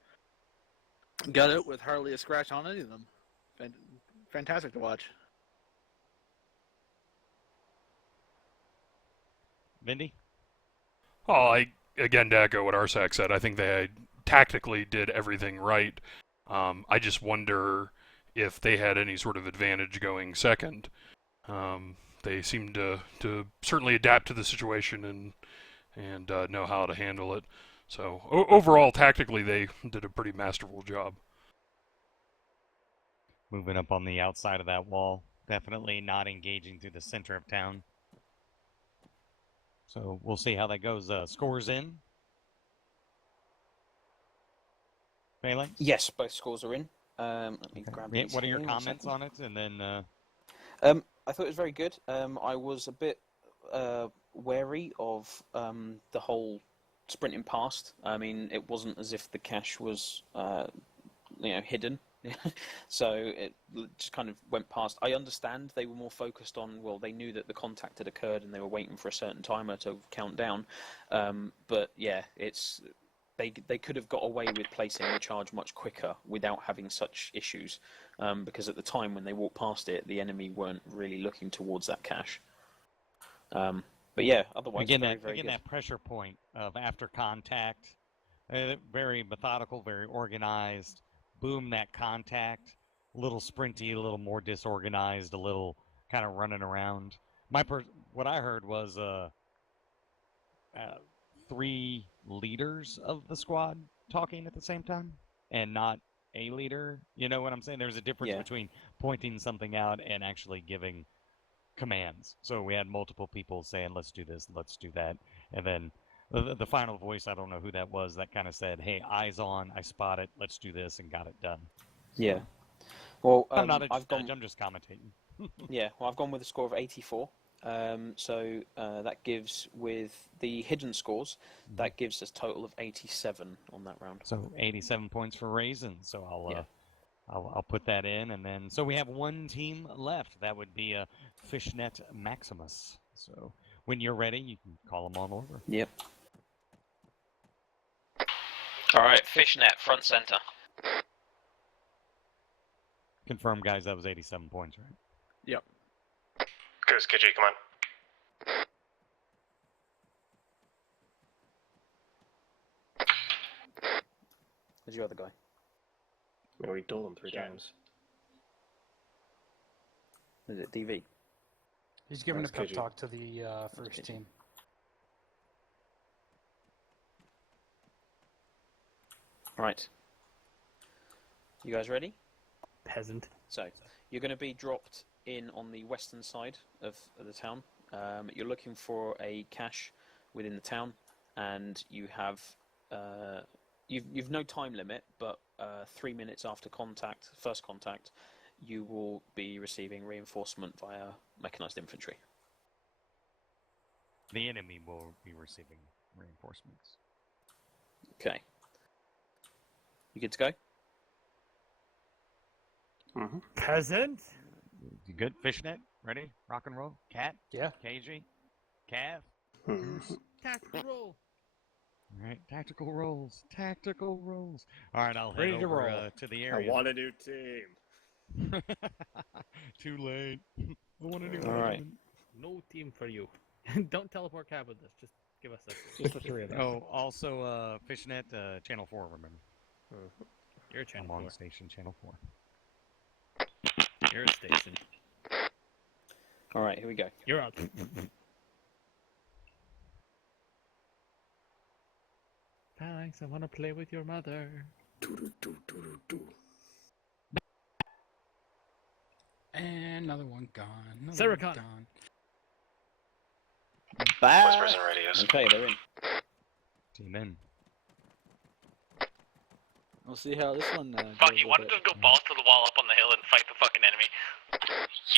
got out with hardly a scratch on any of them. Fantastic to watch. Vindy? Oh, again, to echo what Arsac said, I think they tactically did everything right. I just wonder if they had any sort of advantage going second. They seemed to certainly adapt to the situation and know how to handle it. So overall, tactically, they did a pretty masterful job. Moving up on the outside of that wall. Definitely not engaging through the center of town. So we'll see how that goes. Scores in. Phalanx? Yes, both scores are in. Let me grab these. What are your here, 1 comments second. on it? And then. I thought it was very good. I was a bit wary of the whole sprinting past. I mean, it wasn't as if the cache was, hidden. So it just kind of went past. I understand they were more focused on, well, they knew that the contact had occurred and they were waiting for a certain timer to count down. But yeah, they could have got away with placing the charge much quicker without having such issues, because at the time when they walked past it, the enemy weren't really looking towards that cache. But yeah, otherwise again, very good. that pressure point of after contact, Very methodical, very organized. Boom, that contact. A little sprinty, a little more disorganized, a little kind of running around. What I heard was 3 leaders of the squad talking at the same time, and not a leader. You know what I'm saying? There's a difference between pointing something out and actually giving commands. So we had multiple people saying, let's do this, let's do that. And then the final voice, I don't know who that was, that kind of said, hey, eyes on, I spot it, let's do this, and got it done. Yeah. Well, I'm not a judge, I'm just commentating. Yeah, well, I've gone with a score of 84. So that gives, with the hidden scores, that gives us a total of 87 on that round. So 87 points for Raisin. So I'll put that in, and then so we have one team left. That would be a Fishnet Maximus. So when you're ready, you can call them on over. Yep. All right, Fishnet, front center. Confirm, guys. That was 87 points, right? Yep. Goes KG, come on. Where's your other guy? Yeah, we told him 3 times. Is it DV? He's giving a That's pep KG. talk to the first team. Right. You guys ready? Peasant. So, you're going to be dropped in on the western side of the town. You're looking for a cache within the town, and you have you've no time limit, but 3 minutes after first contact, you will be receiving reinforcement via mechanized infantry. The enemy will be receiving reinforcements. Okay. You good to go? Mm-hmm. Peasant? You good? Fishnet? Ready? Rock and roll? Cat? Yeah. KG? Cav? Tactical roll. All right, tactical rolls. Tactical rolls. All right, I'll head Ready to over roll. to the I area. want a new team. Too late. I want a new All right. regiment. No team for you. Don't teleport cab with us. Just give us a. Just the 3 of us. Oh, also, Fishnet, Channel 4, remember. You're channel I'm on 4. station Channel 4. You're a station. All right, here we go. You're out. Thanks, I want to play with your mother. And another one gone. Another Sarah one Connor. gone. Whispers and radios. Okay, they're in. Team in. We'll see how this one. Fuck, goes you a want to bit. just go balls to the wall up on the hill and fight the fucking enemy?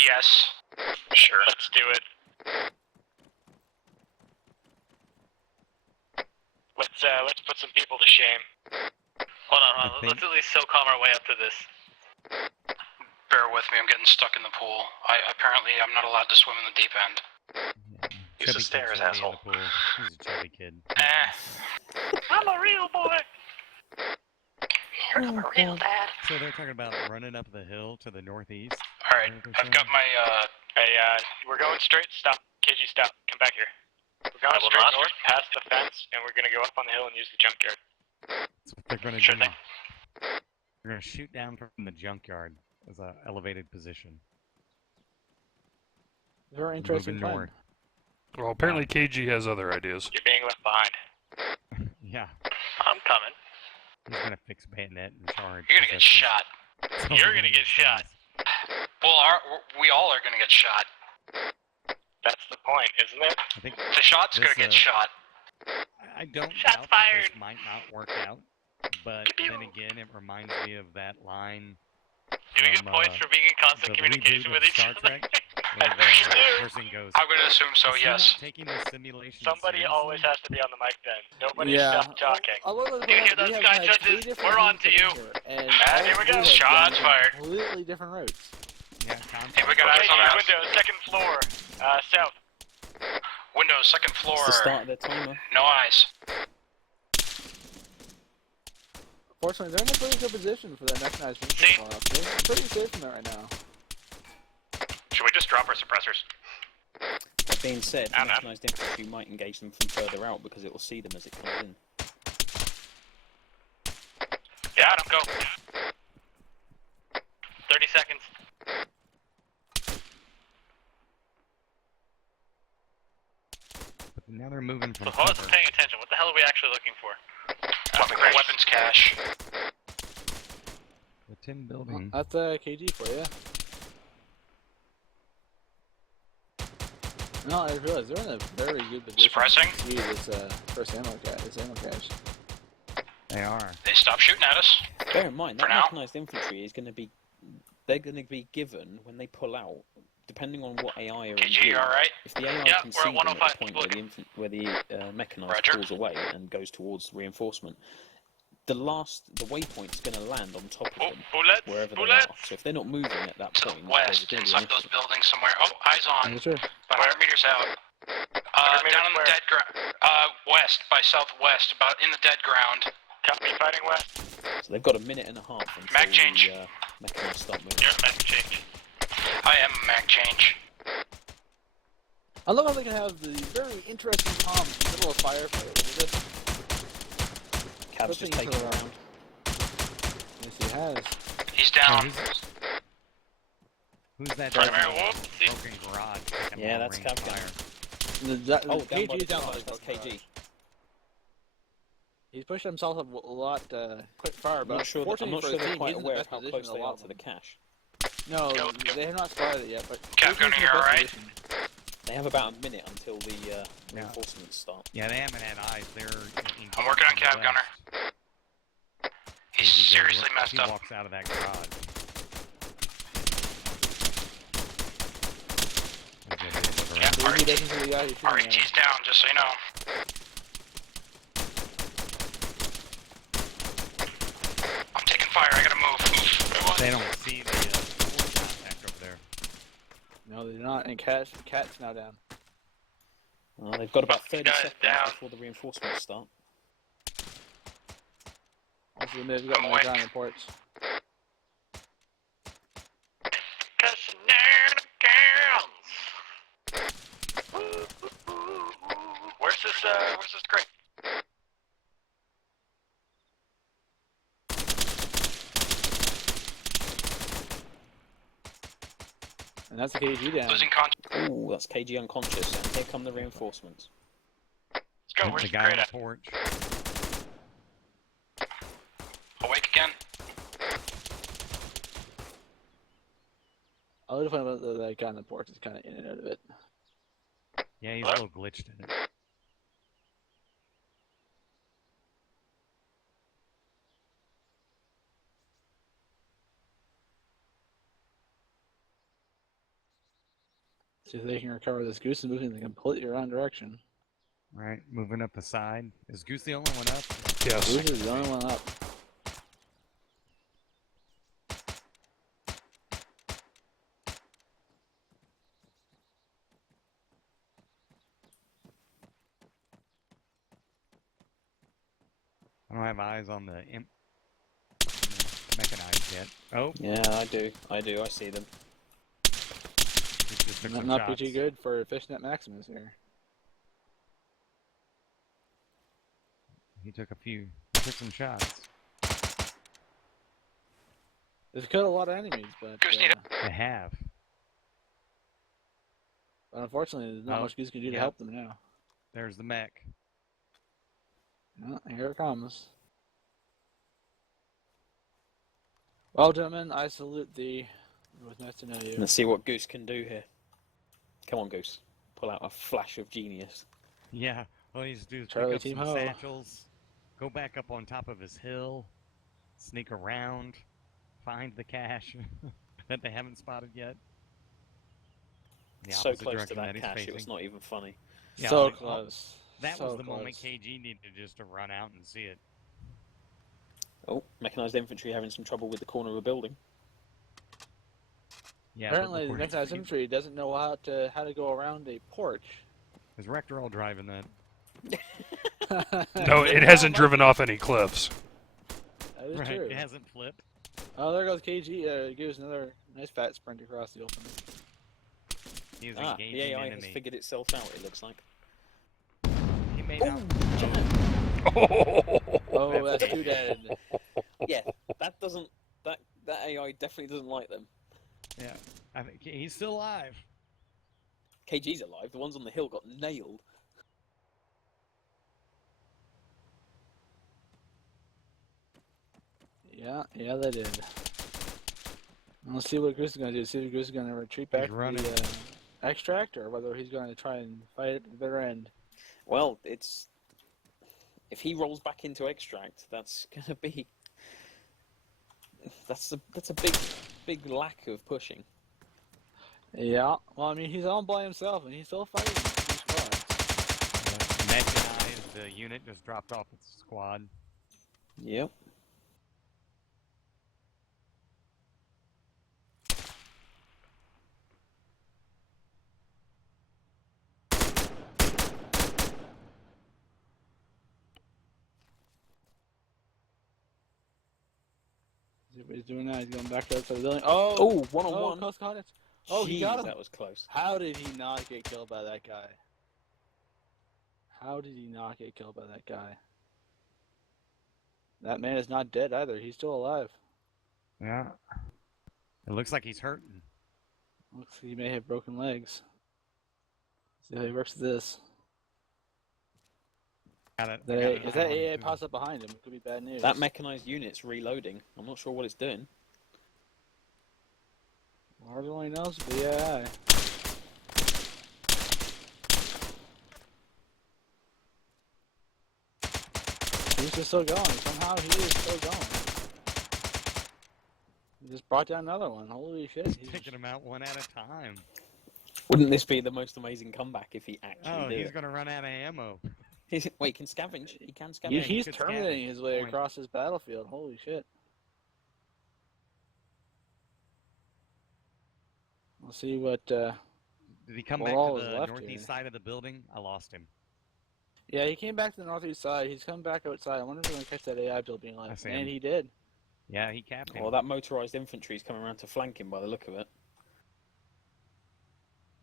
Yes. Sure. Let's do it. Let's put some people to shame. Hold on. Let's at least SOCOM our way up to this. Bear with me, I'm getting stuck in the pool. I'm not allowed to swim in the deep end. Use the stairs, asshole. He's a chubby kid. I'm a real boy! I'm a real dad. So they're talking about running up the hill to the northeast. Alright, I've got my, Hey, we're going straight. Stop. KG, stop. Come back here. We're going straight north, past the fence, and we're gonna go up on the hill and use the junkyard. That's what they're going to Sure do. thing. They're going to shoot down from the junkyard as an elevated position. Very interesting. Moving plan. north. Well, apparently KG has other ideas. You're being left behind. Yeah. I'm coming. He's going to fix bayonet and charge. You're gonna get shot. You're gonna get shot. Well, we all are gonna get shot. That's the point, isn't it? I think The shot's gonna get shot. I don't Shots doubt fired. that this might not work out, but then again, it reminds me of that line. Do we get from, points for being in constant the communication reboot with of each Star other? Trek, where the person goes, I'm gonna assume so, "Is he not yes. taking the simulation Somebody seriously?" always has to be on the mic then. Nobody Yeah. stop talking. I love that Do you hear those guy judges? We're on to you. And Here we go. Shots fired. Completely different routes. Yeah, Hey, we got eyes on Okay, us. window, second floor, south. Windows, second floor. It's the start of their timer. No eyes. Fortunately, they're in a pretty good position for that mechanized infantry going up. They're pretty safe from that right now. Should we just drop our suppressors? That being said, I'm out. mechanized infantry might engage them from further out because it will see them as it comes in. Got him, go. 30 seconds. But now they're moving from So I wasn't cover. paying attention. What the hell are we actually looking for? Weapons cache. The tin building. That's KG for you. No, I realize they're in a very good position. Suppressing? To see this first ammo cache. They are. They stopped shooting at us. Bear in mind, For that now. mechanized infantry is going to be, they're going to be given when they pull out, depending on what AI are in KG, view. you alright? If the AI Yeah, can we're see at them at 105 the point where the mechanized Roger. pulls away and goes towards reinforcement, the waypoint's going to land on top of them, wherever they are. So if they're not moving at that To point, the west, there's inside gonna be those buildings somewhere. Oh, eyes on. Yeah, sure. About 100 meters out. Down in the dead ground. West, by southwest, about in the dead ground. Copy, fighting west. So they've got a minute and a half until Mag change. the mechanized start moving. You're mag change. I am mag change. I love how they can have the very interesting comms in the middle of a firefight. Look at this. Cav's just taking around. Yes, he has. He's down. Who's that? Primary wolf. Broken garage. taking Yeah, that's long-range Cav. fire. Oh, KG down is down by by the the that's garage. KG. He's pushed himself a lot quite far, I'm but not sure that, I'm fortunately not for sure his they're team, quite he's in the aware of best how position close of they a are lot to of the them. cache. No, they have not spotted it yet, but Cap he's in Gunner, the you best alright? position. They have about a minute until the reinforcements start. Yeah, they haven't had eyes. They're. I'm working on Cap Gunner. He's seriously messed he up. walks out of that garage. Yeah, Maybe he doesn't see the guy who's shooting at him. RET's down, just so you know. I'm taking fire, I gotta move. They don't see the force contact over there. No, they're not, and Cat's now down. They've got about 30 Guys seconds down. before the reinforcements start. Also, they've got I'm my awake. ground reports. Where's this crate? And that's a KG down. Losing contact. Ooh, that's KG unconscious, and here come the reinforcements. Let's go, where's The the guy on crate the at? porch. Awake again. I would find out that guy on the porch is kind of in and out of it. Yeah, he's a little glitched in it. See if they can recover this goose and moving in the completely wrong direction. Right, moving up the side. Is Goose the only one up? Yes. Goose is the only one up. I don't have eyes on the mechanized yet. Oh, Yeah, I do. I see them. he just took some Not shots. too good for Fishnet Maximus here. He took a few. He took some shots. They've killed a lot of enemies, but They have. unfortunately, there's not Oh, much Goose can do to yep. help them now. There's the mech. Well, here it comes. Well, gentlemen, I salute thee. It was nice to know you. Let's see what Goose can do here. Come on, Goose. Pull out a flash of genius. Yeah, all he needs to do is Charlie pick up Team some Ho. satchels, go back up on top of his hill, sneak around, find the cache that they haven't spotted yet. The So opposite close to direction that he's cache, it facing. was not even funny. Yeah, So like, close. That So was the moment close. KG needed just to run out and see it. Oh, mechanized infantry having some trouble with the corner of a building. Yeah, Apparently, but the before mechanized infantry doesn't know how to go around a porch. Is Rector all driving that? No, it hasn't driven off any cliffs. That is Right, true. it hasn't flipped. Oh, there goes KG. Gives another nice fat sprint across the open. He's The engaging AI has enemy. figured itself out, it looks like. He may Oh, not. giant. Oh, that's two dead. Yeah, that doesn't. That AI definitely doesn't like them. Yeah, I think he's still alive. KG's alive. The ones on the hill got nailed. Yeah, they did. Let's see what Goose is going to do. See if Goose is going to retreat back to the extract, or whether he's going to try and fight it at the bitter end. Well, it's if he rolls back into extract, that's going to be that's a big lack of pushing. Yeah, well, I mean, he's all by himself, and he's still fighting two squads. Mechanized unit just dropped off its squad. Yep. See what he's doing now. He's going back outside the building. Oh! Oh, one-on-one. Close got it. Oh, he Jeez, got him. that was close. How did he not get killed by that guy? How did he not get killed by that guy? That man is not dead either. He's still alive. Yeah. It looks like he's hurting. Looks like he may have broken legs. See how he works with this. If that AI pops up behind him, it could be bad news. That mechanized unit's reloading. I'm not sure what it's doing. Lord only knows, but yeah. He's just still going. Somehow he is still going. He just brought down another one. Holy shit. He's picking them out one at a time. Wouldn't this be the most amazing comeback if he actually did? He's going to run out of ammo. Wait, he can scavenge. He can scavenge. He's terminating his way across this battlefield. Holy shit. We'll see what. Did he come back to the northeast side of the building? I lost him. Yeah, he came back to the northeast side. He's come back outside. I wonder if he's going to catch that AI build being like. And he did. Yeah, he capped him. Well, that motorized infantry's coming around to flank him by the look of it.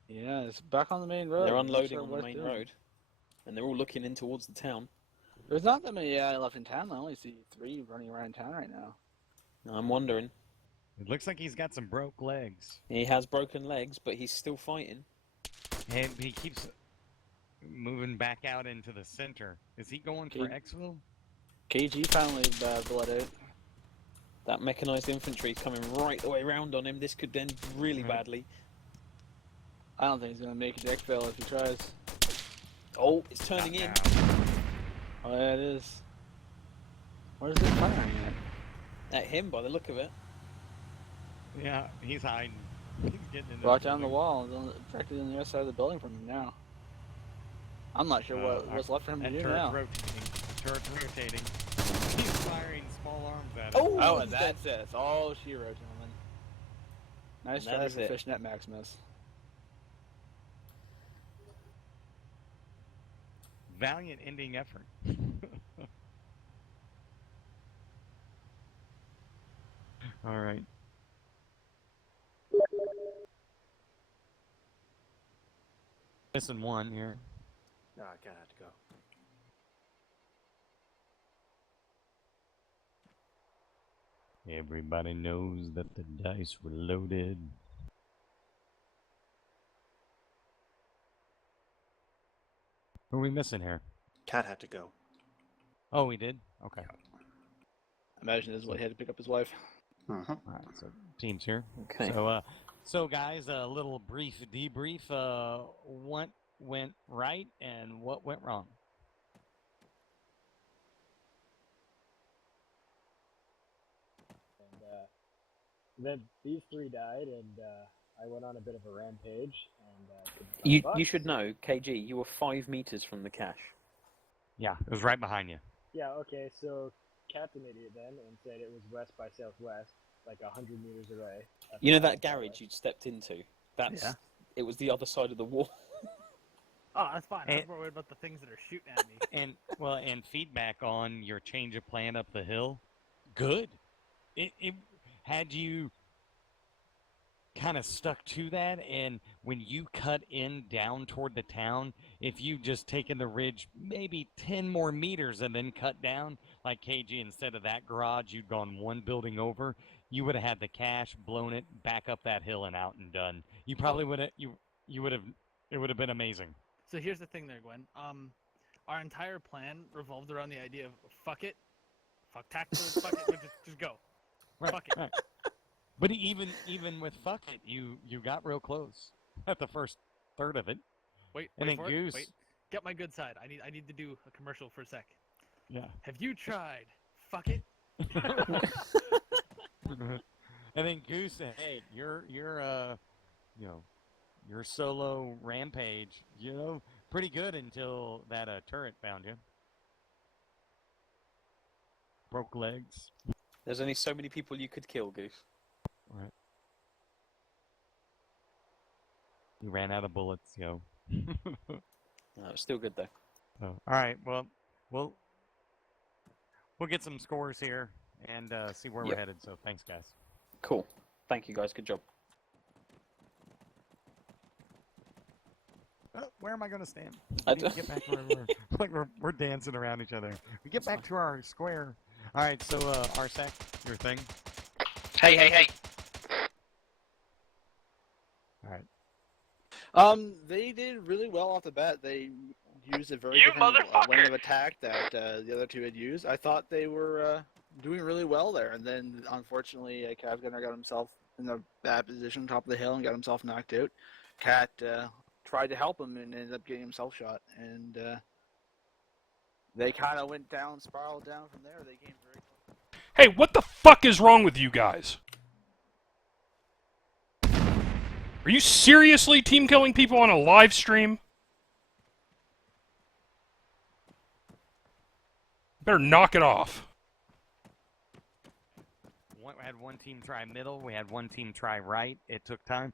Yeah, it's back on the main road. They're unloading on the main road. And they're all looking in towards the town. There's not that many AI left in town. I only see 3 running around town right now. I'm wondering. It looks like he's got some broke legs. He has broken legs, but he's still fighting. And he keeps moving back out into the center. Is he going for Exville? KG finally bled out. That mechanized infantry coming right the way round on him. This could end really badly. I don't think he's going to make it to Exville if he tries. Oh, it's turning in. Oh, yeah, it is. Where's it firing at? At him, by the look of it. Yeah, he's hiding. He's getting in Brought down the wall, directly on the other side of the building from him now. I'm not sure what's left for him to do now. Turret's rotating. He's firing small arms at him. Oh, and that's it. That's all she wrote, gentlemen. Nice try for Fishnet Maximus. Valiant ending effort. All right. Missing one here. No, I kind of have to go. Everybody knows that the dice were loaded. Who are we missing here? Cat had to go. Oh, he did? Okay. Imagine this is what he had to pick up his wife. All right, so team's here. Okay. So guys, a little brief debrief. What went right and what went wrong? And these 3 died, and I went on a bit of a rampage. And you should know, KG, you were 5 meters from the cache. Yeah, it was right behind you. Yeah, okay, so Cat's an idiot then, and said it was west by southwest, like 100 meters away. You know that garage you'd stepped into? It was the other side of the wall. Oh, that's fine. I'm more worried about the things that are shooting at me. And feedback on your change of plan up the hill. Good. It had you kind of stuck to that, and when you cut in down toward the town, if you just taken the ridge maybe 10 more meters and then cut down, like KG, instead of that garage, you'd gone one building over, you would have had the cash, blown it, back up that hill and out and done. You probably would have, you would have, it would have been amazing. So here's the thing there, Gwen. Our entire plan revolved around the idea of fuck it, fuck tactical, fuck it, just go. Right, Fuck it. right. But even with fuck it, you got real close at the first third of it. Wait and then for Goose. it. Wait, get my good side. I need to do a commercial for a sec. Yeah. Have you tried fuck it? And then Goose, hey, your you know, your solo rampage, pretty good until that turret found you. Broke legs. There's only so many people you could kill, Goose. Right. You ran out of bullets, yo. No, it's still good though. So, all right, well, we'll get some scores here and see where we're headed. So thanks, guys. Cool. Thank you, guys. Good job. Where am I going to stand? I We need to get back to where we're dancing around each other. We get back to our square. All right, so Arsec, your thing. Hey. All right. They did really well off the bat. They used a very You different motherfucker! way of attack that the other two had used. I thought they were doing really well there, and then unfortunately, Cav's Gunner got himself in a bad position, top of the hill, and got himself knocked out. Cat tried to help him and ended up getting himself shot, and they kind of went down, spiraled down from there. They came very close. Hey, what the fuck is wrong with you guys? Are you seriously team killing people on a live stream? Better knock it off. We had one team try middle. We had one team try right. It took time.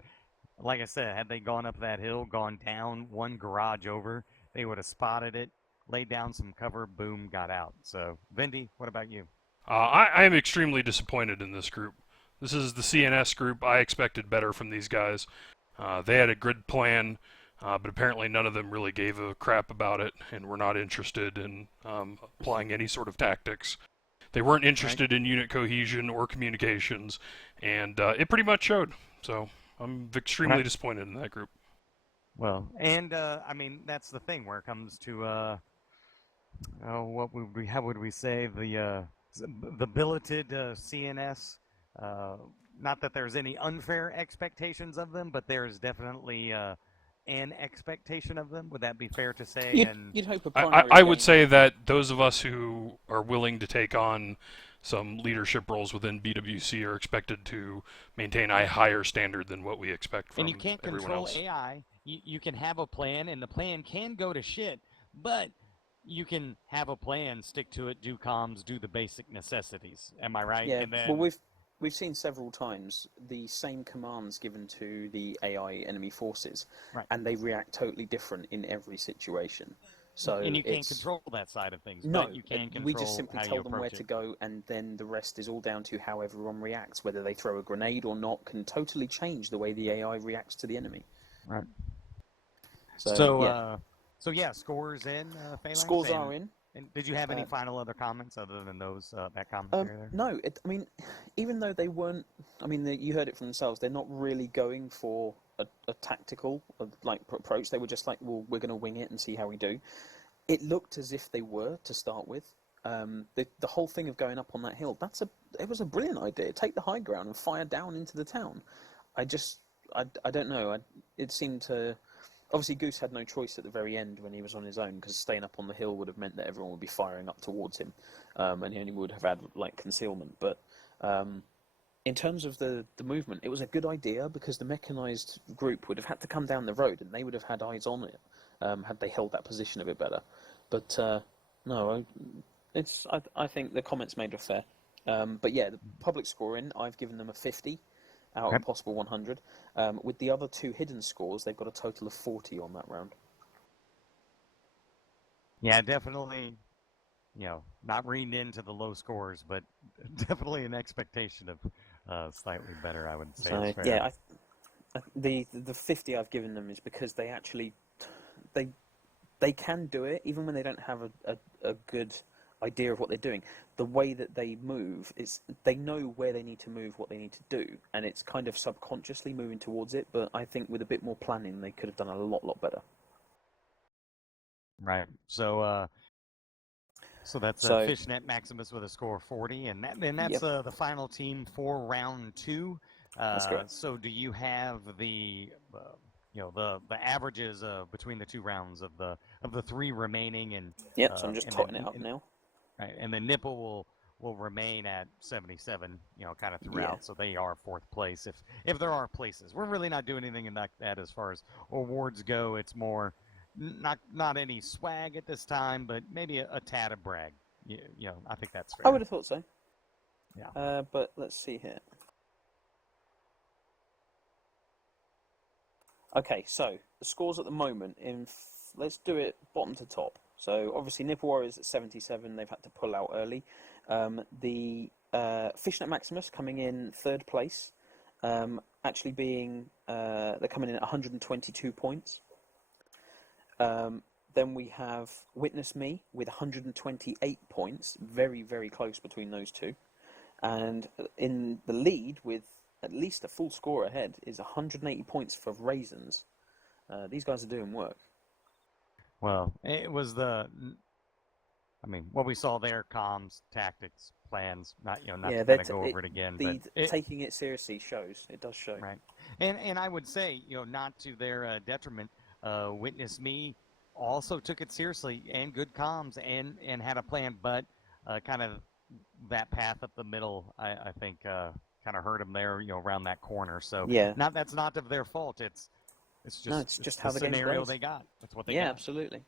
Like I said, had they gone up that hill, gone down one garage over, they would have spotted it, laid down some cover, boom, got out. So, Vindy, what about you? I am extremely disappointed in this group. This is the CNS group. I expected better from these guys. They had a grid plan, but apparently none of them really gave a crap about it and were not interested in applying any sort of tactics. They weren't interested in unit cohesion or communications, and it pretty much showed. So I'm extremely disappointed in that group. Well, and I mean, that's the thing where it comes to how would we say the billeted CNS. Not that there's any unfair expectations of them, but there's definitely an expectation of them. Would that be fair to say? You'd hope a I would say that those of us who are willing to take on some leadership roles within BWC are expected to maintain a higher standard than what we expect from and you can't everyone control else. AI. You can have a plan, and the plan can go to shit, but you can have a plan, stick to it, do comms, do the basic necessities. Am I right? Yeah. And then, Well, we've seen several times the same commands given to the AI enemy forces, and they react totally different in every situation. So and you can't control that side of things. No, but you can control we just simply how tell you them where approach to it. go, and then the rest is all down to how everyone reacts. Whether they throw a grenade or not can totally change the way the AI reacts to the enemy. Right. So, yeah, scores in. Phalanx, Scores are in. And did you have any final other comments other than those that commentary there? No, I mean, even though they weren't, I mean, you heard it from themselves. They're not really going for a tactical approach. They were just like, well, we're going to wing it and see how we do. It looked as if they were to start with. The whole thing of going up on that hill, it was a brilliant idea. Take the high ground and fire down into the town. I don't know. It seemed to. Obviously, Goose had no choice at the very end when he was on his own, because staying up on the hill would have meant that everyone would be firing up towards him, and he only would have had concealment. But in terms of the movement, it was a good idea because the mechanized group would have had to come down the road, and they would have had eyes on it had they held that position a bit better. But no, I think the comments made are fair. But yeah, the public scoring, I've given them a 50. Out of possible 100. With the other two hidden scores, they've got a total of 40 on that round. Yeah, definitely, not reading into the low scores, but definitely an expectation of slightly better, I would say. So, is fair. yeah, the 50 I've given them is because they actually, they can do it, even when they don't have a good idea of what they're doing. The way that they move is they know where they need to move, what they need to do, and it's kind of subconsciously moving towards it. But I think with a bit more planning, they could have done a lot better. Right. So that's Fishnet Maximus with a score of 40, and that's the final team for round 2. That's correct. So do you have the the averages between the 2 rounds of the 3 remaining? And yep. So I'm just totting it up now. Right, and the nipple will remain at 77, kind of throughout. So they are 4th place if there are places. We're really not doing anything like that as far as awards go. It's more not any swag at this time, but maybe a tad of brag. I think that's fair. I would have thought so. Yeah. But let's see here. Okay, so the scores at the moment let's do it bottom to top. So obviously Nipple Warriors at 77, they've had to pull out early. The Fishnet Maximus coming in 3rd place, actually being they're coming in at 122 points. Then we have Witness Me with 128 points, very, very close between those two. And in the lead with at least a full score ahead is 180 points for Raisins. These guys are doing work. Well, it was what we saw there, comms, tactics, plans, not to kind of go over it again. But taking it seriously shows. It does show. Right. And I would say, not to their detriment, Witness Me also took it seriously and good comms and had a plan, but kind of that path up the middle, I think, kind of hurt them there, around that corner. So that's not of their fault. It's just how the scenario plays. They got. That's what they got. Yeah, absolutely.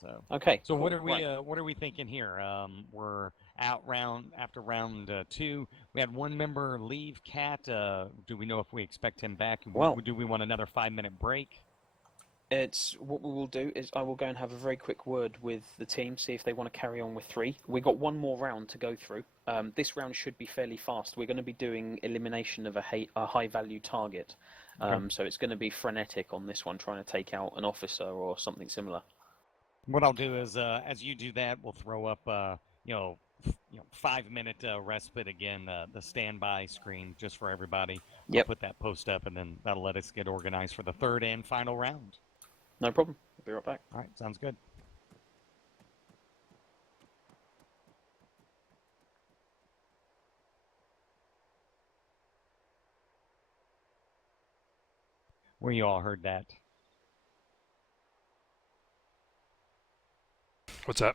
So okay. So cool. what are we thinking here? We're out after round 2. We had one member leave. Cat. Do we know if we expect him back? Well, do we want another 5-minute break? It's what we will do is I will go and have a very quick word with the team, see if they want to carry on with 3. We've got one more round to go through. This round should be fairly fast. We're going to be doing elimination of a high-value target. So it's going to be frenetic on this one, trying to take out an officer or something similar. What I'll do is, as you do that, we'll throw up, 5-minute respite again, the standby screen just for everybody. Yep. I'll put that post up, and then that'll let us get organized for the 3rd and final round. No problem. I'll be right back. All right, sounds good. Where you all heard that. What's that?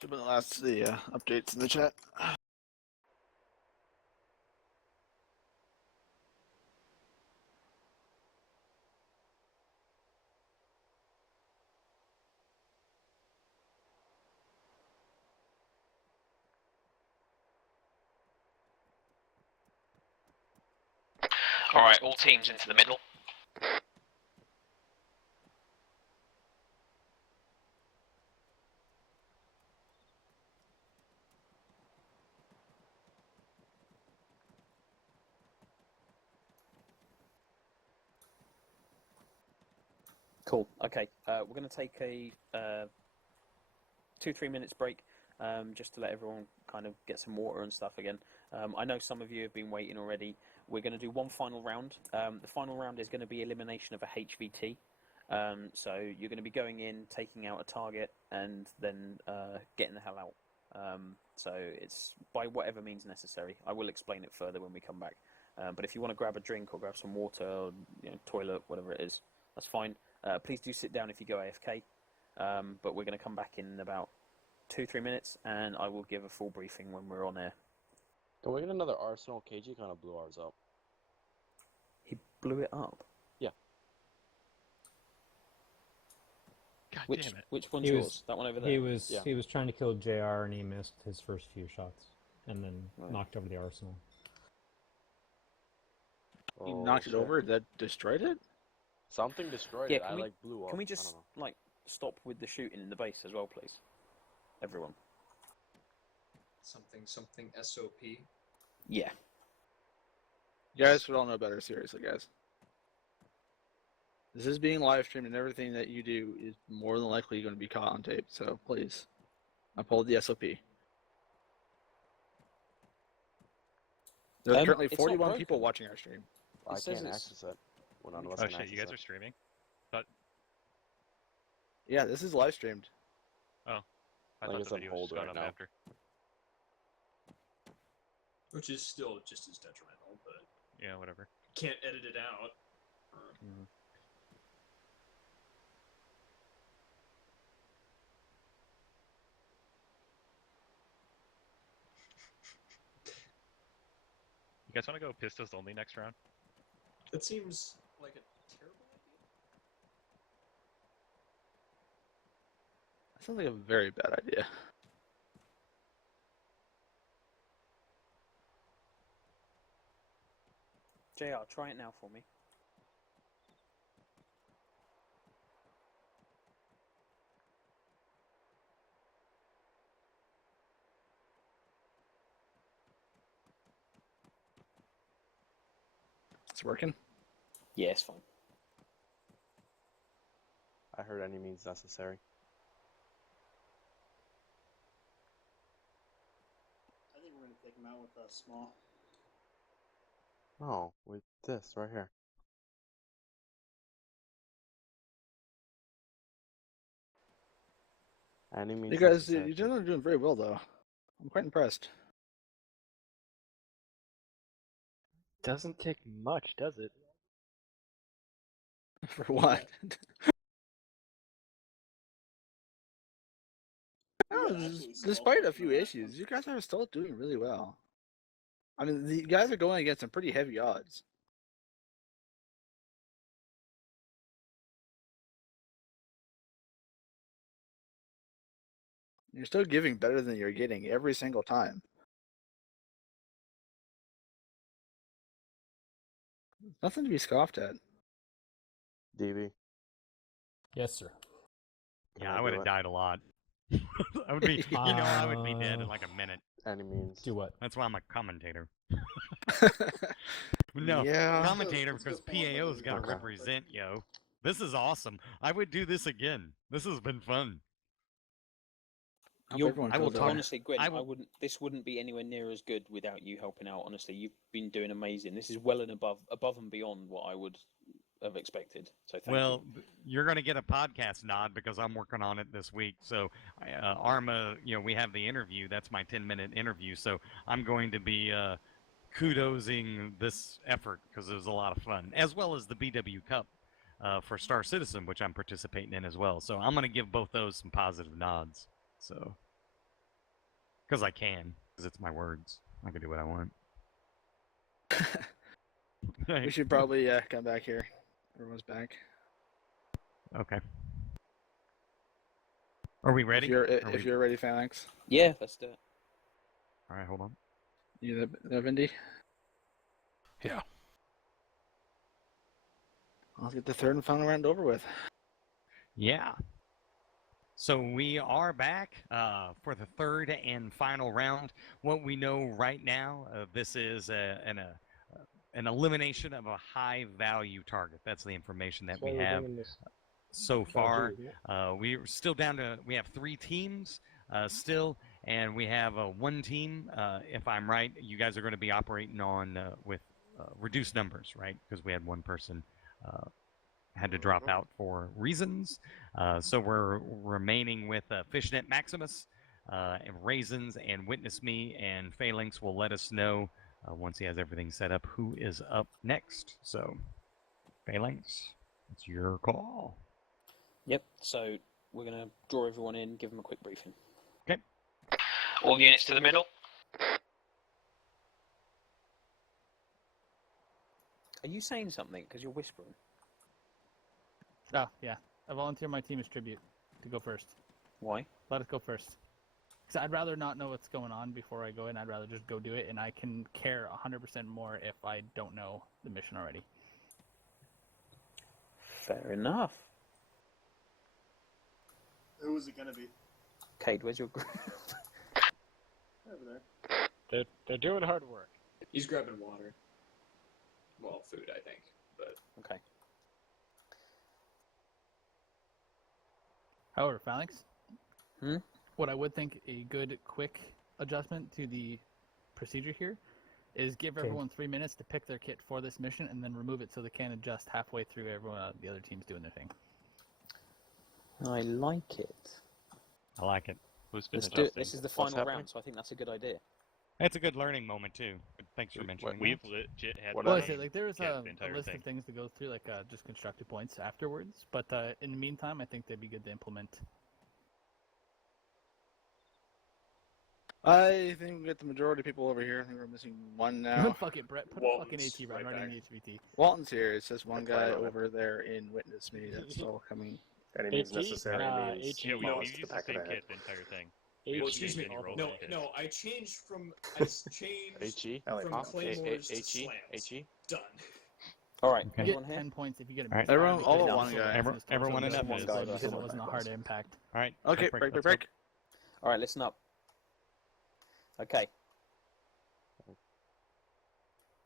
Should have been the updates in the chat. Alright, all teams into the middle. Cool. Okay. We're going to take a 2-3 minutes break, just to let everyone kind of get some water and stuff again. I know some of you have been waiting already. We're going to do one final round. The final round is going to be elimination of a HVT. So you're going to be going in, taking out a target, and then getting the hell out. So it's by whatever means necessary. I will explain it further when we come back. But if you want to grab a drink or grab some water, or, toilet, whatever it is, that's fine. Please do sit down if you go AFK. But we're going to come back in about 2-3 minutes, and I will give a full briefing when we're on air. Can we get another Arsenal? KG kind of blew ours up. He blew it up? Yeah. God which, damn it. Which one's yours? That one over there? He was trying to kill JR and he missed his first few shots and then knocked over the Arsenal. He knocked it over? That destroyed it? Something destroyed yeah, it. I blew up. Can we just stop with the shooting in the base as well, please? Everyone. Something SOP. Yeah. You guys should all know better, seriously, guys. This is being live streamed, and everything that you do is more than likely going to be caught on tape. So please, uphold the SOP. There's currently it's not 41 people broken. watching our stream. I It says can't it's- access it. Well, none of us Oh can shit, access you guys it. are streaming? Thought... Yeah, this is live streamed. Oh, I Like thought it's the on video was hold just going right up now. after. Which is still just as detrimental, but Yeah, whatever. can't edit it out. You guys want to go Pistos only next round? That seems like a terrible idea. That sounds like a very bad idea. JR, try it now for me. It's working. Yeah, it's fine. I heard any means necessary. I think we're going to take him out with a small. Oh, with this right here. Any means You guys, necessary. you're doing very well, though. I'm quite impressed. Doesn't take much, does it? For what? No, despite a few issues, you guys are still doing really well. I mean, the guys are going against some pretty heavy odds. You're still giving better than you're getting every single time. Nothing to be scoffed at. DB. Yes, sir. Yeah, I would have died a lot. I would be, I would be dead in like a minute. Any means. Do what? That's why I'm a commentator. No, Yeah. commentator because PAO's got to represent, yo. This is awesome. I would do this again. This has been fun. I will talk. honestly, Gwen, I I will- wouldn't. This wouldn't be anywhere near as good without you helping out. Honestly, you've been doing amazing. This is well and above and beyond what I would have expected. So thank Well, you're going to get a podcast nod because I'm working on it this week. So, Arma, we have the interview. That's my 10-minute interview. So I'm going to be kudosing this effort because it was a lot of fun, as well as the BW Cup for Star Citizen, which I'm participating in as well. So I'm going to give both those some positive nods. So, because I can, because it's my words. I can do what I want. We should probably come back here. Everyone's back. Okay. Are we ready? If you're ready, Phalanx. Yeah, let's do it. All right, hold on. You there, Vindy? Yeah. Let's get the third and final round over with. Yeah. So we are back for the third and final round. What we know right now, this is an elimination of a high-value target. That's the information that we have so far. We're still down to, we have 3 teams still, and we have one team. If I'm right, you guys are going to be operating on with reduced numbers, right? Because we had one person had to drop out for reasons. So we're remaining with Fishnet Maximus, and Raisins, and Witness Me, and Phalanx will let us know once he has everything set up who is up next. So, Phalanx, it's your call. Yep. So we're gonna draw everyone in, give them a quick briefing. Okay. All units to the middle. Are you saying something? Because you're whispering. Oh, yeah. I volunteer my team as tribute to go first. Why? Let us go first. Because I'd rather not know what's going on before I go in. I'd rather just go do it, and I can care 100% more if I don't know the mission already. Fair enough. Who is it going to be? Cade, where's your group? Over there. They're doing hard work. He's grabbing water. Well, food, I think, but Okay. However, Phalanx, Hmm? what I would think a good quick adjustment to the procedure here is give Okay. everyone 3 minutes to pick their kit for this mission and then remove it so they can adjust halfway through everyone the other team's doing their thing. I like it. I like it. Who's been Let's do it. adjusting? This is the What's final happening? round, so I think that's a good idea. It's a good learning moment too. Thanks for mentioning. We've that. legit had Well, the I same said, like, there's kit a the entire list thing. of things to go through, like just constructive points afterwards. But in the meantime, I think they'd be good to implement. I think we get the majority of people over here. I think we're missing one now. Fuck it, Brett. Put Walton's a fucking AT round right running back. the HVT. Walton's here. It's just one I plan guy on it. over there in Witness Me that's still coming. Any means AT? necessary means Yeah, we lost used the the back of same the head. kit the entire thing. well, excuse me. No, no, I changed from from claymores to slams. Done. All right, You everyone get here. 10 points if you get a All right. miss. Everyone, all Because but it one also guy. reduces the Everyone total enough damage is. because it One wasn't a guy. hard impact. All right. Okay, break, break. let's go. All right, listen up. Okay.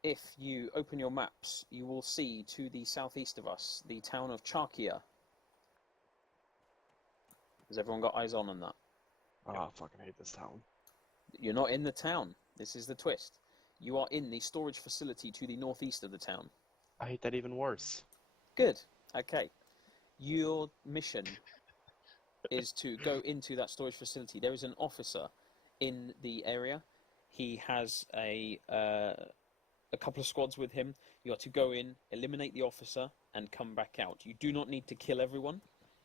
If you open your maps, you will see to the southeast of us the town of Charkia. Has everyone got eyes on that? Oh, I fucking hate this town. You're not in the town. This is the twist. You are in the storage facility to the northeast of the town. I hate that even worse. Good. Okay. Your mission is to go into that storage facility. There is an officer in the area. He has a couple of squads with him. You are to go in, eliminate the officer, and come back out. You do not need to kill everyone.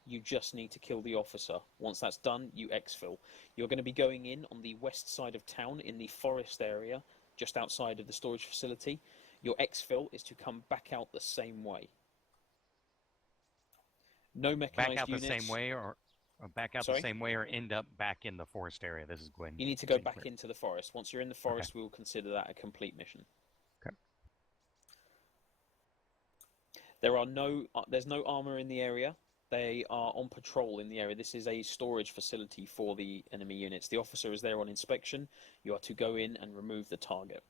You just need to kill the officer. Once that's done, you exfil. You're going to be going in on the west side of town in the forest area, just outside of the storage facility. Your exfil is to come back out the same way. No mechanized Back out units. the same way, or back out Sorry? the same way, or end up back in the forest area. This is Gwen. You need to go Being back clear. into the forest. Once you're in the forest, we will consider that a complete mission. Okay. There's no armor in the area. They are on patrol in the area. This is a storage facility for the enemy units. The officer is there on inspection. You are to go in and remove the target.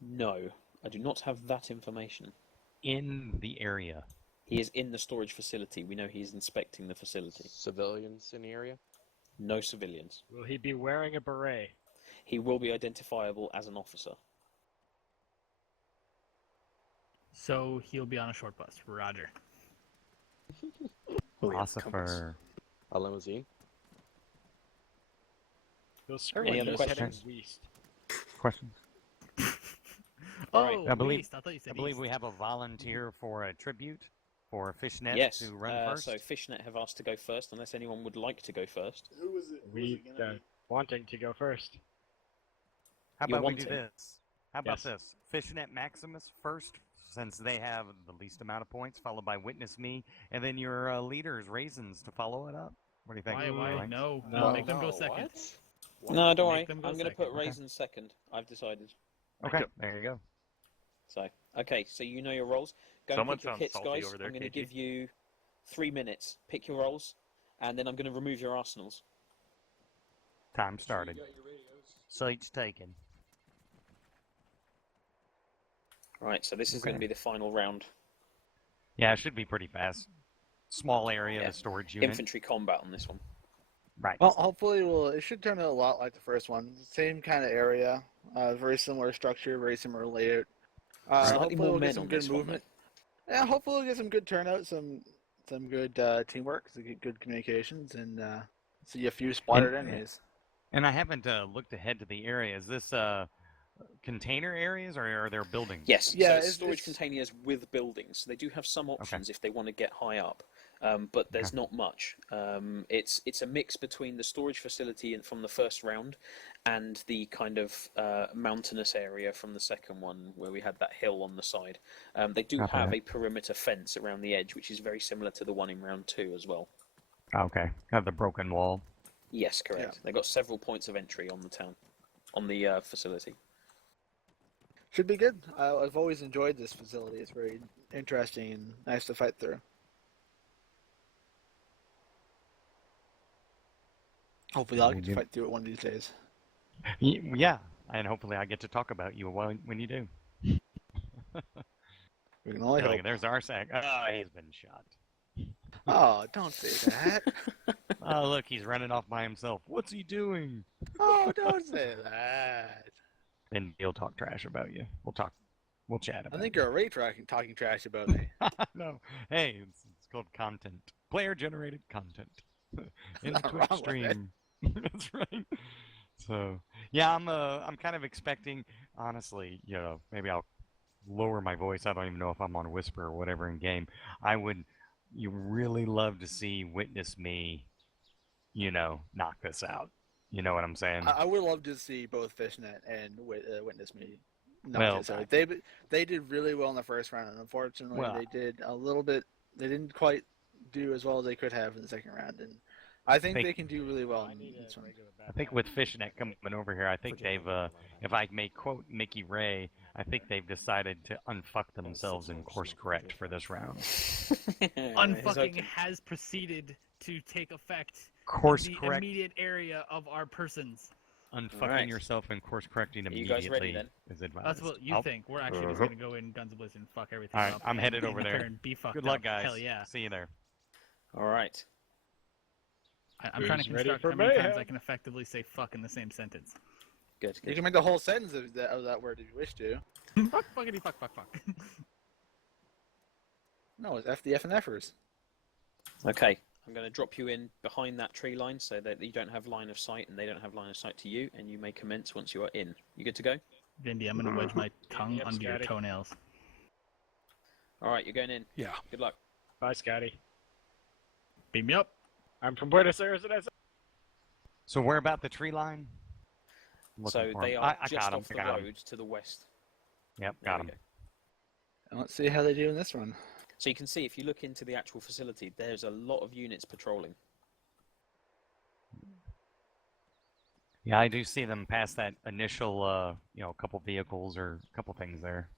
No, I do not have that information. In the area. He is in the storage facility. We know he is inspecting the facility. Civilians in the area? No civilians. Will he be wearing a beret? He will be identifiable as an officer. So he'll be on a short bus. Roger. Philosopher. A limousine? He'll Any scream other he's questions? heading west. Questions? Oh, I believe. East. I thought you said I believe East. we have a volunteer for a tribute for Fishnet Yes. to run first. So Fishnet have asked to go first, unless anyone would like to go first. Who was it? We wanting to go first. How You're about we do wanting. this? How about Yes. this? Fishnet Maximus first, since they have the least amount of points, followed by Witness Me, and then your leaders, Raisins, to follow it up. What do you think? Why? Right? No. No. Make them go No, second. what? No, don't worry. Make them go I'm going to second. put Raisins second. I've decided. Okay, there you go. So, okay, so you know your roles. Go Someone and pick your sounds hits, salty guys. over there, I'm going to KG. give you 3 minutes. Pick your roles, and then I'm going to remove your arsenals. Time started. Seats taken. Right, so this is going to be the final round. Yeah, it should be pretty fast. Small area, Yeah. the storage unit. Infantry combat on this one. Right. Well, hopefully, it should turn out a lot like the first one. Same kind of area, very similar structure, very similar layout. Slightly Hopefully more we'll men get some on good this one, movement. Yeah, hopefully we'll get some good turnout, some good teamwork, some good communications, and see a few splattered enemies. And I haven't looked ahead to the area. Is this container areas, or are there buildings? Yes, Yeah, so it's it's- storage it's- containers with buildings. They do have some options if they want to get high up, but there's not much. It's a mix between the storage facility from the first round and the kind of mountainous area from the second one where we had that hill on the side. They do Copy have that. a perimeter fence around the edge, which is very similar to the one in round 2 as well. Okay. Have the broken wall. Yes, correct. They've got several points of entry on the town, on the facility. Should be good. I've always enjoyed this facility. It's very interesting and nice to fight through. Hopefully, I'll get to fight through it one of these days. Yeah, And hopefully I get to talk about you when you do. We can only hope. There's Arsak. Oh, he's been shot. Oh, don't say that. Oh, look, he's running off by himself. What's he doing? Oh, don't say that. Then he'll talk trash about you. We'll chat about I think it. you're already talking trash about me. No. Hey, it's called content. Player-generated content. In the Not Twitch wrong with stream. That's right. So, yeah, I'm kind of expecting, honestly, maybe I'll lower my voice. I don't even know if I'm on whisper or whatever in game. You really love to see Witness Me, knock this out. You know what I'm saying? I would love to see both Fishnet and Witness Me knock Well, this out. They did really well in the first round, and unfortunately, Well- they did a little bit. They didn't quite do as well as they could have in the second round, and I think they can do really well in this one. I think with Fishnet coming over here, I think they've, if I may quote Mickey Ray, I think they've decided to unfuck themselves and course correct for this round. Unfucking has proceeded to take effect Course in the correct. immediate area of our persons. Unfucking yourself and course correcting you immediately guys ready, then? is advised. That's what you think. We're actually just gonna go in guns a blazing and fuck everything All right, up. I'm headed and over there. And be fucked Good luck, up. guys. Hell yeah. See you there. All right. I'm trying to Who's ready construct for how many times mayhem? I can effectively say fuck in the same sentence. Good. You can make the whole sentence of that word if you wish to. Fuck, fuckity, fuck, fuck, fuck. No, it's F the F and Fers. Okay. I'm going to drop you in behind that tree line so that you don't have line of sight and they don't have line of sight to you, and you may commence once you are in. You good to go? Vindy, I'm gonna wedge my tongue Yep, under your Scotty. toenails. All right, you're going in. Yeah. Good luck. Bye, Scotty. Beam me up. I'm from Buenos Aires. So where about the tree line? So Looking for they him. are I just got him. off I the got him. road to the west. Yep, There got we him. go. Let's see how they do in this one. So you can see, if you look into the actual facility, there's a lot of units patrolling. Yeah, I do see them past that initial, couple vehicles or a couple things there.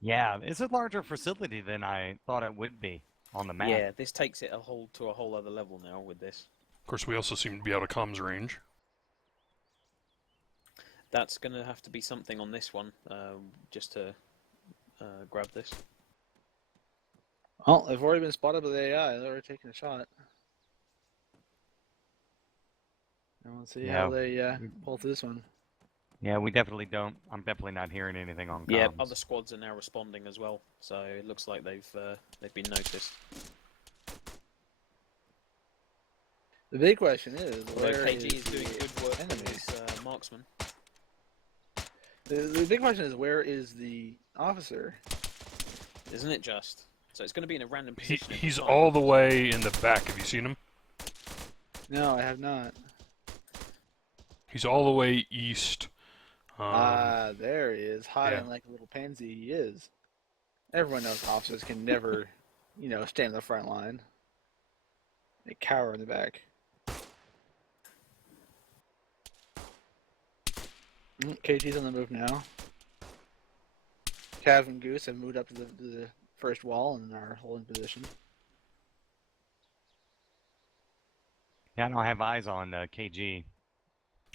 Yeah, it's a larger facility than I thought it would be on the map. Yeah, this takes it to a whole other level now with this. Of course, we also seem to be out of comms range. That's going to have to be something on this one, just to grab this. Well, they've already been spotted by the AI. They're already taking a shot. And let's see how they pull through this one. Yeah, we definitely don't. I'm definitely not hearing anything on comms. Yeah, other squads are now responding as well, so it looks like they've been noticed. The big question is, Although where KG is the doing good work enemy? with his marksman. The big question is, where is the officer? Isn't it just? So it's going to be in a random position. He's all the way in the back. Have you seen him? No, I have not. He's all the way east. There he is, hiding like a little pansy he is. Everyone knows officers can never, stand in the front line. They cower in the back. KG's on the move now. Cav and Goose have moved up to the first wall and are holding position. Yeah, I don't have eyes on KG.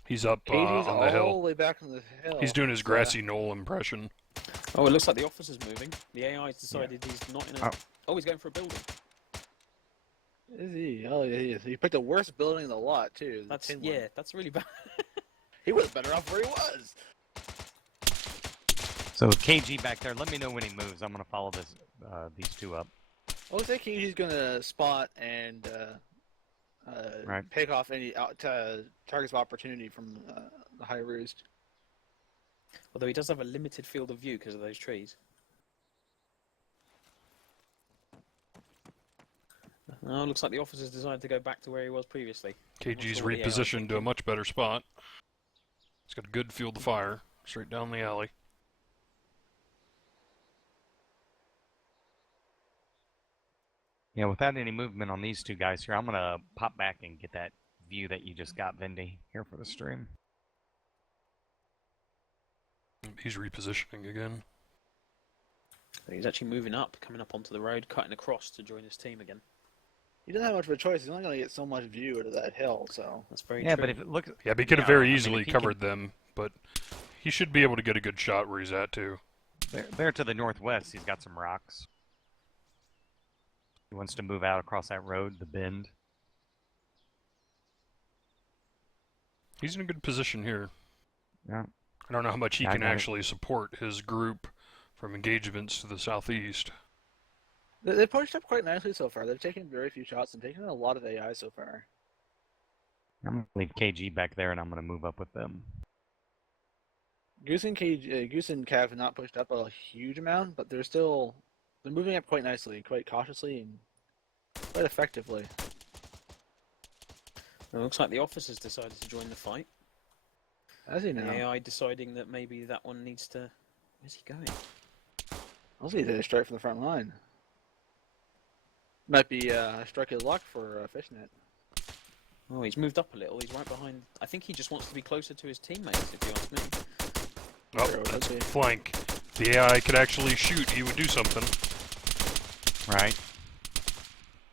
He's up KG's on the all hill. the way back on the hill. He's doing his grassy knoll impression. Oh, it looks like the officer's moving. The AI's decided he's not in a... Oh. Oh, he's going for a building. Is he? Oh, yeah, he is. He picked the worst building in the lot, too. That's that's really bad. He was better off where he was. So KG back there, let me know when he moves. I'm gonna follow these two up. Well, looks like he's gonna spot and Right. pick off any targets of opportunity from the high roost. Although he does have a limited field of view because of those trees. Oh, looks like the officer's decided to go back to where he was previously. KG's Not sure what the AI is repositioned to a much better spot. He's got a good field of fire straight down the alley. Yeah, without any movement on these two guys here, I'm gonna pop back and get that view that you just got, Vindy, here for the stream. He's repositioning again. He's actually moving up, coming up onto the road, cutting across to join his team again. He doesn't have much of a choice. He's only going to get so much view out of that hill, so that's very Yeah, true. but if it looks, Yeah, but he could have you know, very I mean, easily if he covered them, but he should be able to get a good shot where he's at too. There to the northwest, he's got some rocks. He wants to move out across that road, the bend. He's in a good position here. Yeah. I don't know how much he Yeah, I can got it. actually support his group from engagements to the southeast. They pushed up quite nicely so far. They've taken very few shots and taken a lot of AI so far. I'm going to leave KG back there, and I'm going to move up with them. Goose and Cav have not pushed up a huge amount, but they're moving up quite nicely, quite cautiously, and quite effectively. It looks like the officer's decided to join the fight. Has he now? The AI deciding that maybe that one needs to... Where's he going? I'll see it straight from the front line. Might be struck his luck for Fishnet. Oh, he's moved up a little. He's right behind... I think he just wants to be closer to his teammates, if you ask me. Oh, that's flank. If the AI could actually shoot, he would do something. Right.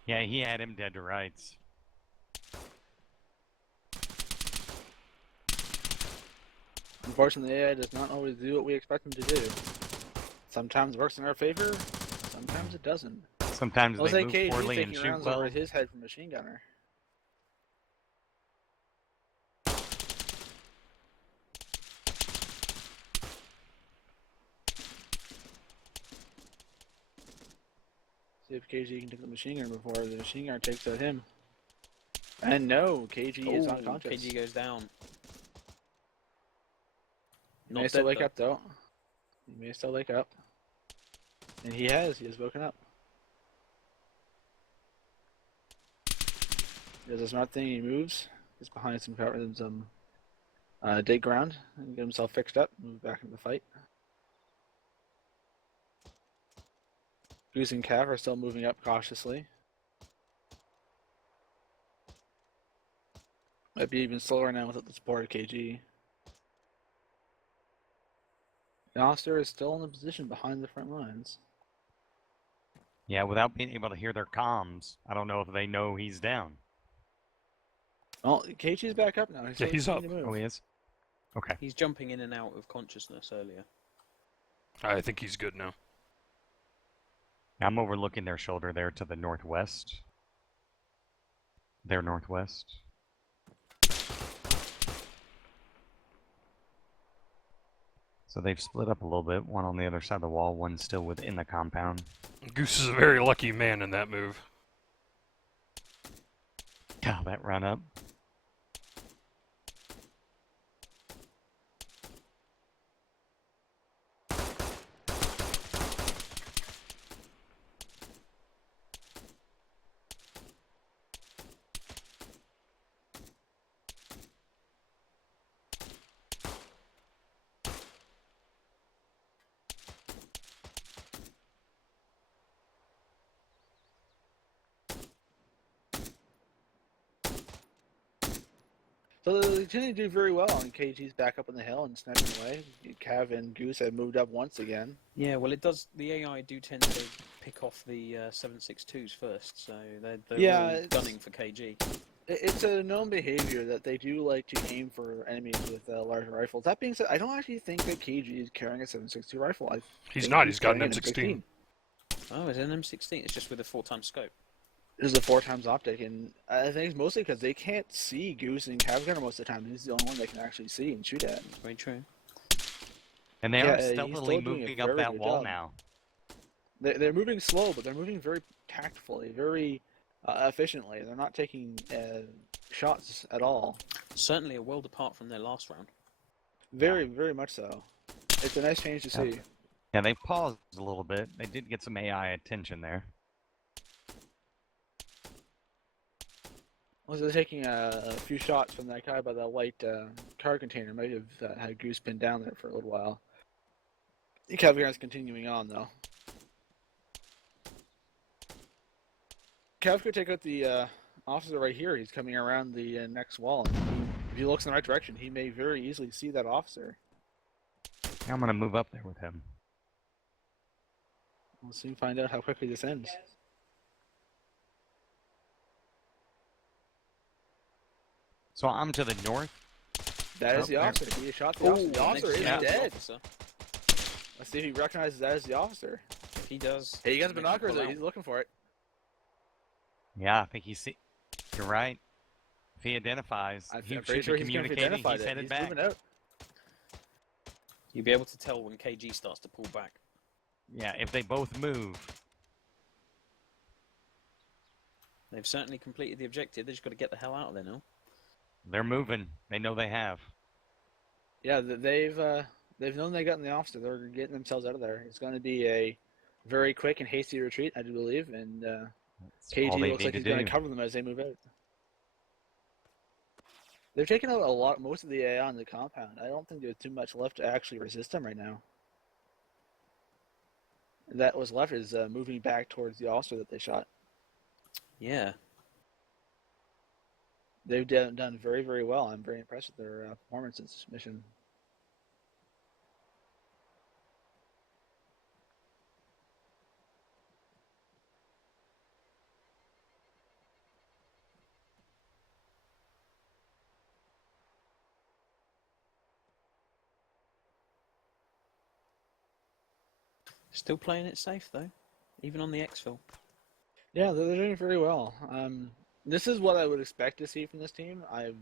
Yeah, he had him dead to rights. Unfortunately, AI does not always do what we expect him to do. Sometimes it works in our favor, sometimes it doesn't. Sometimes Let's they say move KG's poorly and taking shoot rounds well. over his head from machine gunner. See if KG can take the machine gunner before the machine gunner takes out him. And no, KG is unconscious. KG goes down. He Not may still dead, wake though. up though. He may still wake up. And he has woken up. He does a smart thing, he moves. He's behind some cover, some dig ground, and get himself fixed up, move back into the fight. Goose and Cav are still moving up cautiously. Might be even slower now without the support of KG. The officer is still in the position behind the front lines. Yeah, without being able to hear their comms, I don't know if they know he's down. Well, KG's back up now. Yeah, he's up. To move. Oh, he is? Okay. He's jumping in and out of consciousness earlier. I think he's good now. I'm overlooking their shoulder there to the northwest. Their northwest. So they've split up a little bit. One on the other side of the wall, one still within the compound. Goose is a very lucky man in that move. God, that run up. So they continue to do very well, and KG's back up on the hill and sniping away. Cav and Goose have moved up once again. Yeah, well, it does. The AI do tend to pick off the 7.62s first, so they're all gunning for KG. It's a known behavior that they do like to aim for enemies with larger rifles. That being said, I don't actually think that KG is carrying a 7.62 rifle. He's not. He's got an carrying M16. Oh, it's an M16. It's just with a 4x scope. This is a 4x optic, and I think it's mostly because they can't see Goose and Cav Gunner most of the time. He's the only one they can actually see and shoot at. That's very true. And they Yeah, are he's stealthily still doing a moving up very that good wall job. now. They're moving slow, but they're moving very tactfully, very efficiently. They're not taking shots at all. Certainly a world apart from their last round. Very, very much so. It's a nice change to see. Yeah, they paused a little bit. They did get some AI attention there. Was they're taking a few shots from that guy by the white car container. Might have had Goose pinned down there for a little while. The Cav continuing on though. Cav could take out the officer right here. He's coming around the next wall. And if he looks in the right direction, he may very easily see that officer. I'm going to move up there with him. We'll soon find out how quickly this ends. So I'm to the north. That is the there- officer. He shot the officer. The officer is Yeah. dead. Officer. Let's see if he recognizes that as the officer. If he does, Hey, you got the make him binoculars. pull out. He's looking for it. Yeah, I think you're right. If he identifies, I'm he pretty should sure be he's going to communicating. identify He's it. headed He's back. moving out. You'll be able to tell when KG starts to pull back. Yeah, if they both move. They've certainly completed the objective. They just got to get the hell out of there now. They're moving. They know they have. Yeah, they've known they got in the officer. They're getting themselves out of there. It's going to be a very quick and hasty retreat, I do believe, and all KG they looks like need he's to going do. to cover them as they move out. They've taken out most of the AI on the compound. I don't think there's too much left to actually resist them right now. That was left is moving back towards the officer that they shot. Yeah. They've done very, very well. I'm very impressed with their performance in this mission. Still playing it safe though, even on the exfil. Yeah, they're doing very well. This is what I would expect to see from this team. I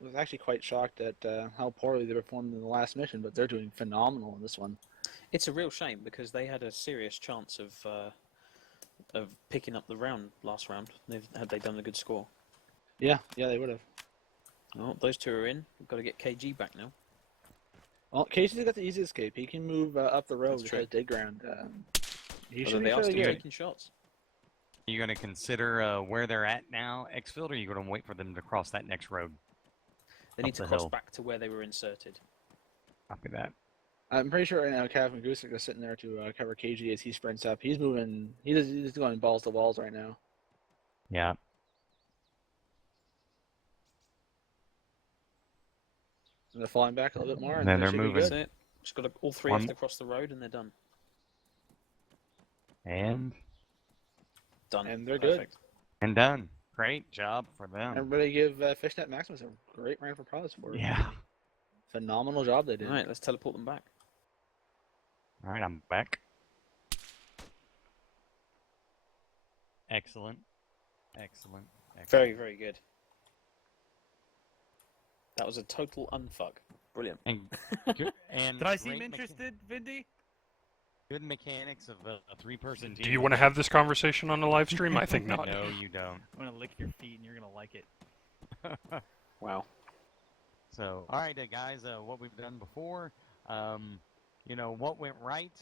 was actually quite shocked at how poorly they performed in the last mission, but they're doing phenomenal in this one. It's a real shame because they had a serious chance of picking up the last round. Had they done a good score. Yeah, they would have. Oh, those two are in. We've got to get KG back now. Well, Casey's got the easy escape. He can move up the road That's to true. the dig ground. He Although should be they are fairly still good. taking shots. Are you going to consider where they're at now, Xfield, or are you going to wait for them to cross that next road? They need Up to the cross hill. back to where they were inserted. Copy that. I'm pretty sure right now Cav and Goose are sitting there to cover KG as he sprints up. He's moving. He's going balls to walls right now. Yeah. And they're falling back a little bit more, and Then they they're should be moving. good. That's it. Just got all three One- have to cross the road and they're done. And Done. And they're Perfect. and done. Great job for them. Everybody give Fishnet Maximus a great round of applause for it. Yeah. Phenomenal job they did. All right, let's teleport them back. All right, I'm back. Excellent. Excellent. Excellent. Very, very good. That was a total unfuck. Brilliant. And, and Did I seem great interested, Vindy? good mechanics of a three-person team. Do you want to have this conversation on a live stream? I think not. No, you don't. I'm gonna lick your feet and you're gonna like it. Wow. So, all right, guys, what we've done before, what went right,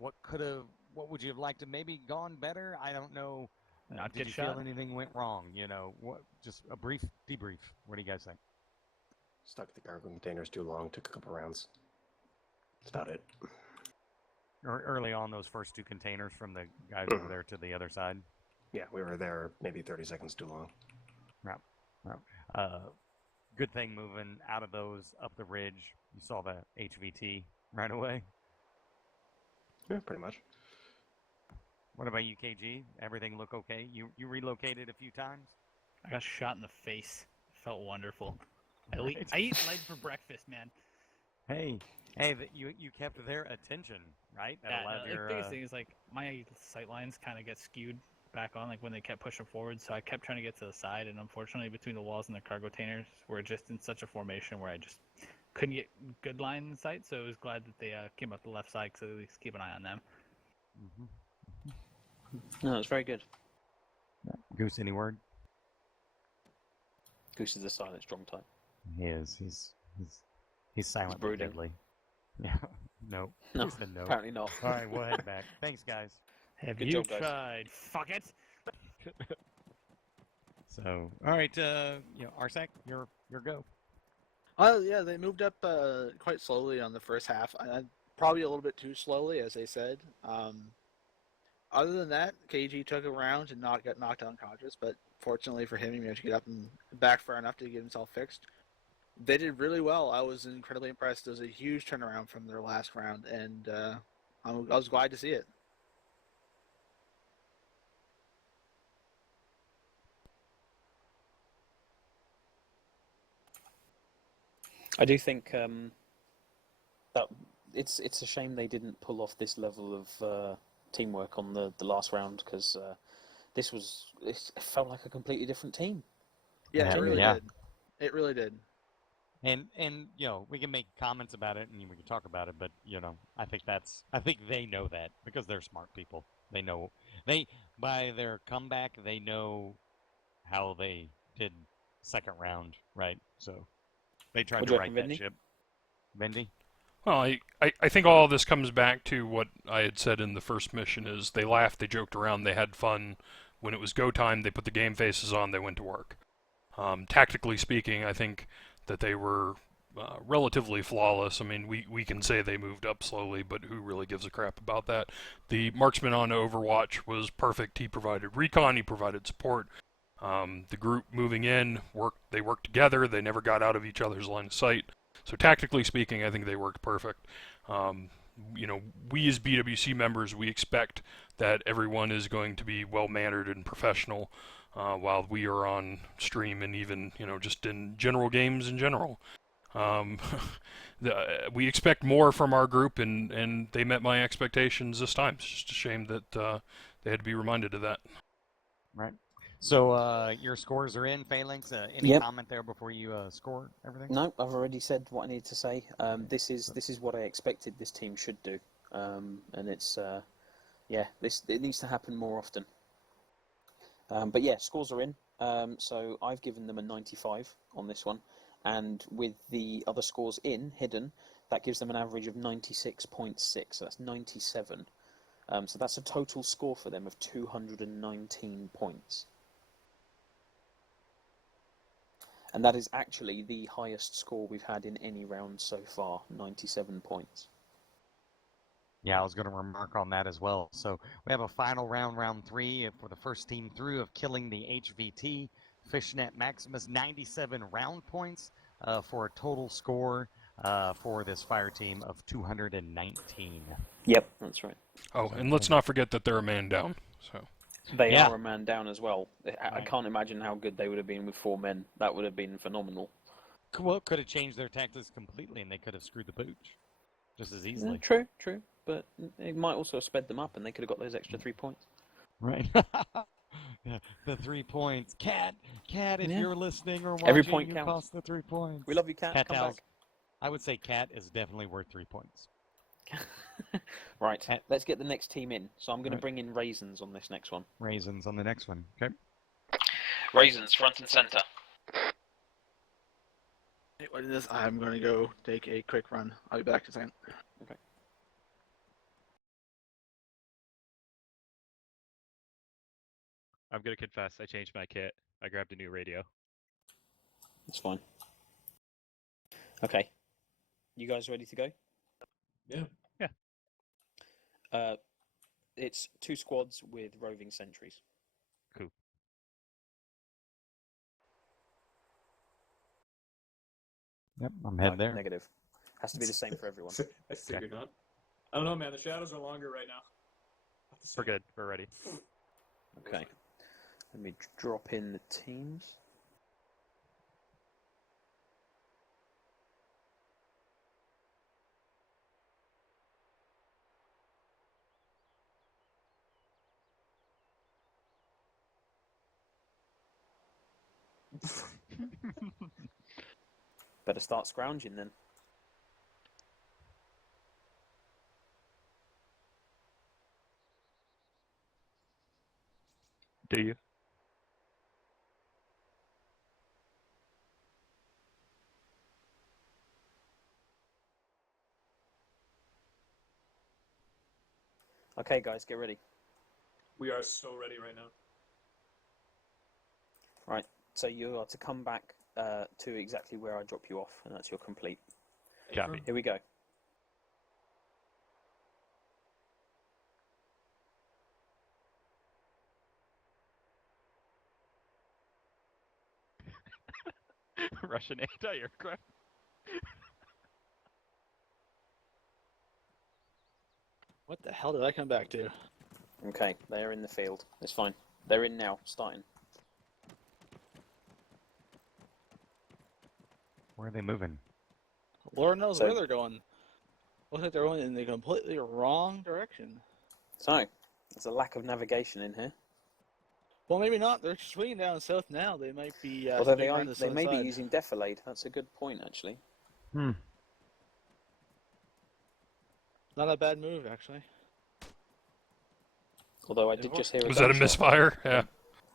what would you have liked to maybe gone better? I don't know. Not Did good you shot. feel anything went wrong? Just a brief debrief. What do you guys think? Stuck the cargo containers too long, took a couple rounds. That's about it. Early on, those first two containers from the guys over there to the other side. Yeah, we were there maybe 30 seconds too long. Good thing moving out of those up the ridge. You saw the HVT right away. Yeah, pretty much. What about you, KG? Everything look okay? You relocated a few times? I got shot in the face. Felt wonderful. I Right. eat lead for breakfast, man. Hey, you kept their attention, right? That Yeah, allowed the your, biggest thing is like my sight lines kind of get skewed back on, like when they kept pushing forward. So I kept trying to get to the side, and unfortunately, between the walls and the cargo containers, we're just in such a formation where I just couldn't get good line in sight. So I was glad that they came up the left side, so at least keep an eye on them. No, it's very good. Goose, any word? Goose is a silent, strong type. He is. He's silent but brooding. deadly. Yeah. No. No, He said no. apparently not. All right, we'll head back. Thanks, guys. Have Good you job, guys. tried? Fuck it. So, all right, Arsac, your go. Yeah, they moved up quite slowly on the first half. Probably a little bit too slowly, as they said. Other than that, KG took a round and got knocked unconscious, but fortunately for him, he managed to get up and back far enough to get himself fixed. They did really well. I was incredibly impressed. It was a huge turnaround from their last round, and I was glad to see it. I do think that it's a shame they didn't pull off this level of teamwork on the last round, because it felt like a completely different team. Yeah, it really Yeah. did. It really did. And you know, we can make comments about it and we can talk about it, but you know, I think they know that because they're smart people. They know by their comeback they know how they did second round, right? So they tried What to do you right reckon, that Vindy? ship. Vindy? Well, I think all of this comes back to what I had said in the first mission: is they laughed, they joked around, they had fun. When it was go time, they put the game faces on, they went to work. Tactically speaking, I think that they were relatively flawless. I mean, we can say they moved up slowly, but who really gives a crap about that? The marksman on Overwatch was perfect. He provided recon, he provided support. The group moving in, they worked together, they never got out of each other's line of sight. So tactically speaking, I think they worked perfect. You know, we as BWC members, we expect that everyone is going to be well-mannered and professional while we are on stream, and even, you know, just in general games in general. We expect more from our group, and they met my expectations this time. It's just a shame that they had to be reminded of that. Right. So your scores are in, Phalanx. Any Yep. comment there before you score everything? No, I've already said what I needed to say. This is what I expected this team should do, and it's it needs to happen more often. But yeah, scores are in. So I've given them a 95 on this one, and with the other scores hidden, that gives them an average of 96.6. So that's 97. So that's a total score for them of 219 points. And that is actually the highest score we've had in any round so far, 97 points. Yeah, I was going to remark on that as well. So we have a final round, round 3, for the first team through of killing the HVT, Fishnet Maximus, 97 round points for a total score for this fire team of 219. Yep, that's right. Oh, and let's not forget that they're a man down. So They are a man down as well. I can't imagine how good they would have been with 4 men. That would have been phenomenal. Well, could have changed their tactics completely, and they could have screwed the pooch just as easily. Yeah, true. But it might also have sped them up, and they could have got those extra 3 points. Right. Yeah, the 3 points. Cat, if you're listening or watching, Every point you counts. cost the 3 points. We love you, Cat. Come back. I would say Cat is definitely worth 3 points. Right, let's get the next team in. So I'm going to Right. bring in Raisins on this next one. Raisins on the next one. Okay. Raisins, front and center. Hey, what is this? I'm going to go take a quick run. I'll be back in a second. Okay. I'm gonna confess, I changed my kit. I grabbed a new radio. That's fine. Okay. You guys ready to go? Yeah. Yeah. It's 2 squads with roving sentries. Cool. Yep, I'm heading there. Negative. Has to be the same for everyone. I figured not. I don't know, man. The shadows are longer right now. We're good. We're ready. Okay. Let me drop in the teams. Better start scrounging then. Do you? Okay, guys, get ready. We are so ready right now. Right, so you are to come back to exactly where I drop you off, and that's your complete. Copy. Here we go. Russian anti-aircraft. What the hell did I come back to? Okay, they are in the field. It's fine. They're in now, starting. Where are they moving? Lord knows So- where they're going. Looks like they're going in the completely wrong direction. So, there's a lack of navigation in here. Well, maybe not. They're swinging down south now. They might be Although swinging around the they southern may be side. using defilade. That's a good point, actually. Hmm. Not a bad move, actually. Although I did just hear a Was that a gunshot. misfire? Yeah.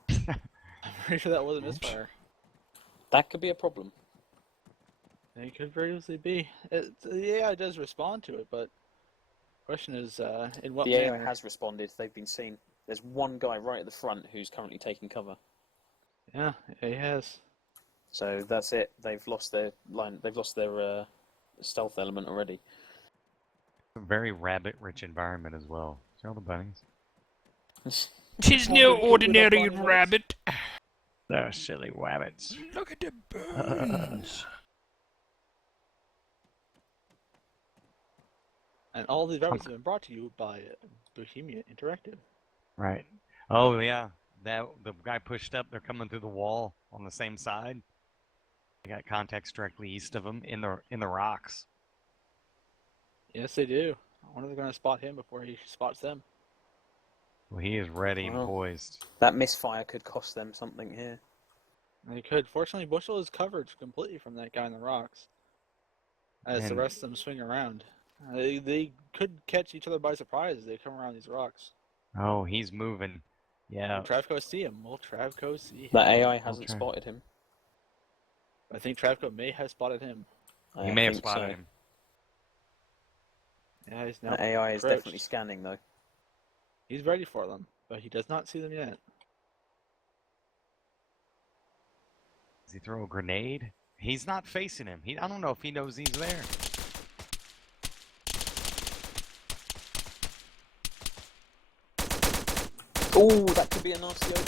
I'm pretty sure that was a misfire. That could be a problem. It could very easily be. The AI does respond to it, but question is, in what The AI manner? has responded. They've been seen. There's one guy right at the front who's currently taking cover. Yeah, he has. So that's it. They've lost their line. They've lost their stealth element already. A very rabbit-rich environment as well. See all the bunnies? Tis no ordinary rabbit. They're silly rabbits. Look at the birds. And all these rabbits have been brought to you by Bohemia Interactive. Right. Oh yeah. The guy pushed up. They're coming through the wall on the same side. They got contacts directly east of them in the rocks. Yes, they do. I wonder if they're going to spot him before he spots them. Well, he is ready and Well, poised. That misfire could cost them something here. They could. Fortunately, Bushel is covered completely from that guy in the rocks. As the And- rest of them swing around. They could catch each other by surprise as they come around these rocks. Oh, he's moving. Yeah. Will Travco see him? Will Travco see him? That AI hasn't Okay. spotted him. I think Travco may have spotted him. He I may have think spotted so. him. Yeah, he's now That AI is approached. definitely scanning, though. He's ready for them, but he does not see them yet. Does he throw a grenade? He's not facing him. I don't know if he knows he's there. Oh, that could be a nasty opening.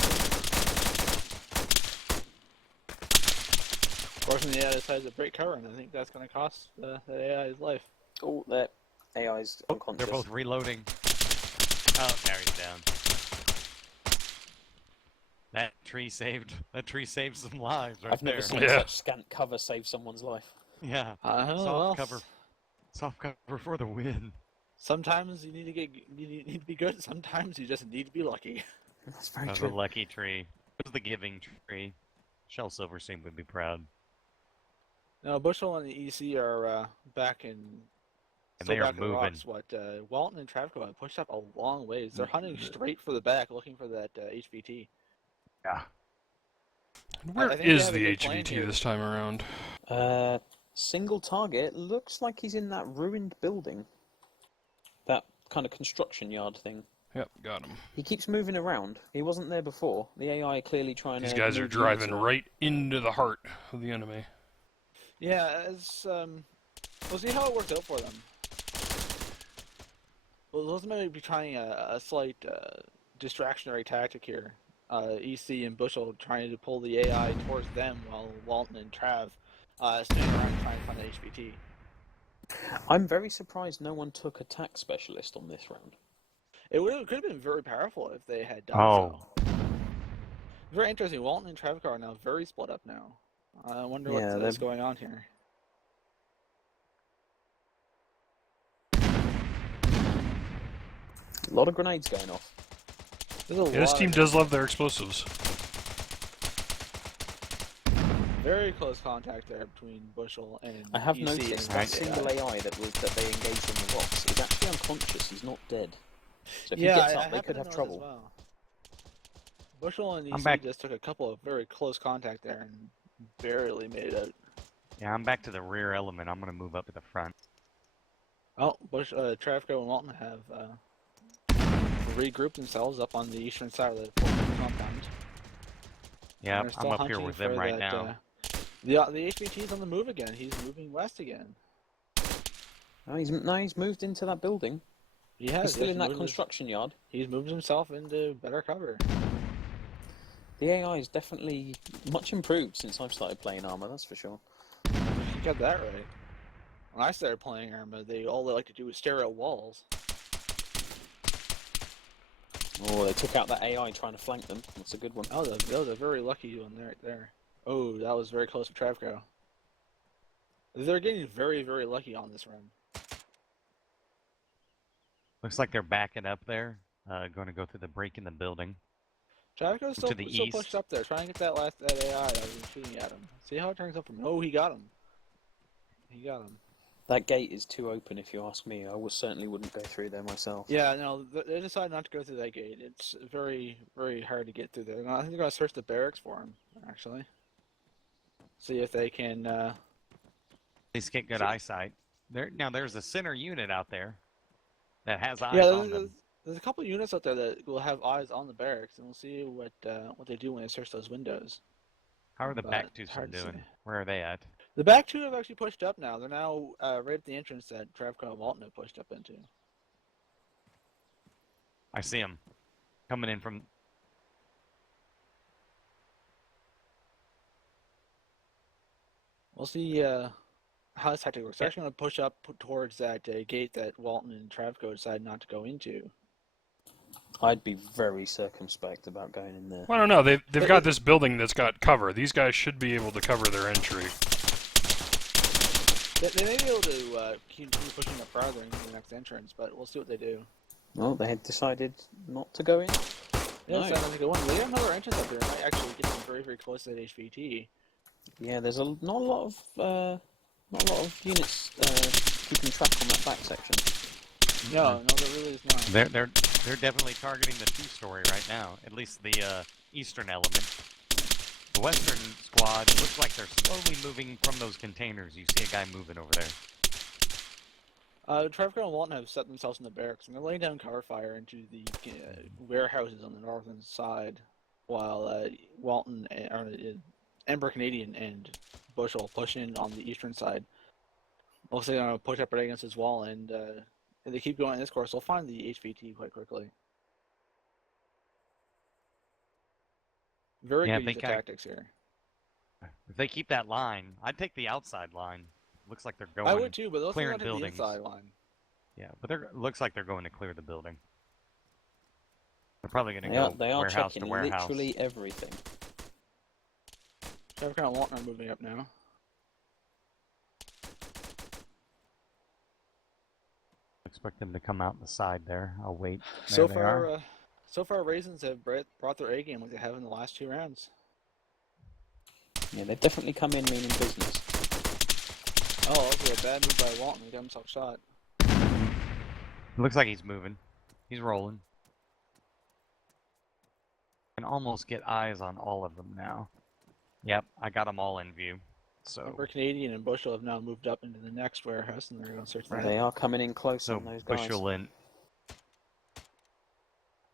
Fortunately, the AI decided to break cover, and I think that's going to cost the AI his life. Oh, that AI's unconscious. They're both reloading. Oh, there he's down. That tree saved some lives right I've never there. seen Yeah. such scant cover save someone's life. Yeah. Well, Soft cover for the win. sometimes you need to be good. Sometimes you just need to be lucky. That's very That was true. a lucky tree. It was the giving tree. Shel Silverstein would be proud. No, Bushel and the EC are back in. And Still they are back in the moving. rocks. What Walton and Travco have pushed up a long ways. They're hunting straight for the back, looking for that HVT. Yeah. Where I think they is have a the good plan HVT here. this time around? Single target. Looks like he's in that ruined building. That kind of construction yard thing. Yep, got him. He keeps moving around. He wasn't there before. The AI clearly trying These to. guys are move driving units around. right into the heart of the enemy. Yeah, we'll see how it works out for them. Well, those may be trying a slight distractionary tactic here. EC and Bushel trying to pull the AI towards them while Walton and Trav stand around trying to find the HVT. I'm very surprised no one took attack specialist on this round. It could have been very powerful if they had done Oh. so. Very interesting. Walton and Trav are now very split up now. I wonder Yeah, what's they're- going on here. A lot of grenades going off. There's a Yeah, this lot team of does love their explosives. very close contact there between Bushel and I have EC noticed and that single AI that they engaged on the rocks is actually unconscious. He's not dead. So if he Yeah, gets I up, they happen could to have know this trouble. as well. Bushel and I'm EC back. just took a couple of very close contact there and barely made it out. Yeah, I'm back to the rear element. I'm gonna move up to the front. Oh, Travco and Walton have regrouped themselves up on the eastern side of the compound. Yeah, They're I'm still up here hunting with them for right that, now. The HVT's on the move again. He's moving west again. No, he's moved into that building. He has. He's still yes, in that moved his- construction yard. He's moved himself into better cover. The AI is definitely much improved since I've started playing Arma, that's for sure. You got that right. When I started playing Arma, all they like to do is stare at walls. Oh, they took out that AI trying to flank them. That's a good one. Oh, that was a very lucky one right there. Oh, that was very close to Travco. They're getting very, very lucky on this run. Looks like they're backing up there. Going to go through the break in the building. Travico's still, to the still east. pushed up there, trying to get that AI that was shooting at him. See how it turns up from him. Oh, he got him. He got him. That gate is too open, if you ask me. I certainly wouldn't go through there myself. Yeah, no, they decided not to go through that gate. It's very, very hard to get through there. I think they're going to search the barracks for him, actually. See if they can... At least get good eyesight. There's a center unit out there that has eyes on them. There's a couple units out there that will have eyes on the barracks, and we'll see what they do when they search those windows. How are the But back two hard to doing? say. Where are they at? The back two have actually pushed up now. They're now right at the entrance that Travco and Walton have pushed up into. I see them coming in from. We'll see how this tactic works. They're actually going to push up towards that gate that Walton and Travco decided not to go into. I'd be very circumspect about going in there. Well, I don't know. They've got this building that's got cover. These guys should be able to cover their entry. They may be able to keep pushing up farther into the next entrance, but we'll see what they do. Well, they had decided not to go in. Yeah, No. decided not to go in. They got another entrance up there. It might actually get them very, very close to that HVT. Yeah, there's not a lot of units keeping track on that back section. No, there really is not. They're definitely targeting the two-story right now. At least the eastern element. The western squad looks like they're slowly moving from those containers. You see a guy moving over there. Travco and Walton have set themselves in the barracks, and they're laying down cover fire into the warehouses on the northern side, while Walton, Ember Canadian, and Bush will push in on the eastern side. Looks like they're going to push up right against this wall, and if they keep going in this course, they'll find the HVT quite quickly. Very good use of tactics here. If they keep that line, I'd take the outside line. Looks like they're going. I would too, but they'll clearing take the buildings. inside line. Yeah, but looks like they're going to clear the building. They're probably going to They go are, they are warehouse checking to warehouse. literally everything. Travco and Walton are moving up now. Expect them to come out the side there. I'll wait. So There they are. far, Raisins have brought their A game like they have in the last 2 rounds. Yeah, they've definitely come in meaning business. Oh, also a bad move by Walton. He got himself shot. Looks like he's moving. He's rolling. Can almost get eyes on all of them now. Yep, I got them all in view. So Ember Canadian and Bushel have now moved up into the next warehouse, and they're going to search that. They are coming in close on those guys. Bushel in.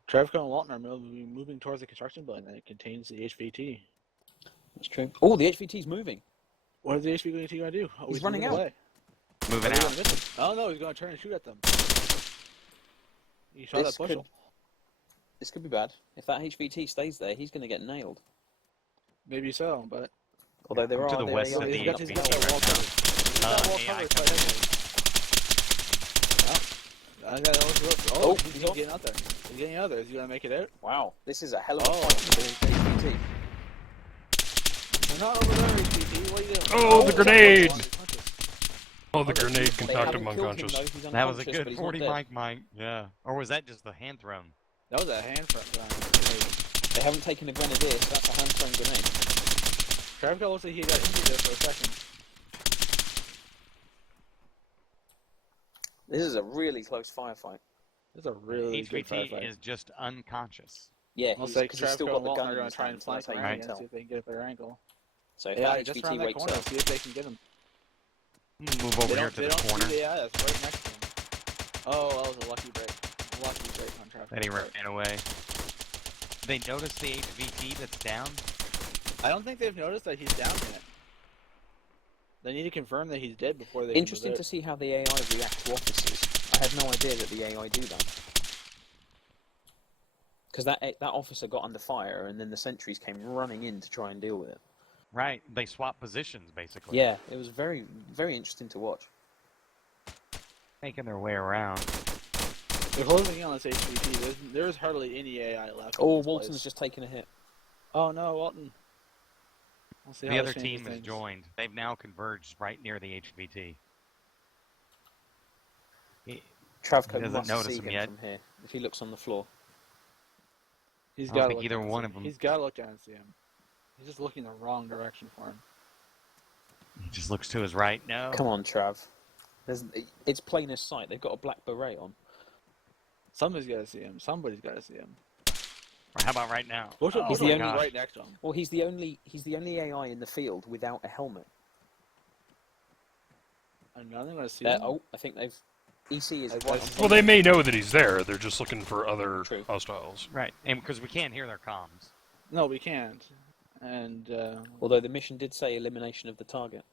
Travco and Walton are moving towards the construction building that contains the HVT. That's true. Oh, the HVT's moving. What is the HVT going to do? Oh, He's running out. away. Moving Are they out. gonna miss him? Oh no, he's going to turn and shoot at them. He shot at Bushel. This could be bad. If that HVT stays there, he's going to get nailed. Maybe so, but... Although there are... to the west of the he's got that HVT wall covered. He's got that wall AI covered quite heavily. Oh, he's getting out there. He's getting out there. Is he going to make it out? Wow, this is a hell of a fight for the HVT. They're not over there, HVT. What are you doing? Oh, the grenade! Oh, the grenade can knock him unconscious. That was a good 40 Mike. Yeah. Or was that just the hand thrown? That was a hand thrown grenade. They haven't taken a grenadier, so that's a hand thrown grenade. Travco looks like he got injured there for a second. This is a really close firefight. This is a really good HVT firefight. is just unconscious. Yeah, I'll say because he's still Travco got and the Walton gun are in going his to try and hand, flank so that's him how you again, can see tell. if they can get their angle. So if Yeah, that just HVT around that wakes corner, up... see if they can get him. Move over here to They the don't corner. see the AI that's right next to him. Oh, that was a lucky break. Lucky break on Travco. Then he ran away. They notice the HVT that's down? I don't think they've noticed that he's down yet. They need to confirm that he's dead before they Interesting can to see how the AI react to officers. I had no idea that the AI do that. Because that officer got under fire, and then the sentries came running in to try and deal with it. Right, they swap positions, basically. Yeah, it was very, very interesting to watch. Making their way around. They're closing in on this HVT. There's hardly any AI left. Oh, in this Walton's place. just taken a hit. Oh no, Walton. We'll see The how other this changes team has things. joined. They've now converged right near the HVT. He Travco doesn't must notice see him him yet. from here if he looks on the floor. He's I don't got to think look either down and one see of him. them. He's got to look down and see him. He's just looking the wrong direction for him. He just looks to his right now. Come on, Trav. It's plain as sight. They've got a black beret on. Somebody's got to see him. Somebody's got to see him. Or how about right now? He's the only right next to him. Well, he's the only AI in the field without a helmet. And none of them going to see him. Oh, I think they've. EC is right. on Well, they may know that he's there. They're just looking for other hostiles. Right, and because we can't hear their comms. No, we can't. And although the mission did say elimination of the target.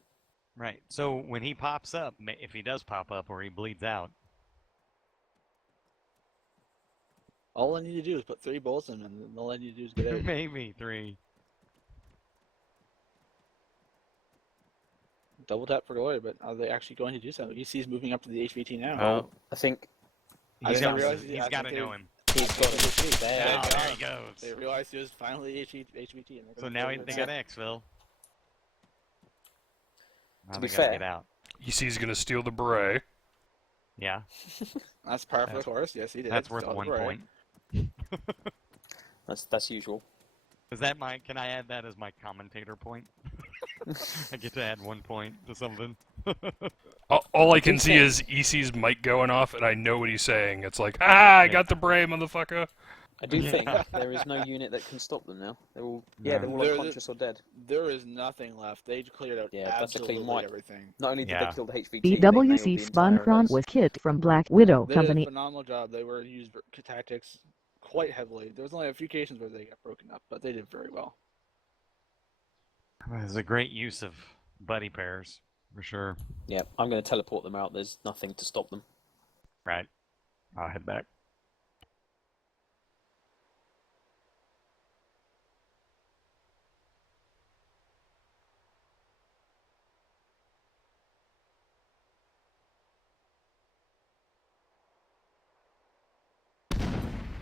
Right. So when he pops up, if he does pop up or he bleeds out, all I need to do is put 3 bullets in him, and all I need to do is get out. maybe 3. Double tap for glory, but are they actually going to do so? EC's moving up to the HVT now. Oh, I think he's got to know him. He's got it. There he goes. They realized he was finally HVT. And So now they got exfil. To be fair, get out. EC's going to steal the beret. Yeah. That's par for the course. Yes, he did. That's worth 1 point. That's usual. Is that my? Can I add that as my commentator point? I get to add 1 point to something. All I can see is EC's mic going off, and I know what he's saying. It's like, I got the beret, motherfucker. I do think there is no unit that can stop them now. They're all they're all unconscious or dead. There is nothing left. They cleared out that's a clean absolutely wipe. everything. Not only did they kill the HVT, BWC Spawnchron was Kit from Black Widow They did a Company. phenomenal job. They were used tactics quite heavily. There was only a few occasions where they got broken up, but they did very well. It was a great use of buddy pairs, for sure. Yeah, I'm going to teleport them out. There's nothing to stop them. Right. I'll head back.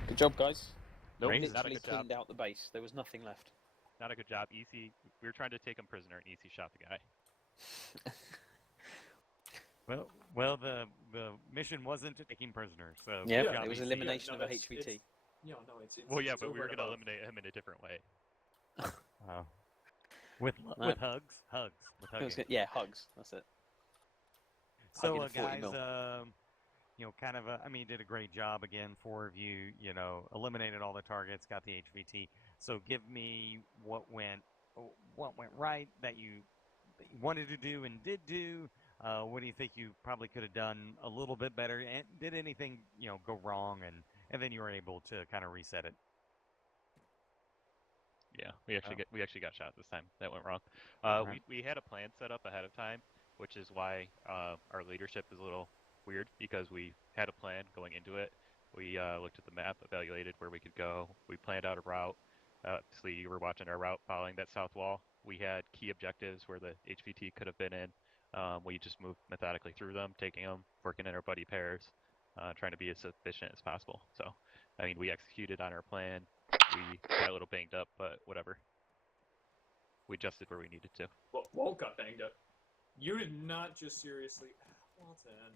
Good job, guys. Nope, Literally not a good job. cleaned out the base. There was nothing left. Not a good job. EC, we were trying to take him prisoner, and EC shot the guy. Well, the mission wasn't to take him prisoner, so Yeah, good job, it was EC. elimination of a HVT. Well, yeah, but we were going to eliminate him in a different way. Oh. With hugs, with hugs. Yeah, hugs. That's it. So, Hugging 40 guys, mil. you know, kind of, I mean, you did a great job again. 4 of you, you know, eliminated all the targets, got the HVT. So, give me what went right that you wanted to do and did do. What do you think you probably could have done a little bit better? And did anything, you know, go wrong, and then you were able to kind of reset it? Yeah, we actually got shot this time. That went wrong. Right. We had a plan set up ahead of time, which is why our leadership is a little weird, because we had a plan going into it. We looked at the map, evaluated where we could go. We planned out a route. Obviously, you were watching our route following that south wall. We had key objectives where the HVT could have been in. We just moved methodically through them, taking them, working in our buddy pairs, trying to be as efficient as possible. So, I mean, we executed on our plan. We got a little banged up, but whatever. We adjusted where we needed to. Well, Walt got banged up. You did not just seriously. Walton.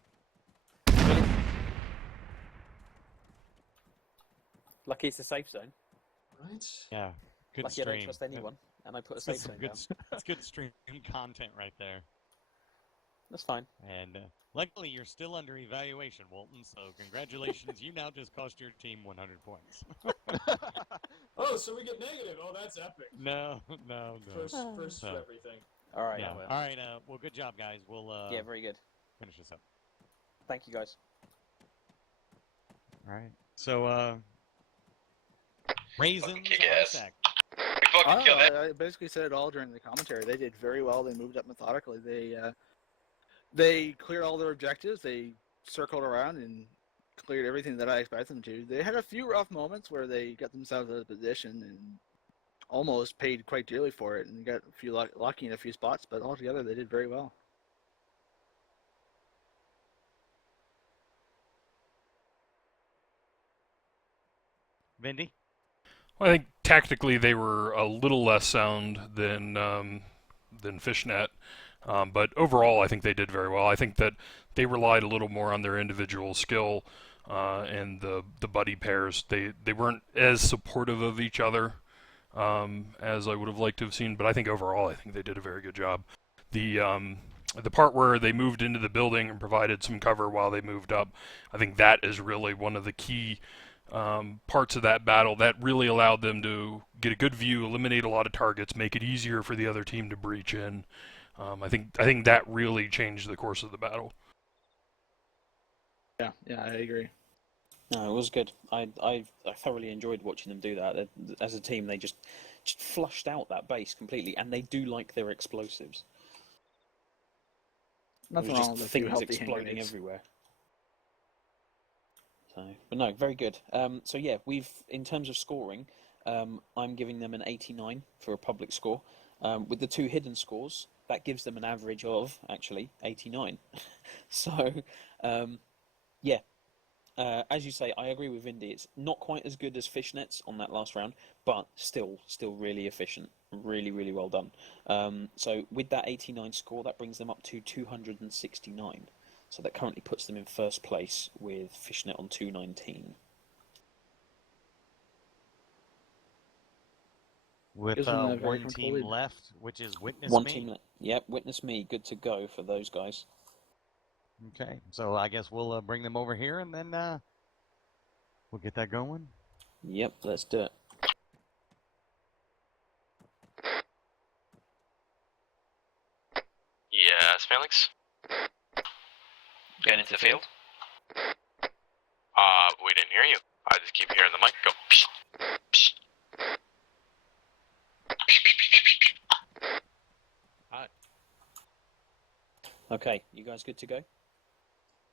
Lucky it's a safe zone. Right? Yeah, good Lucky stream. I don't trust anyone, and I put a That's safe some zone good, down. That's good stream content right there. That's fine. And luckily, you're still under evaluation, Walton. So congratulations, you now just cost your team 100 points. Oh, so we get negative. Oh, that's epic. No. First So, for everything. All right. Yeah. All right. Well, good job, guys. We'll. Yeah, very good. Finish this up. Thank you, guys. All right. So, raisins kick on ass. sack. I basically said it all during the commentary. They did very well. They moved up methodically. They cleared all their objectives. They circled around and cleared everything that I expected them to. They had a few rough moments where they got themselves out of position and almost paid quite dearly for it, and got a few lucky in a few spots. But altogether, they did very well. Vindy? Well, I think tactically they were a little less sound than Fishnet, but overall I think they did very well. I think that they relied a little more on their individual skill and the buddy pairs. They weren't as supportive of each other as I would have liked to have seen, but I think overall I think they did a very good job. The part where they moved into the building and provided some cover while they moved up, I think that is really one of the key parts of that battle that really allowed them to get a good view, eliminate a lot of targets, make it easier for the other team to breach in. I think that really changed the course of the battle. Yeah, I agree. No, it was good. I thoroughly enjoyed watching them do that. As a team, they just flushed out that base completely, and they do like their explosives. Nothing It was wrong just with a few things healthy hand exploding grenades. everywhere. So, but no, very good. So yeah, in terms of scoring, I'm giving them an 89 for a public score. With the 2 hidden scores, that gives them an average of actually 89. So, yeah. As you say, I agree with Indy. It's not quite as good as Fishnets on that last round, but still really efficient. Really, really well done. So with that 89 score, that brings them up to 269. So that currently puts them in first place with Fishnet on 219. With one team left, which is Witness One Me. team, yep, Witness Me, good to go for those guys. Okay, so I guess we'll bring them over here and then we'll get that going. Yep, let's do it. Yes, Felix? Getting into the field? We didn't hear you. I just keep hearing the mic go. Psh, psh. Hi. Okay, you guys good to go?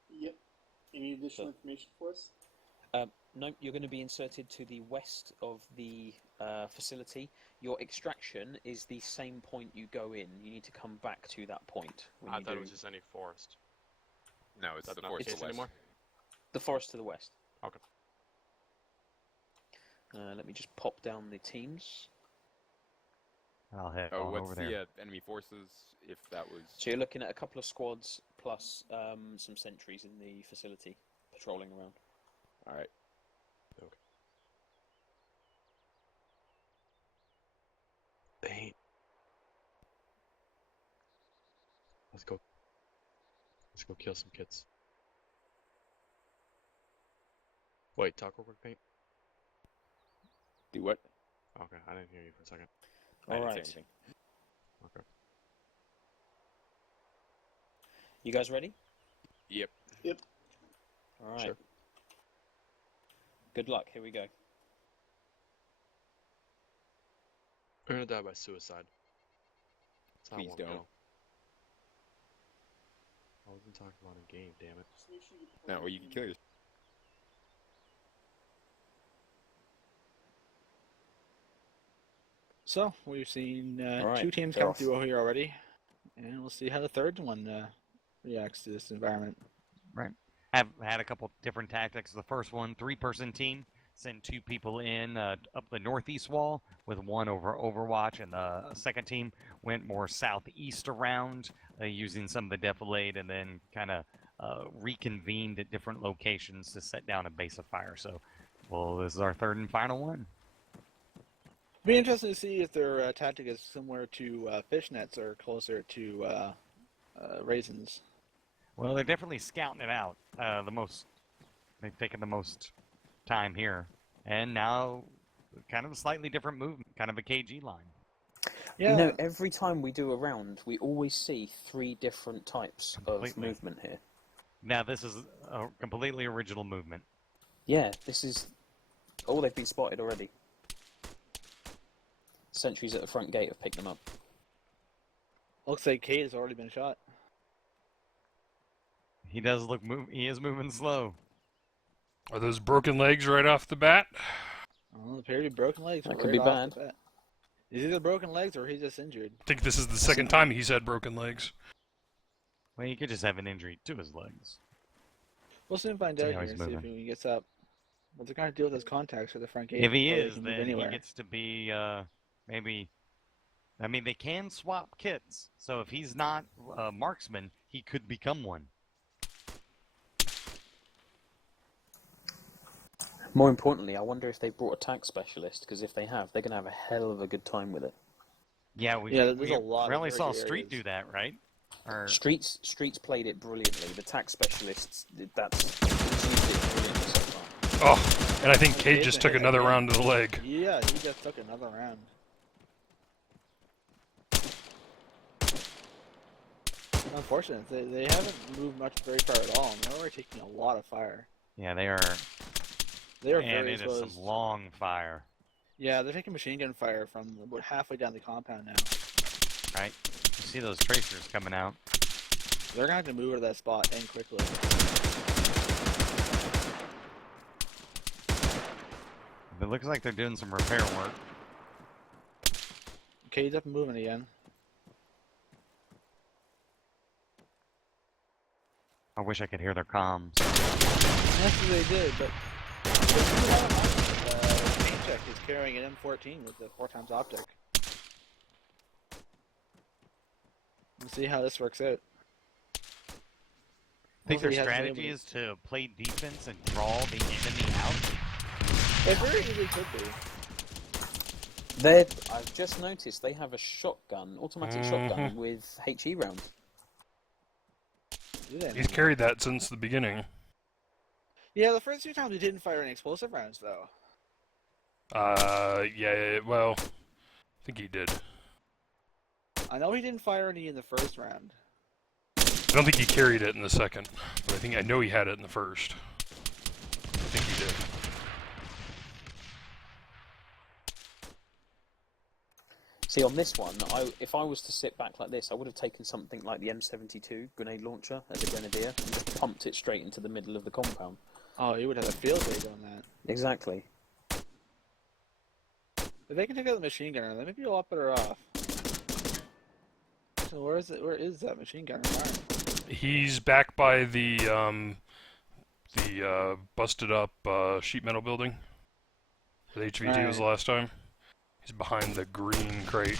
Yep. Any additional information for us? No, you're going to be inserted to the west of the facility. Your extraction is the same point you go in. You need to come back to that point. I thought it was just any forest. No, it's the forest to the west. Anymore? The forest to the west. Okay. Let me just pop down the teams. I'll head Oh, on what's over the there. enemy forces? If that was So you're looking at a couple of squads plus some sentries in the facility patrolling around. all right. Okay. Let's go kill some kids. Wait, talk real quick, Paint. Do what? Okay, I didn't hear you for a second. I didn't say Alright. anything. Okay. You guys ready? Yep. Yep. Alright. Sure. Good luck, here we go. I'm gonna die by suicide. That's how I Please wanna don't. go. I wasn't talking about a game, damn it. Just make sure you No, well, you can kill yourself. So we've seen Alright, 2 teams they're come off. through here already, and we'll see how the third one reacts to this environment. Right. Have had a couple different tactics. The first one, 3-person team, sent 2 people in up the northeast wall with 1 over Overwatch, and the second team went more southeast around using some of the defilade, and then kind of reconvened at different locations to set down a base of fire. So, well, this is our third and final one. Be interesting to see if their tactic is similar to fishnets or closer to raisins. Well, they're definitely scouting it out. They've taken the most time here, and now kind of a slightly different movement, kind of a KG line. Yeah. You know, every time we do a round, we always see 3 different types of Completely. movement here. Now, this is a completely original movement. Yeah, this is... Oh, they've been spotted already. Sentries at the front gate have picked them up. Looks like Kate has already been shot. He does look he is moving slow. Are those broken legs right off the bat? Oh, appear to be broken legs. That could right be off the bad. bat. Is either broken legs or he's just injured. I think this is the second time he's had broken legs. Well, he could just have an injury to his legs. We'll soon find See out how here he's and see if moving. he gets up. But they're gonna deal with his contacts at the front gate. If he before they is, can move then anywhere. he gets to be maybe. I mean, they can swap kits, so if he's not a marksman, he could become one. More importantly, I wonder if they brought a tax specialist, because if they have, they're going to have a hell of a good time with it. Yeah, there's a lot we of only saw murky Street areas. do that, right? Or... Streets played it brilliantly. The tax specialists, he's used it brilliantly so far. Oh, and I think Cade just took another round to the leg. Yeah, he just took another round. Unfortunate, they haven't moved very far at all, and they're already taking a lot of fire. Yeah, they are. They are and very it is exposed. some long fire. Yeah, they're taking machine gun fire from about halfway down the compound now. Right? You see those tracers coming out. They're gonna have to move to that spot and quickly. It looks like they're doing some repair work. Okay, he's up and moving again. I wish I could hear their comms. That's what they did, but Paycheck is carrying an M14 with the 4x optic. Let's see how this works out. I think their Hopefully he hasn't been strategy able is to play defense and draw the enemy out. It very easily could be. I've just noticed they have a shotgun, automatic shotgun with HE rounds. He's carried that since the beginning. Yeah, the first few times he didn't fire any explosive rounds, though. Yeah, well, I think he did. I know he didn't fire any in the first round. I don't think he carried it in the second, but I know he had it in the first. I think he did. See, on this one, if I was to sit back like this, I would have taken something like the M72 grenade launcher as a grenadier and just pumped it straight into the middle of the compound. Oh, you would have a field day doing that. Exactly. If they can take out the machine gunner, then maybe you'll up it or off. So where is that machine gunner firing? He's back by the busted up sheet metal building where the HVT was the last time. He's behind the green crate.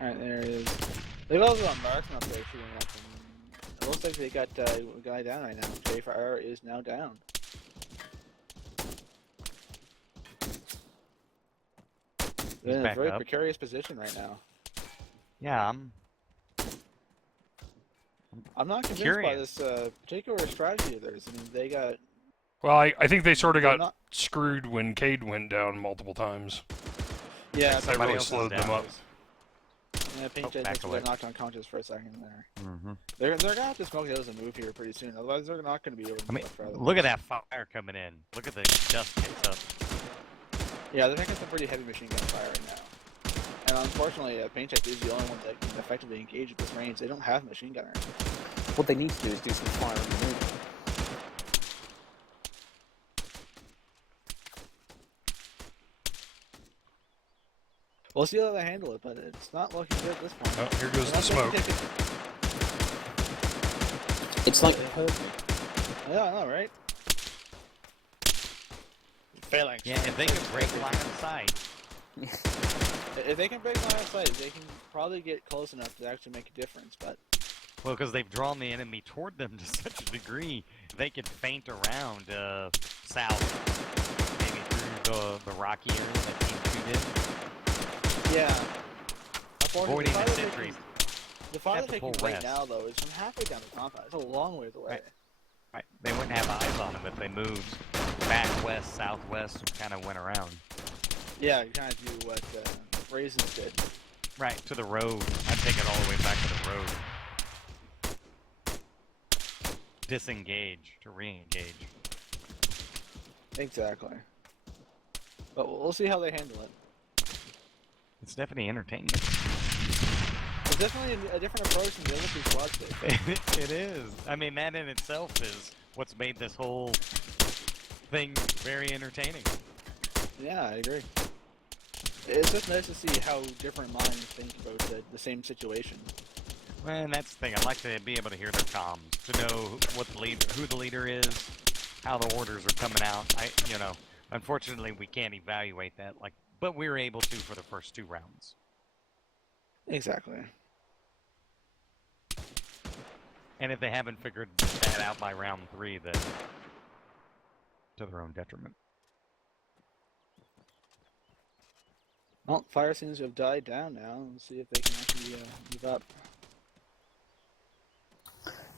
Alright, there it is. They've also got marksman up there shooting up, and it looks like they got a guy down right now. J4R is now down. They're in a very precarious position right now. Yeah, I'm not convinced by this particular strategy of theirs. I mean, they got... Well, I think they sort of got screwed when Cade went down multiple times. Yeah, that really slowed them up. Yeah, Paint just got knocked unconscious for a second there. Mm-hmm. They're gonna have to smoke those and move here pretty soon. Otherwise, they're not gonna be able to. I mean, look at that fire coming in. Look at the dust kicks up. Yeah, they're making some pretty heavy machine gun fire right now. And unfortunately, Paint Check is the only one that can effectively engage at this range. They don't have machine gunners. What they need to do is do some fire on the move. We'll see how they handle it, but it's not looking good at this point. Oh, here goes the smoke. It's like perfect. Yeah, I know, right? Phalanx. Yeah, if they can break line of sight. If they can break line of sight, they can probably get close enough to actually make a difference, but... Well, because they've drawn the enemy toward them to such a degree, they could feint around south, maybe through the rocky area that Team 2 did. Yeah. Avoiding the sentries. The fire they're taking right now, though, is from halfway down the compound. It's a long ways away. Right. They wouldn't have eyes on them if they moved back west, southwest, and kind of went around. Yeah, you kind of do what Raisins did. Right, to the road. I'd take it all the way back to the road. Disengage to re-engage. Exactly. But we'll see how they handle it. It's definitely entertaining. It's definitely a different approach than the other two squads did. It is. I mean, that in itself is what's made this whole thing very entertaining. Yeah, I agree. It's just nice to see how different minds think about the same situation. And that's the thing. I'd like to be able to hear their comms, to know what the leader, who the leader is, how the orders are coming out. Unfortunately, we can't evaluate that. But we were able to for the first 2 rounds. Exactly. And if they haven't figured that out by round 3, then to their own detriment. Well, fire seems to have died down now. Let's see if they can actually move up.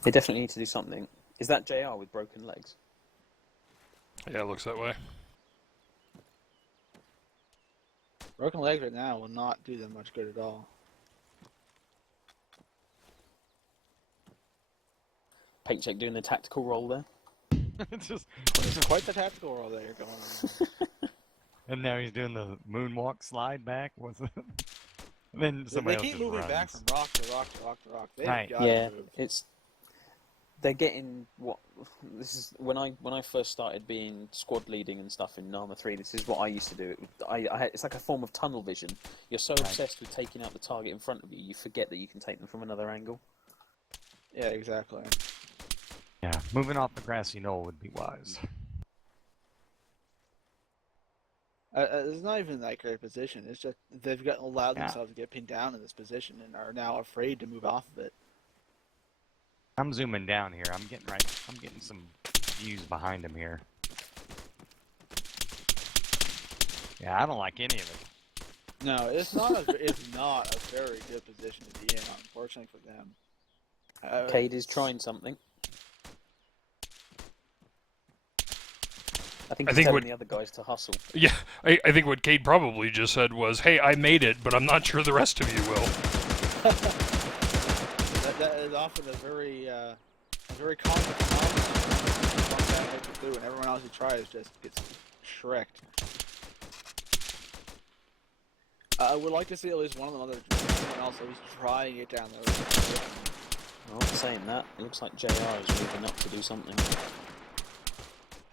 They definitely need to do something. Is that JR with broken legs? Yeah, it looks that way. Broken legs right now will not do them much good at all. Paycheck doing the tactical roll there. It's quite the tactical roll that you're going on. And now he's doing the moonwalk slide back. What's it? And then They somebody else keep just moving runs. back from rock to rock to rock to rock. They've Right. got to move. They're getting what this is when I first started being squad leading and stuff in Arma 3. This is what I used to do. It's like a form of tunnel vision. You're so obsessed with taking out the target in front of you, you forget that you can take them from another angle. Yeah, exactly. Yeah, moving off the grassy knoll would be wise. It's not even that great position. It's just they've allowed themselves to get pinned down in this position and are now afraid to move off of it. I'm zooming down here. I'm getting some views behind him here. Yeah, I don't like any of it. No, it's not. It's not a very good position to be in, unfortunately for them. Cade is trying something. I think he's telling the other guys to hustle. Yeah, I think what Cade probably just said was, "Hey, I made it, but I'm not sure the rest of you will." That is often a very common phenomenon, and everyone else who tries just gets shreked. I would like to see at least one of them, someone else at least trying it down there. Well, saying that, it looks like JR is moving up to do something.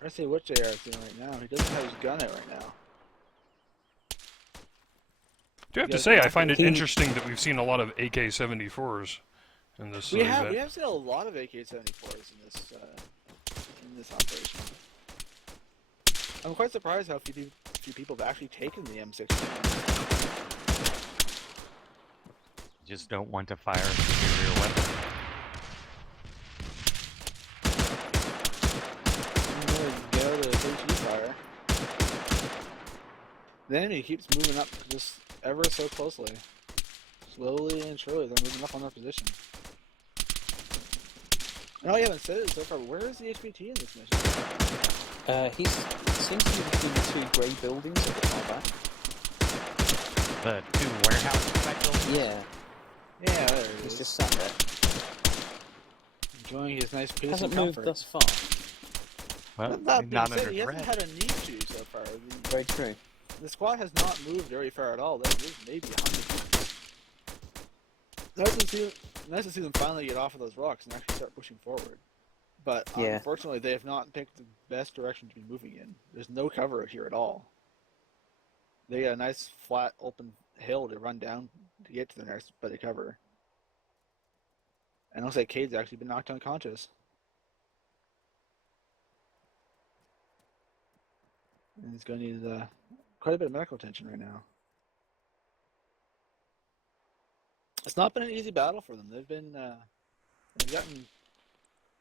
I see what JR is doing right now. He doesn't have his gun out right now. I do have to say, I find it interesting that we've seen a lot of AK-74s in this event. We have seen a lot of AK-74s in this operation. I'm quite surprised how few people have actually taken the M16. Just don't want to fire a superior weapon. Go to HE fire. The enemy keeps moving up just ever so closely. Slowly and surely, they're moving up on their position. I know you haven't said it so far, but where is the HVT in this mission? He seems to be between the 2 grey buildings at the far back. The 2 warehouse type buildings? Yeah. Yeah, there he He's is. just sat there. Enjoying his nice peace Hasn't and moved comfort. thus far. Well, That being not said, under he hasn't threat. had a need to so far. Very true. The squad has not moved very far at all. They've moved maybe 100 feet. Nice to see them finally get off of those rocks and actually start pushing forward. But Yeah. unfortunately, they have not picked the best direction to be moving in. There's no cover here at all. They got a nice flat open hill to run down to get to the next bit of cover. And it looks like Cade's actually been knocked unconscious. And he's going to need quite a bit of medical attention right now. It's not been an easy battle for them. They've gotten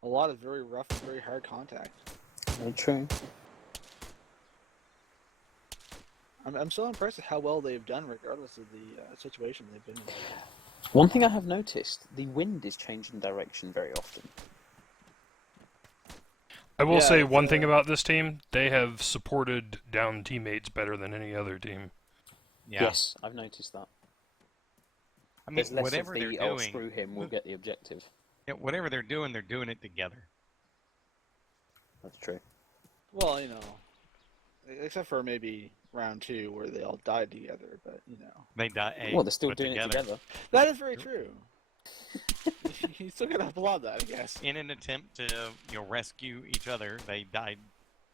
a lot of very rough and very hard contact. Very true. I'm so impressed with how well they've done regardless of the situation they've been in. One thing I have noticed, the wind is changing direction very often. I will say one thing about this team, they have supported down teammates better than any other team. Yeah. Yes, I've noticed that. I mean, There's less whatever of they're the, doing, screw him, we'll get the objective. Yeah, whatever they're doing it together. That's true. Well, except for maybe round 2 where they all died together, but They die. Well, they're still doing it together. That is very true. You still gotta applaud that, I guess. In an attempt to rescue each other, they died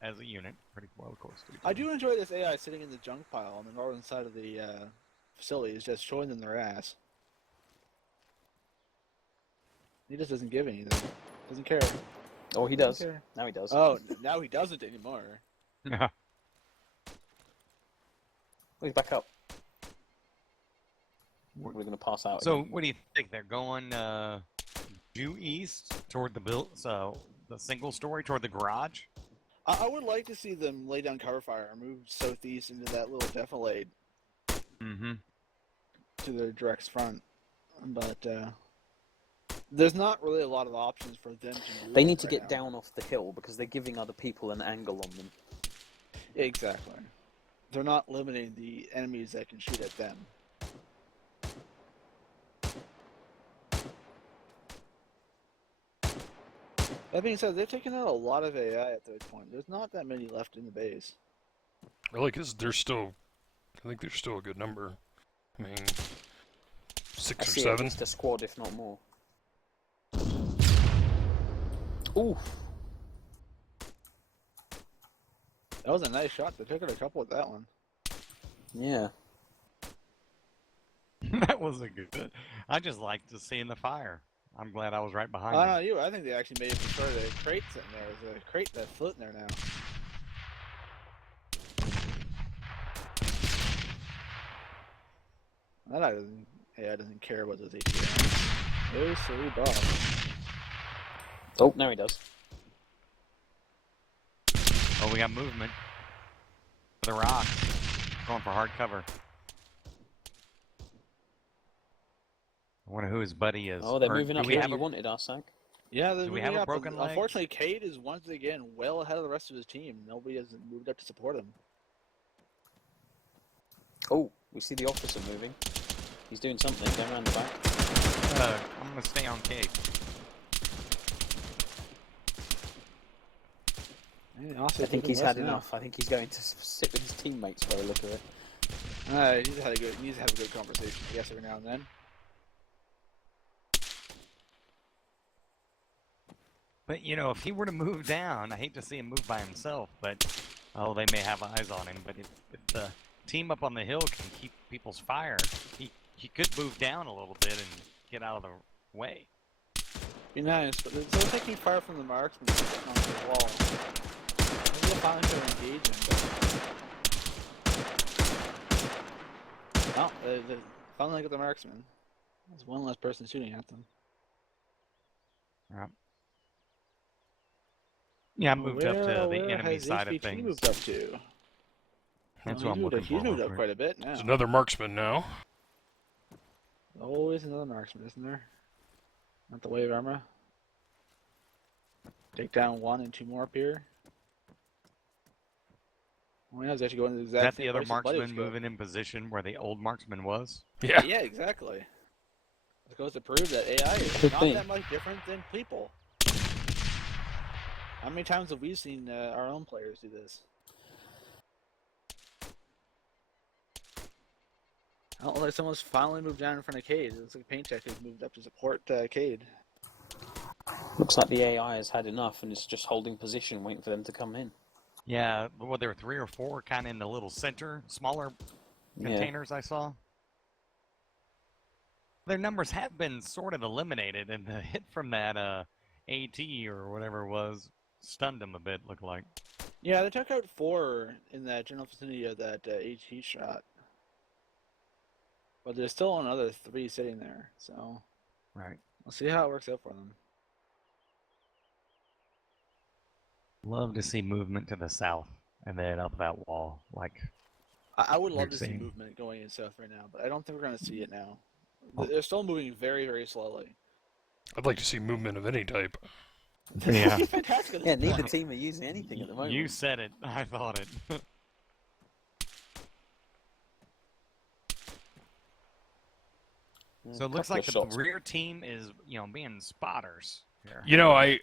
as a unit pretty well close to each other. I do enjoy this AI sitting in the junk pile on the northern side of the facility, is just showing them their ass. He just doesn't give anything. Doesn't care. Oh, he Doesn't does. care. Now he does. Oh, now he doesn't anymore. Yeah. Oh, he's back up. We're going to pass out. So, again. what do you think? They're going due east toward the single story toward the garage. I would like to see them lay down cover fire and move southeast into that little defilade Mm-hmm. to their direct front. But there's not really a lot of options for them to move. They need to right get now. down off the hill because they're giving other people an angle on them. Exactly. They're not limiting the enemies that can shoot at them. That being said, they've taken out a lot of AI at this point. There's not that many left in the base. Really, because they're still, I think there's still a good number. I mean, I 6 or see 7. at least a squad, if not more. Ooh. That was a nice shot. They took out a couple with that one. Yeah. That was a good. I just liked to seeing the fire. I'm glad I was right behind Oh, him. no, you. I think they actually made it destroy the crate sitting there. There's a crate that's floating there now. That AI doesn't care about those ATMs. Oh, silly Bob. Oh, now he does. Oh, we got movement. The rocks. Going for hard cover. I wonder who his buddy is. Oh, they're Or moving do up we where have you a- wanted, Arsak. Yeah, they're Do we moving have a up. broken leg? Unfortunately, Cade is once again well ahead of the rest of his team. Nobody has moved up to support him. Oh, we see the officer moving. He's doing something, going around the back. I'm gonna stay on Cade. Yeah, I think he's had enough. I think he's going to sit with his teammates by the look of it. He needs to have a good conversation, I guess, every now and then. But, you know, if he were to move down, I hate to see him move by himself, but, oh, they may have eyes on him. But if the team up on the hill can keep people's fire, he could move down a little bit and get out of the way. Be nice, but they're still taking fire from the marksman on the wall. Maybe they'll finally try to engage him, but... No, they finally got the marksman. There's one less person shooting at them. Yeah. Yeah, I moved up to the Where enemy has side of HVT things. moved up to? That's Oh, what I'm looking for. He's moved real up quick. quite a bit now. There's another marksman now. Always another marksman, isn't there? Not the wave armor. Take down 1 and 2 more up here. Oh, yeah, he's actually going to the Is exact that the same other place his buddy was marksman going. moving in position where the old marksman was? Yeah. Yeah, exactly. It goes to prove that AI is Could not be. that much different than people. How many times have we seen our own players do this? I don't look like someone's finally moved down in front of Cade. It looks like Paint Tech has moved up to support Cade. Looks like the AI has had enough and is just holding position, waiting for them to come in. Yeah, well, there were 3 or 4 kind of in the little center, smaller containers I saw. Their numbers have been sort of eliminated, and the hit from that AT or whatever it was stunned them a bit, looked like. Yeah, they took out 4 in that general vicinity of that AT shot. But there's still another 3 sitting there, so Right. we'll see how it works out for them. Love to see movement to the south and then up that wall. Like, I would love We're to see seeing. movement going in south right now, but I don't think we're going to see it now. Oh. They're still moving very, very slowly. I'd like to see movement of any type. Yeah. Fantastic. at Yeah, this neither point. team are using anything at the moment. You said it. I thought it. So it looks Couple like of the shots. rear team is, being spotters here. You know, I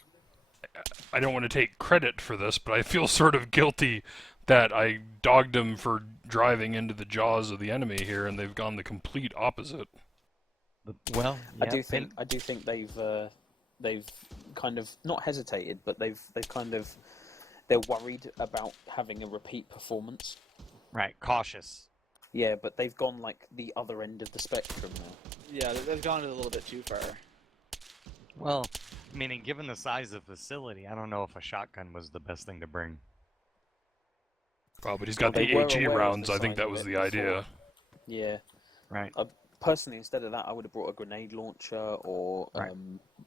don't want to take credit for this, but I feel sort of guilty that I dogged them for driving into the jaws of the enemy here, and they've gone the complete opposite. Well, I do think they've kind of not hesitated, but they're worried about having a repeat performance. Right, cautious. Yeah, but they've gone like the other end of the spectrum now. Yeah, they've gone a little bit too far. Well, meaning given the size of the facility, I don't know if a shotgun was the best thing to bring. Well, but he's got Well, the they were AG aware of rounds. the I think size that of was it the before. idea. Yeah. Right. Personally, instead of that, I would have brought a grenade launcher or Right.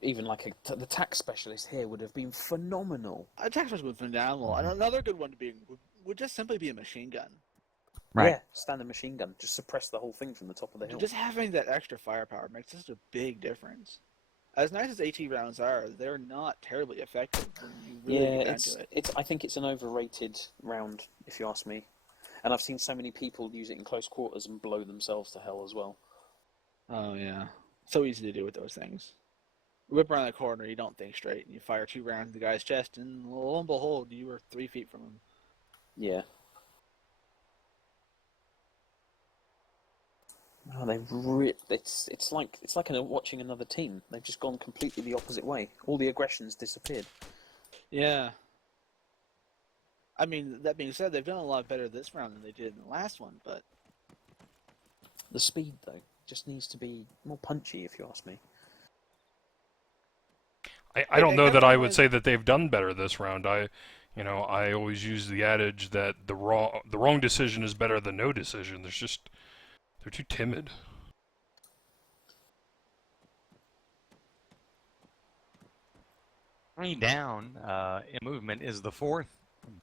even like the tax specialist here would have been phenomenal. A tax specialist would have been phenomenal. And another good one to be would just simply be a machine gun. Right. Yeah, standard machine gun. Just suppress the whole thing from the top of the hill. Just having that extra firepower makes such a big difference. As nice as AT rounds are, they're not terribly effective when you really get down to it. I think it's an overrated round, if you ask me. And I've seen so many people use it in close quarters and blow themselves to hell as well. Oh, yeah. So easy to do with those things. Whip around the corner, you don't think straight, and you fire 2 rounds in the guy's chest, and lo and behold, you were 3 feet from him. Yeah. Oh, it's like watching another team. They've just gone completely the opposite way. All the aggression's disappeared. Yeah. I mean, that being said, they've done a lot better this round than they did in the last one, but... The speed, though, just needs to be more punchy, if you ask me. I don't know that I would say that they've done better this round. I always use the adage that the wrong decision is better than no decision. They're too timid. Three down in movement is the 4th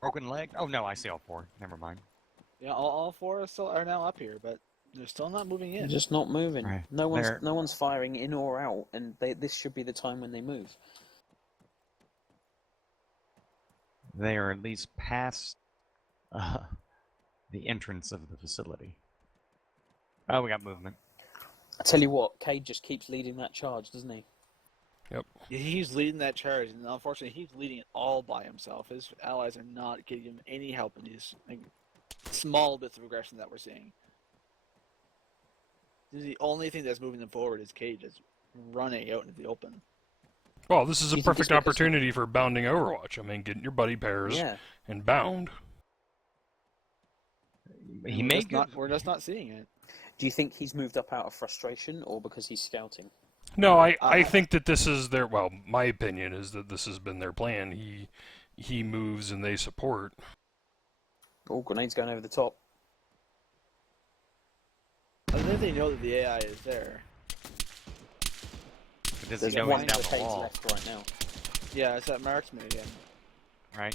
broken leg. Oh no, I see all 4. Never mind. Yeah, all 4 are now up here, but they're still not moving in. They're just not moving. Right. No one's firing in or out, and this should be the time when they move. They are at least past the entrance of the facility. Oh, we got movement. I tell you what, Cade just keeps leading that charge, doesn't he? Yep. Yeah, he's leading that charge, and unfortunately, he's leading it all by himself. His allies are not giving him any help in these small bits of aggression that we're seeing. The only thing that's moving them forward is Cade just running out into the open. Well, this is a perfect opportunity for bounding Overwatch. I mean, getting your buddy pairs and bound. We're just not seeing it. Do you think he's moved up out of frustration, or because he's scouting? No, I think that this is their... Well, my opinion is that this has been their plan. He moves and they support. Oh, grenade's going over the top. I think they know that the AI is there. But does There's he know one he's down the Cade's wall? left right now. Yeah, it's that marksman again. Right.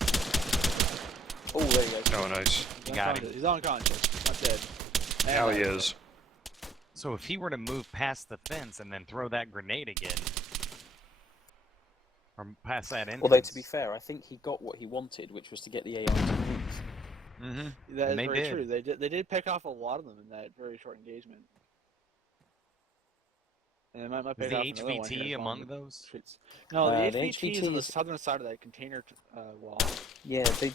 Oh, there he goes. Oh, nice. You got him. He's unconscious. He's not dead. Now he is. So if he were to move past the fence and then throw that grenade again, or past that entrance... Although, to be fair, I think he got what he wanted, which was to get the AI to move. Mm-hmm. That is very true. They did pick off a lot of them in that very short engagement. And might Is pick the off another one HVT here among those? No, the the HVT is on the is- southern side of that container wall. Yeah, the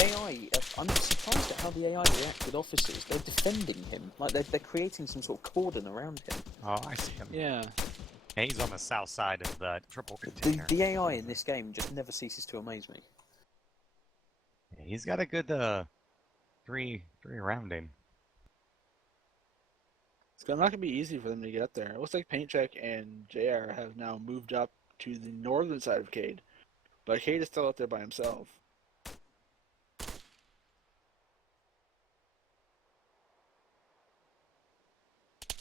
AI. I'm surprised at how the AI react with officers. They're defending him, like they're creating some sort of cordon around him. Oh, I see him. Yeah. Yeah, he's on the south side of the triple The, container. the AI in this game just never ceases to amaze me. Yeah, he's got a good three around him. It's not going to be easy for them to get up there. It looks like Paint Check and JR have now moved up to the northern side of Cade. But Cade is still out there by himself.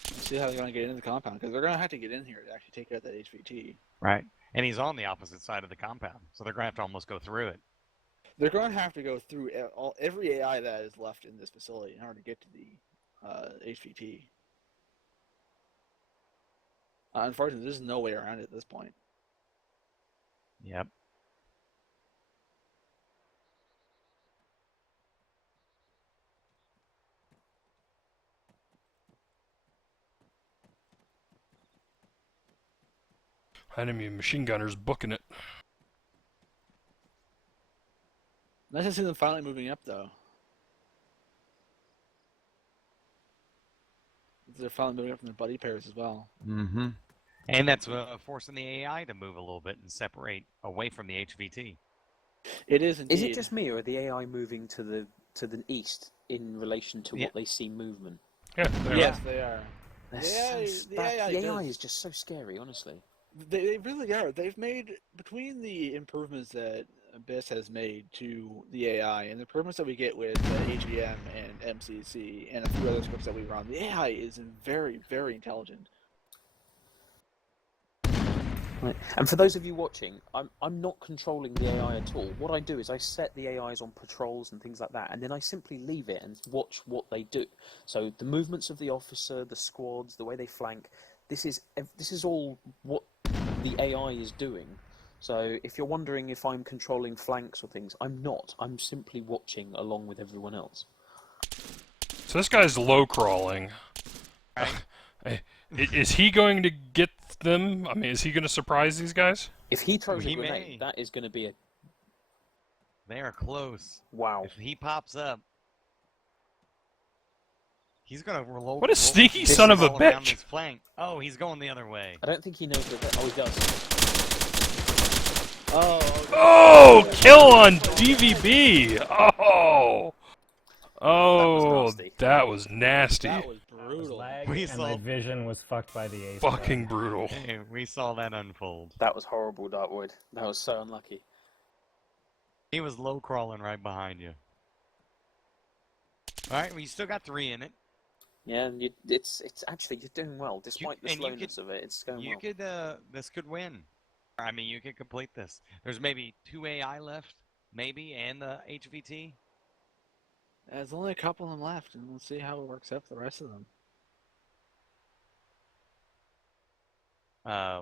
Let's see how they're going to get into the compound, because they're going to have to get in here to actually take out that HVT. Right. And he's on the opposite side of the compound, so they're going to have to almost go through it. They're going to have to go through every AI that is left in this facility in order to get to the HVT. Unfortunately, there's no way around it at this point. Yep. Enemy machine gunners booking it. Nice to see them finally moving up, though. They're finally moving up from their buddy pairs as well. Mm-hmm. And that's forcing the AI to move a little bit and separate away from the HVT. It is indeed. Is it just me, or are the AI moving to the east in relation to what they see movement? Yeah, yes, they are. The The AI AI is just so scary, honestly. They really are. They've made, between the improvements that Abyss has made to the AI and the improvements that we get with HVM and MCC and a few other scripts that we run, the AI is very, very intelligent. Right. And for those of you watching, I'm not controlling the AI at all. What I do is I set the AIs on patrols and things like that, and then I simply leave it and watch what they do. So the movements of the officer, the squads, the way they flank, this is all what the AI is doing. So if you're wondering if I'm controlling flanks or things, I'm not. I'm simply watching along with everyone else. So this guy's low crawling. Is he going to get them? I mean, is he going to surprise these guys? If he throws a grenade, that is going to be a... They are close. Wow. If he pops up, he's going to roll. What a sneaky son of a bitch! His flank. Oh, he's going the other way. I don't think he knows that. Oh, he does. Oh, kill on DVB! Oh, that was nasty. That was brutal. Lag, and my vision was fucked by the ace. Fucking brutal. Hey, we saw that unfold. That was horrible, Darkwood. That was so unlucky. He was low crawling right behind you. All right, well, you still got 3 in it. Yeah, and it's actually, you're doing well, despite the slowness of it. It's going well. You could, this could win. I mean, you could complete this. There's maybe 2 AI left, maybe, and the HVT. There's only a couple of them left, and we'll see how it works out for the rest of them.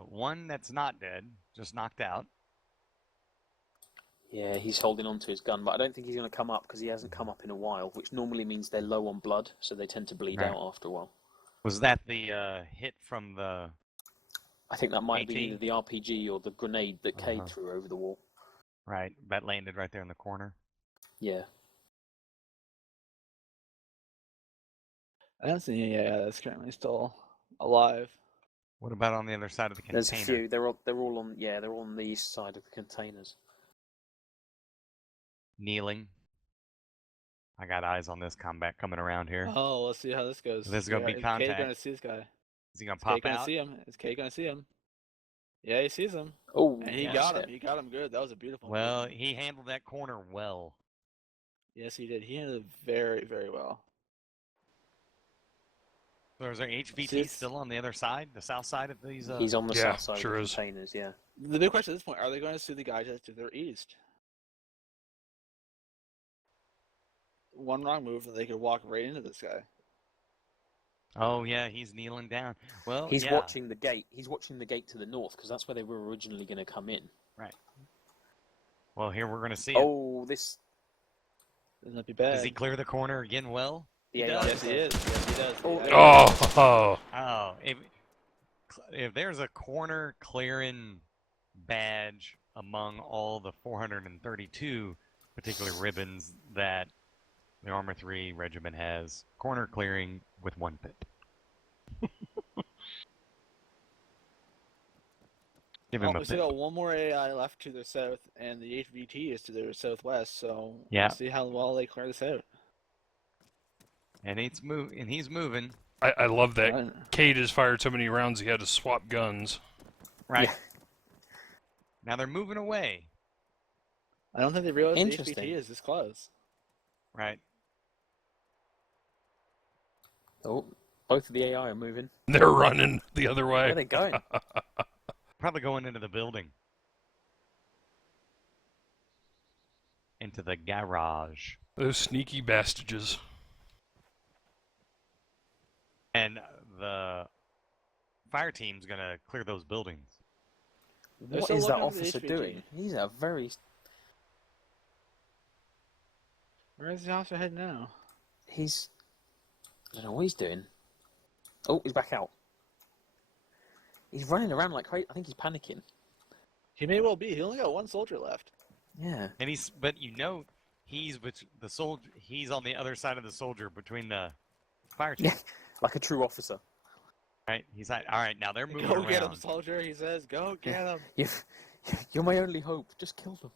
One that's not dead, just knocked out. Yeah, he's holding on to his gun, but I don't think he's going to come up because he hasn't come up in a while, which normally means they're low on blood, so they tend to bleed out after a while. Was that the hit from the... I think that might be either the RPG or the grenade that Cade threw over the wall. Right, that landed right there in the corner. Yeah. I don't see any AI that's currently still alive. What about on the other side of the container? There's a few. They're all on. Yeah, they're all on the east side of the containers. Kneeling. I got eyes on this combat coming around here. Oh, let's see how this goes. This is gonna be contact. Is Cade gonna see this guy? Is he gonna pop out? Is Cade gonna see him? Yeah, he sees him. Oh, and he got him. He got him good. That was a beautiful. Well, movement. he handled that corner well. Yes, he did. He handled it very, very well. So is there HVT still on the other side, the south side of these? He's on the south side of the containers, yeah. The big question at this point, are they going to sue the guys to their east? One wrong move and they could walk right into this guy. Oh, yeah, he's kneeling down. Well, he's watching the gate. He's watching the gate to the north because that's where they were originally going to come in. Right. Well, here we're going to see it. This doesn't that be bad? Does he clear the corner again well? He does. Yes, he is. Yes, he does. Oh, if there's a corner clearing badge among all the 432 particular ribbons that the Armor 3 Regiment has, corner clearing with 1 pip. Give him a we still got one more AI left to the south, and the HVT is to their southwest, so we'll see how well they clear this out. And he's moving. I love that Cade has fired so many rounds he had to swap guns. Right. Yeah. Now they're moving away. I don't think they realize the HVT is this close. Right. Oh, both of the AI are moving. They're running the other way. Where are they going? Probably going into the building. Into the garage. Those sneaky bastages. And the fire team's gonna clear those buildings. What is that officer doing? He's a very... Where is the officer heading now? He's... I don't know what he's doing. Oh, he's back out. He's running around like crazy. I think he's panicking. He may well be. He only got 1 soldier left. Yeah. And but he's with the soldier. He's on the other side of the soldier between the fire team. Yeah, like a true officer. Right. He's like, all right, now they're moving around. Go get him, soldier. He says, go get him. You're my only hope. Just kill them.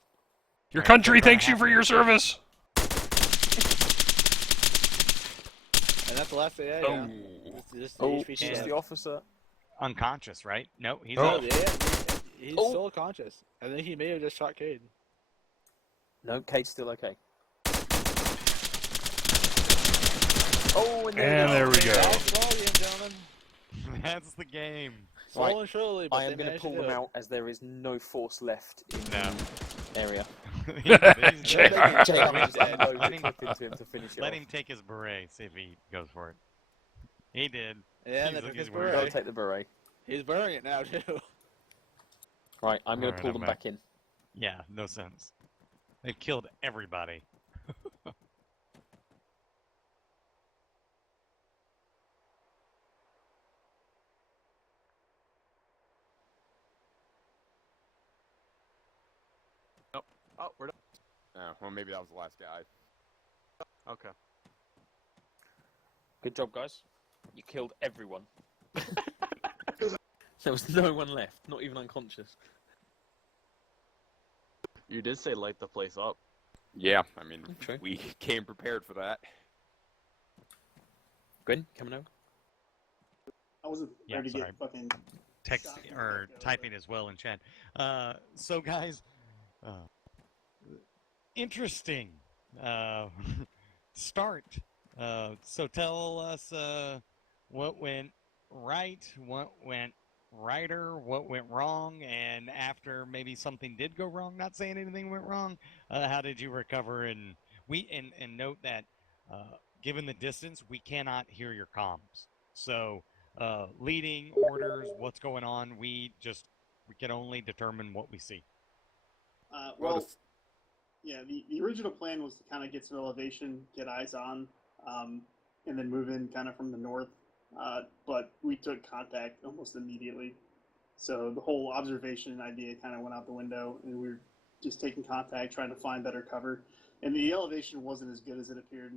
Your country thanks you for your service. And that's the last AI. This is the officer. unconscious, right? No, he's Oh, up. yeah, he's still conscious. I think he may have just shot Cade. No, Cade's still okay. Oh, and there we go. That's the ball game, gentlemen. That's the game. Slowly and surely, but I am going to pull them out as there is no force left in the area. JR. Let him take his beret, see if he goes for it. He did. Yeah, He's and looking his worried. beret. Go take the beret. He's wearing it now, too. Right, I'm going to Alright, pull I'm them back. back in. Yeah, no sense. They've killed everybody. Oh, we're done. Well, maybe that was the last guy. Okay. Good job, guys. You killed everyone. There was no one left, not even unconscious. You did say light the place up. Yeah, I mean, True. we came prepared for that. Gwen, coming over? I wasn't Yeah, ready to sorry. get fucking Text shot from or the get-go, typing as well in chat. So guys, interesting start. So tell us what went right, what went righter, what went wrong, and after maybe something did go wrong, not saying anything went wrong, how did you recover? And note that given the distance, we cannot hear your comms. So leading orders, what's going on, we can only determine what we see. Well, yeah, the original plan was to kind of get some elevation, get eyes on, and then move in kind of from the north. But we took contact almost immediately. So the whole observation idea kind of went out the window, and we were just taking contact, trying to find better cover. And the elevation wasn't as good as it appeared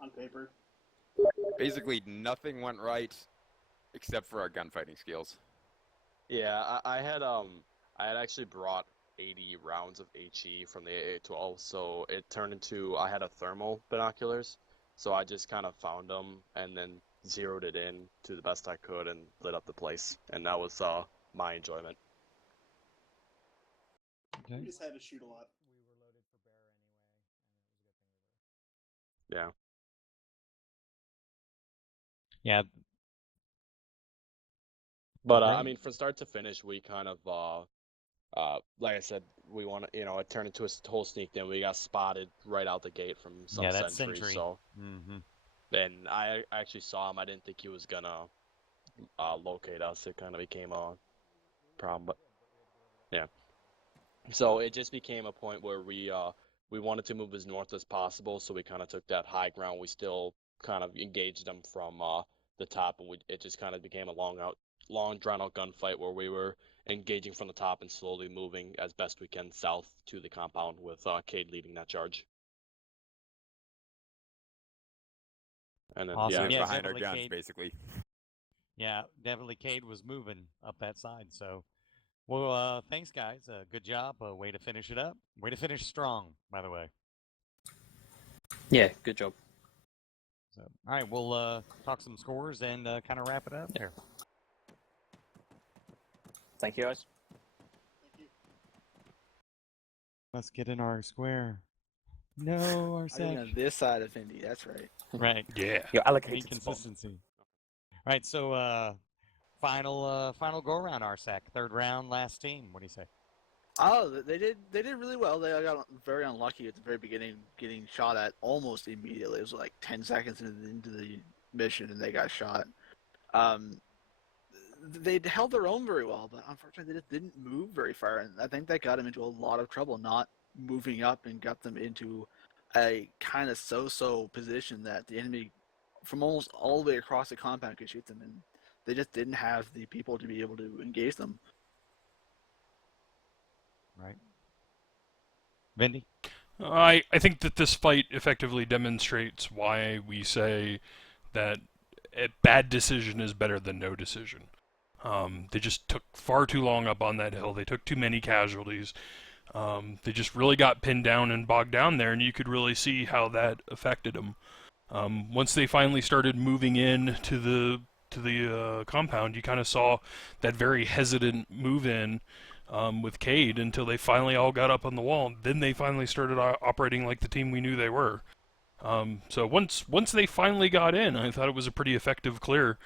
on paper. Basically, nothing went right except for our gunfighting skills. Yeah, I had actually brought 80 rounds of HE from the AA-12, so it turned into I had a thermal binoculars, so I just kind of found them and then zeroed it in to the best I could and lit up the place, and that was my enjoyment. We just had to shoot a lot. Yeah. Yeah. But Right. I mean, from start to finish, we kind of like I said, we want to, it turned into a whole sneak. Then we got spotted right out the gate from some that's sentry. sentry. So, Mm-hmm. and I actually saw him. I didn't think he was gonna locate us. It kind of became a problem, but yeah. So it just became a point where we wanted to move as north as possible. So we kind of took that high ground. We still kind of engaged them from the top, and it just kind of became a long drawn out gunfight where we were engaging from the top and slowly moving as best we can south to the compound with Cade leading that charge. And then, Awesome. Yeah, behind our definitely guns, Cade. basically. Yeah, definitely Cade was moving up that side. So, well, thanks, guys. Good job. Way to finish it up. Way to finish strong, by the way. Yeah, good job. So, all right, we'll talk some scores and kind of wrap it up here. Thank you, guys. Let's get in our square. No, our I'm sec. on this side of Indy, that's right. Right. Yeah. You're allocated Need consistency. All right, so final go around RSAC, third round, last team. What do you say? Oh, they did really well. They got very unlucky at the very beginning, getting shot at almost immediately. It was like 10 seconds into the mission, and they got shot. They held their own very well, but unfortunately, they just didn't move very far, and I think that got them into a lot of trouble. Not moving up and got them into a kind of so-so position that the enemy, from almost all the way across the compound, could shoot them, and they just didn't have the people to be able to engage them. Right. Vindy? I think that this fight effectively demonstrates why we say that a bad decision is better than no decision. They just took far too long up on that hill. They took too many casualties. They just really got pinned down and bogged down there, and you could really see how that affected them. Once they finally started moving in to to the compound, you kind of saw that very hesitant move in with Cade until they finally all got up on the wall. Then they finally started operating like the team we knew they were. So once they finally got in, I thought it was a pretty effective clear.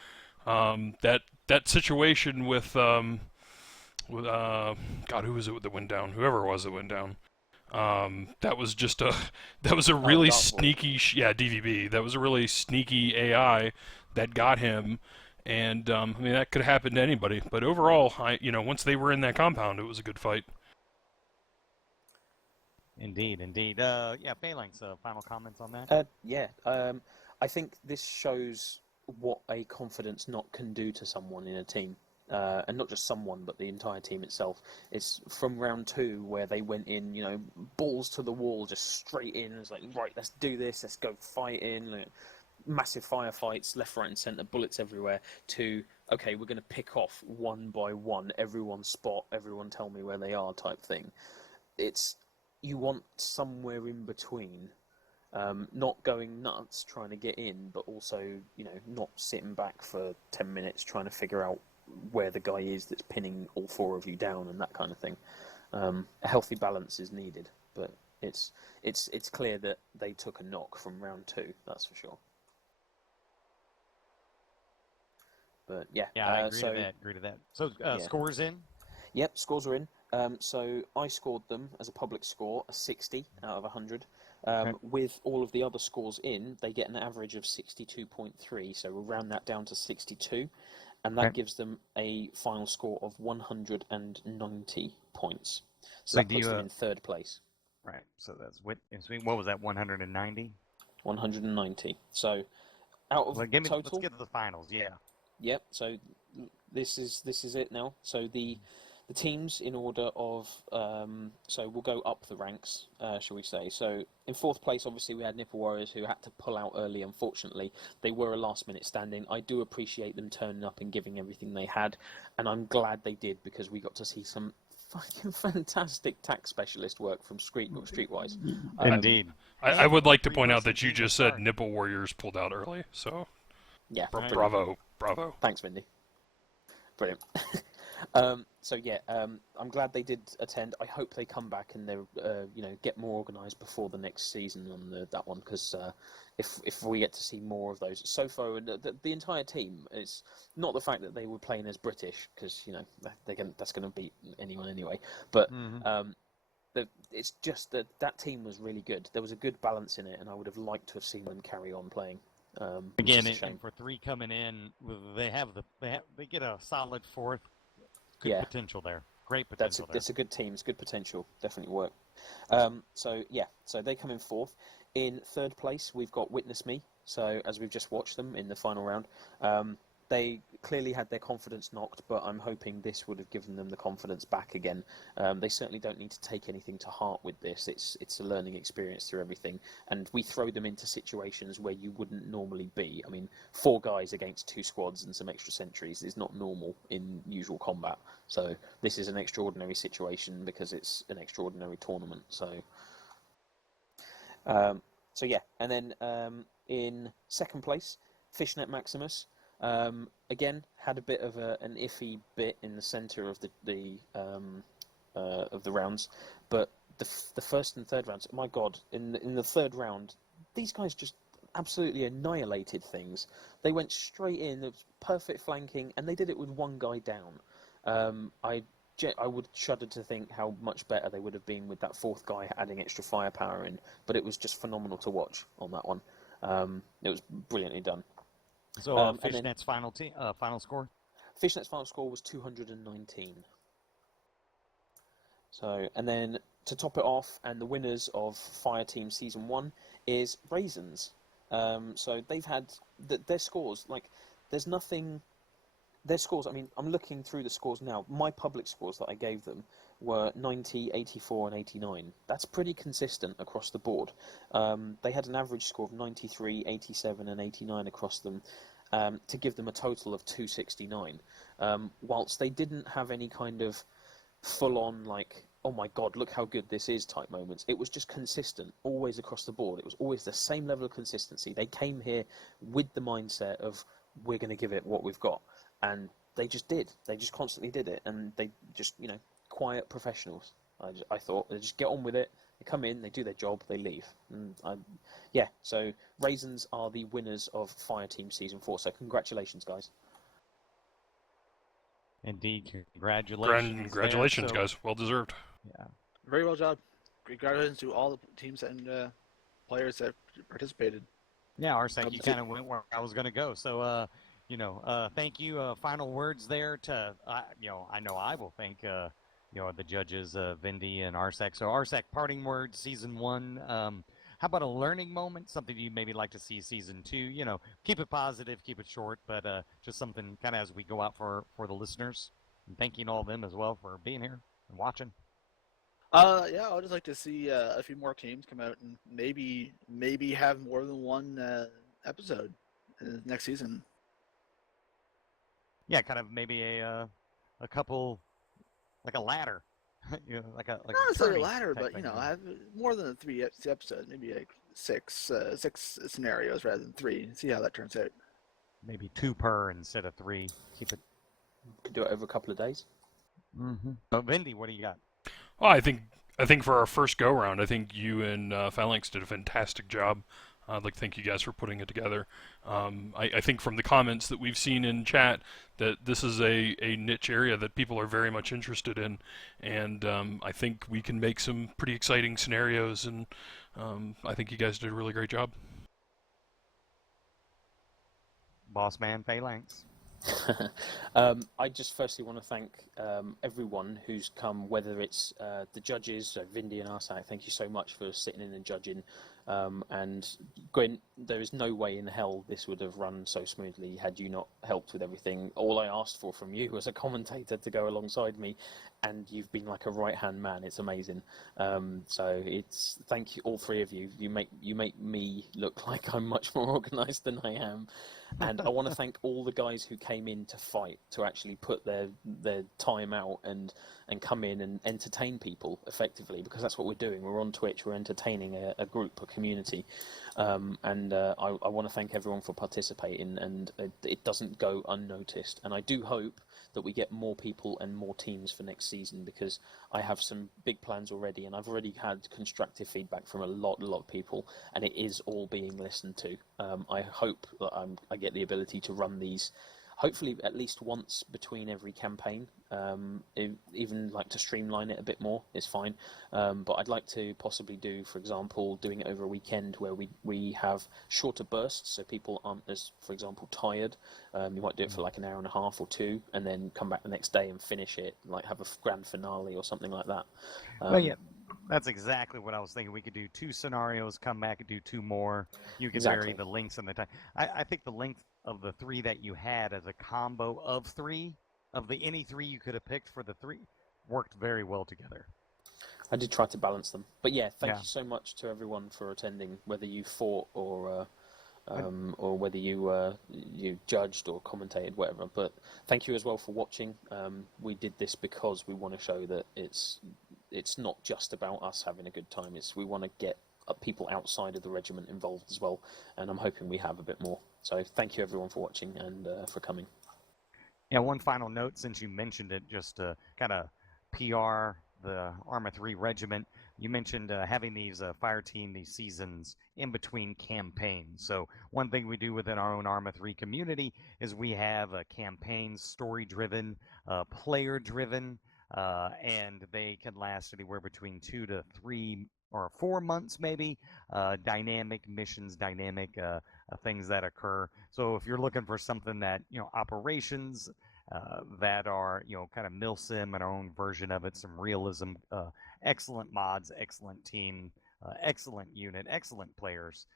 That situation with God, who was it that went down? Whoever it was that went down. That was a really sneaky, DVB. That was a really sneaky AI that got him, and I mean that could happen to anybody. But overall, once they were in that compound, it was a good fight. Indeed. Yeah, Phalanx, final comments on that? I think this shows what a confidence knock can do to someone in a team. And not just someone, but the entire team itself. It's from round 2 where they went in, balls to the wall, just straight in. It's like, right, let's do this, let's go fight in. Like, massive firefights, left, right, and centre, bullets everywhere. To, okay, we're going to pick off one by one, everyone spot, everyone tell me where they are type thing. You want somewhere in between. Not going nuts trying to get in, but also, not sitting back for 10 minutes trying to figure out where the guy is that's pinning all 4 of you down and that kind of thing. A healthy balance is needed, but it's clear that they took a knock from round 2, that's for sure. But yeah, I agree to that. So scores in? Yep, scores are in. So I scored them as a public score, a 60 out of 100. With all of the other scores in, they get an average of 62.3, so we'll round that down to 62, and that gives them a final score of 190 points. So that puts them in 3rd place. Right, so that's what was that, 190? 190. So out of total... Let's get to the finals, yeah. Yep, so this is it now. So the teams in order of, so we'll go up the ranks, shall we say. So in 4th place, obviously, we had Nipple Warriors who had to pull out early, unfortunately. They were a last-minute stand-in. I do appreciate them turning up and giving everything they had, and I'm glad they did because we got to see some fucking fantastic tax specialist work from Streetwise. Indeed. I would like to point out that you just said Nipple Warriors pulled out early, so yeah, bravo. Thanks, Mindy. Brilliant. So yeah, I'm glad they did attend. I hope they come back and they're get more organised before the next season on that one, because if we get to see more of those. Sofo and the entire team, it's not the fact that they were playing as British, because that's going to beat anyone anyway. But it's just that team was really good. There was a good balance in it, and I would have liked to have seen them carry on playing. Again, and for 3 coming in, they get a solid 4th. Good potential there. Great potential there. It's a good team. It's good potential. Definitely work. So they come in 4th. In 3rd place, we've got Witness Me. So as we've just watched them in the final round, they clearly had their confidence knocked, but I'm hoping this would have given them the confidence back again. They certainly don't need to take anything to heart with this. It's a learning experience through everything, and we throw them into situations where you wouldn't normally be. I mean, 4 guys against 2 squads and some extra sentries is not normal in usual combat. So this is an extraordinary situation because it's an extraordinary tournament. So yeah, and then in 2nd place, Fishnet Maximus. Again, had a bit of an iffy bit in the centre of the rounds, but the 1st and 3rd rounds, my God, in the 3rd round, these guys just absolutely annihilated things. They went straight in, it was perfect flanking, and they did it with 1 guy down. I would shudder to think how much better they would have been with that 4th guy adding extra firepower in, but it was just phenomenal to watch on that one. It was brilliantly done. So Fishnet's final score? Fishnet's final score was 219. So, and then to top it off, and the winners of Fireteam Season 1 is Raisins. So they've had their scores, like, there's nothing... Their scores, I mean, I'm looking through the scores now. My public scores that I gave them were 90, 84, and 89. That's pretty consistent across the board. They had an average score of 93, 87, and 89 across them, to give them a total of 269. Whilst they didn't have any kind of full-on, like, oh my God, look how good this is type moments. It was just consistent, always across the board. It was always the same level of consistency. They came here with the mindset of, we're going to give it what we've got. And they just did. They just constantly did it, and they just, quiet professionals. I thought they just get on with it. They come in, they do their job, they leave. And so Raisins are the winners of Fireteam Season 4. So congratulations, guys. Indeed, congratulations. Congratulations, there. guys. Well deserved. Yeah. Very well job. Congratulations to all the teams and players that participated. Yeah, Arsec, you kind of went where I was going to go. So, thank you. Final words there to, I know I will thank, the judges, Vindy and Arsec. So, Arsec, parting words, Season 1. How about a learning moment? Something you maybe like to see Season 2? Keep it positive, keep it short, but just something kind of as we go out for the listeners. And thanking all of them as well for being here and watching. Yeah, I'd just like to see a few more teams come out and maybe have more than one episode next season. Yeah, kind of maybe a couple, like a ladder, like a Not necessarily a tourney ladder, type but thing, have more than 3 episodes, maybe like six scenarios rather than 3. See how that turns out. Maybe 2 per instead of 3. Keep it. Could do it over a couple of days. Mm-hmm. So, Vindy, what do you got? Well, I think for our first go round, I think you and Phalanx did a fantastic job. I'd like to thank you guys for putting it together. I think from the comments that we've seen in chat that this is a niche area that people are very much interested in, and I think we can make some pretty exciting scenarios, and I think you guys did a really great job. Boss man Phalanx. I just firstly want to thank everyone who's come, whether it's the judges, so Vindy and Arsak, thank you so much for sitting in and judging. And Gwyn, there is no way in hell this would have run so smoothly had you not helped with everything. All I asked for from you was a commentator to go alongside me, and you've been like a right-hand man. It's amazing. So thank you, all 3 of you. You make me look like I'm much more organised than I am. And I want to thank all the guys who came in to fight, to actually put their time out and come in and entertain people effectively, because that's what we're doing. We're on Twitch, we're entertaining a group, a community. I want to thank everyone for participating, and it doesn't go unnoticed. And I do hope that we get more people and more teams for next season, because I have some big plans already, and I've already had constructive feedback from a lot of people, and it is all being listened to. I hope that I get the ability to run these, hopefully at least once between every campaign. Even like to streamline it a bit more is fine, but I'd like to possibly do, for example, doing it over a weekend where we have shorter bursts, so people aren't as, for example, tired. You might do it for like an hour and a half or 2, and then come back the next day and finish it, like have a grand finale or something like that. Well, yeah, that's exactly what I was thinking. We could do 2 scenarios, come back and do 2 more. You could vary the lengths and the time. I think the length of the 3 that you had as a combo of 3, of the any 3 you could have picked for the 3, worked very well together. I did try to balance them, but yeah, thank you so much to everyone for attending, whether you fought or whether you judged or commentated, whatever. But thank you as well for watching. We did this because we want to show that it's not just about us having a good time. We want to get people outside of the regiment involved as well, and I'm hoping we have a bit more. So thank you everyone for watching and for coming. Yeah, one final note, since you mentioned it, just to kind of PR the Arma 3 regiment, you mentioned having these Fireteam, these seasons in between campaigns. So one thing we do within our own Arma 3 community is we have campaigns, story-driven, player-driven, and they can last anywhere between 2 to 3 or 4 months maybe. Dynamic missions, dynamic things that occur. So if you're looking for something that, operations that are, kind of milsim and our own version of it, some realism, excellent mods, excellent team, excellent unit, excellent players.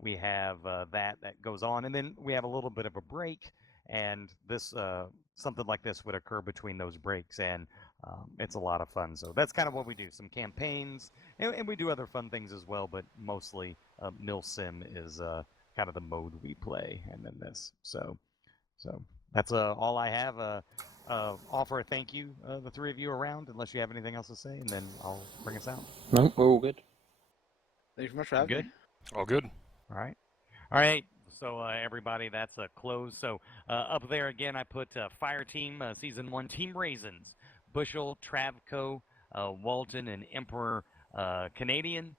We have that goes on, and then we have a little bit of a break, and this something like this would occur between those breaks, and it's a lot of fun. So that's kind of what we do, some campaigns, and we do other fun things as well, but mostly milsim is kind of the mode we play, and then this. So that's all I have. Offer a thank you, the 3 of you around, unless you have anything else to say, and then I'll bring us out. No, we're all good. Thank you very much for having me. All good. All right. So So everybody, that's a close. So up there again, I put Fireteam Season 1 Team Raisins, Bushel, Travco, Walton, and Emperor Canadian.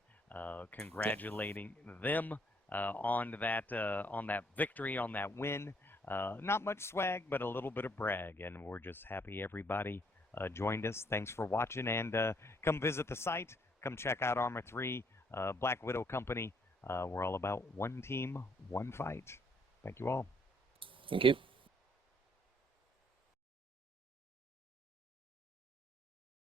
Congratulating them on that victory, on that win. Not much swag, but a little bit of brag, and we're just happy everybody joined us. Thanks for watching, and come visit the site. Come check out Armor 3, Black Widow Company. We're all about one team, one fight. Thank you all. Thank you.